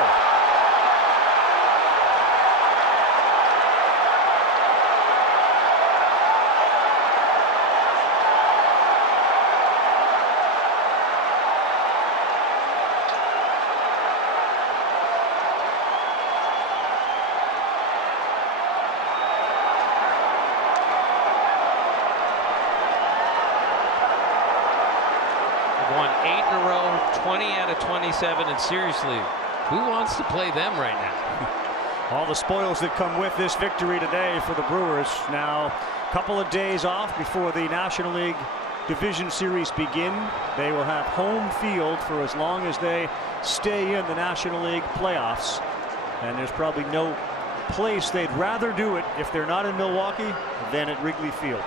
Won 8 in a row, 20 out of 27, and seriously, who wants to play them right now? All the spoils that come with this victory today for the Brewers. Now, a couple of days off before the National League Division Series begin. They will have home field for as long as they stay in the National League playoffs. And there's probably no place they'd rather do it if they're not in Milwaukee than at Wrigley Field.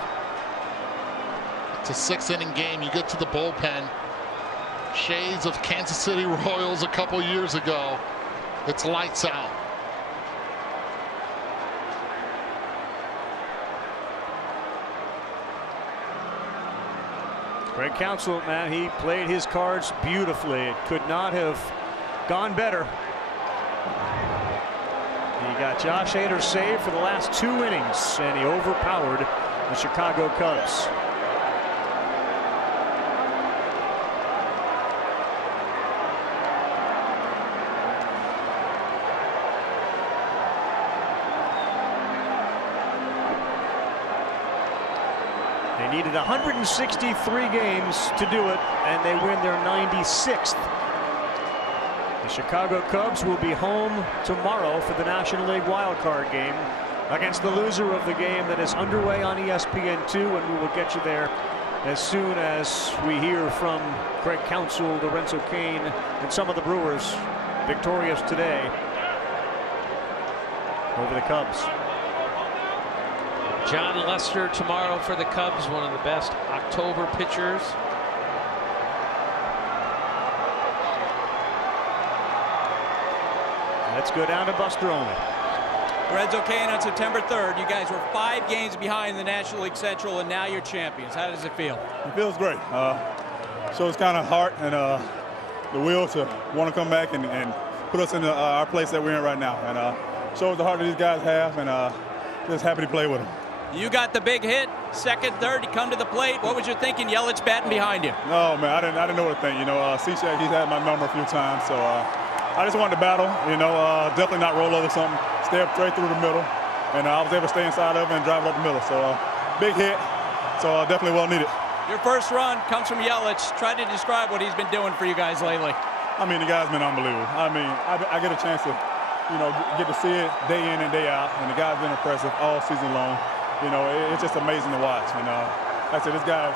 It's a 6-inning game. You get to the bullpen. Shades of Kansas City Royals a couple years ago. It's lights out. Greg Counsell, man, he played his cards beautifully. It could not have gone better. He got Josh Hader saved for the last 2 innings, and he overpowered the Chicago Cubs. They needed 163 games to do it, and they win their 96th. The Chicago Cubs will be home tomorrow for the National League Wild Card game against the loser of the game that is underway on ESPN 2, and we will get you there as soon as we hear from Craig Counsell, Lorenzo Cain, and some of the Brewers victorious today over the Cubs. John Lester tomorrow for the Cubs, one of the best October pitchers. Let's go down to Buster Olney. Lorenzo Cain, on September 3rd, you guys were 5 games behind the National League Central, and now you're champions. How does it feel? It feels great. So it's kind of heart and the will to want to come back and put us in our place that we're in right now. And shows the heart that these guys have, and just happy to play with them. You got the big hit, second, third, you come to the plate. What was you thinking? Yelich batting behind you. No, man, I didn't know what to think. You know, C-Shack, he's had my number a few times, so I just wanted to battle, you know, definitely not roll over something, stay up straight through the middle, and I was able to stay inside of it and drive it up the middle. So big hit, so definitely well needed. Your first run comes from Yelich. Try to describe what he's been doing for you guys lately. I mean, the guy's been unbelievable. I mean, I get a chance to, you know, get to see it day in and day out, and the guy's been impressive all season long. You know, it's just amazing to watch. And like I said, this guy's,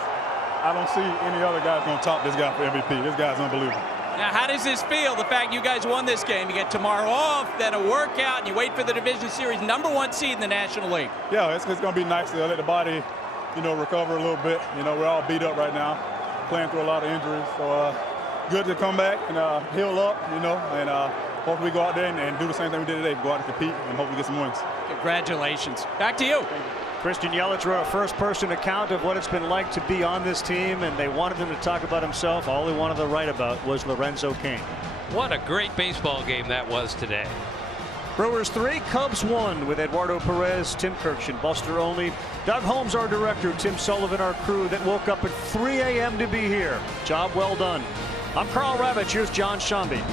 I don't see any other guys going to top this guy for MVP. This guy's unbelievable. Now, how does this feel, the fact you guys won this game? You get tomorrow off, then a workout, and you wait for the division series, #1 seed in the National League. Yeah, it's going to be nice to let the body, you know, recover a little bit. You know, we're all beat up right now, playing through a lot of injuries. So good to come back and heal up, you know, and hopefully we go out there and do the same thing we did today, go out and compete and hopefully get some wins. Congratulations. Back to you. Christian Yelich wrote a first-person account of what it's been like to be on this team, and they wanted him to talk about himself. All he wanted to write about was Lorenzo Cain. What a great baseball game that was today. Brewers 3, Cubs 1 with Eduardo Perez, Tim Kirkjian, Buster Olney, Doug Holmes, our director, Tim Sullivan, our crew that woke up at 3 a.m. to be here. Job well done. I'm Karl Ravech. Here's John Shambi.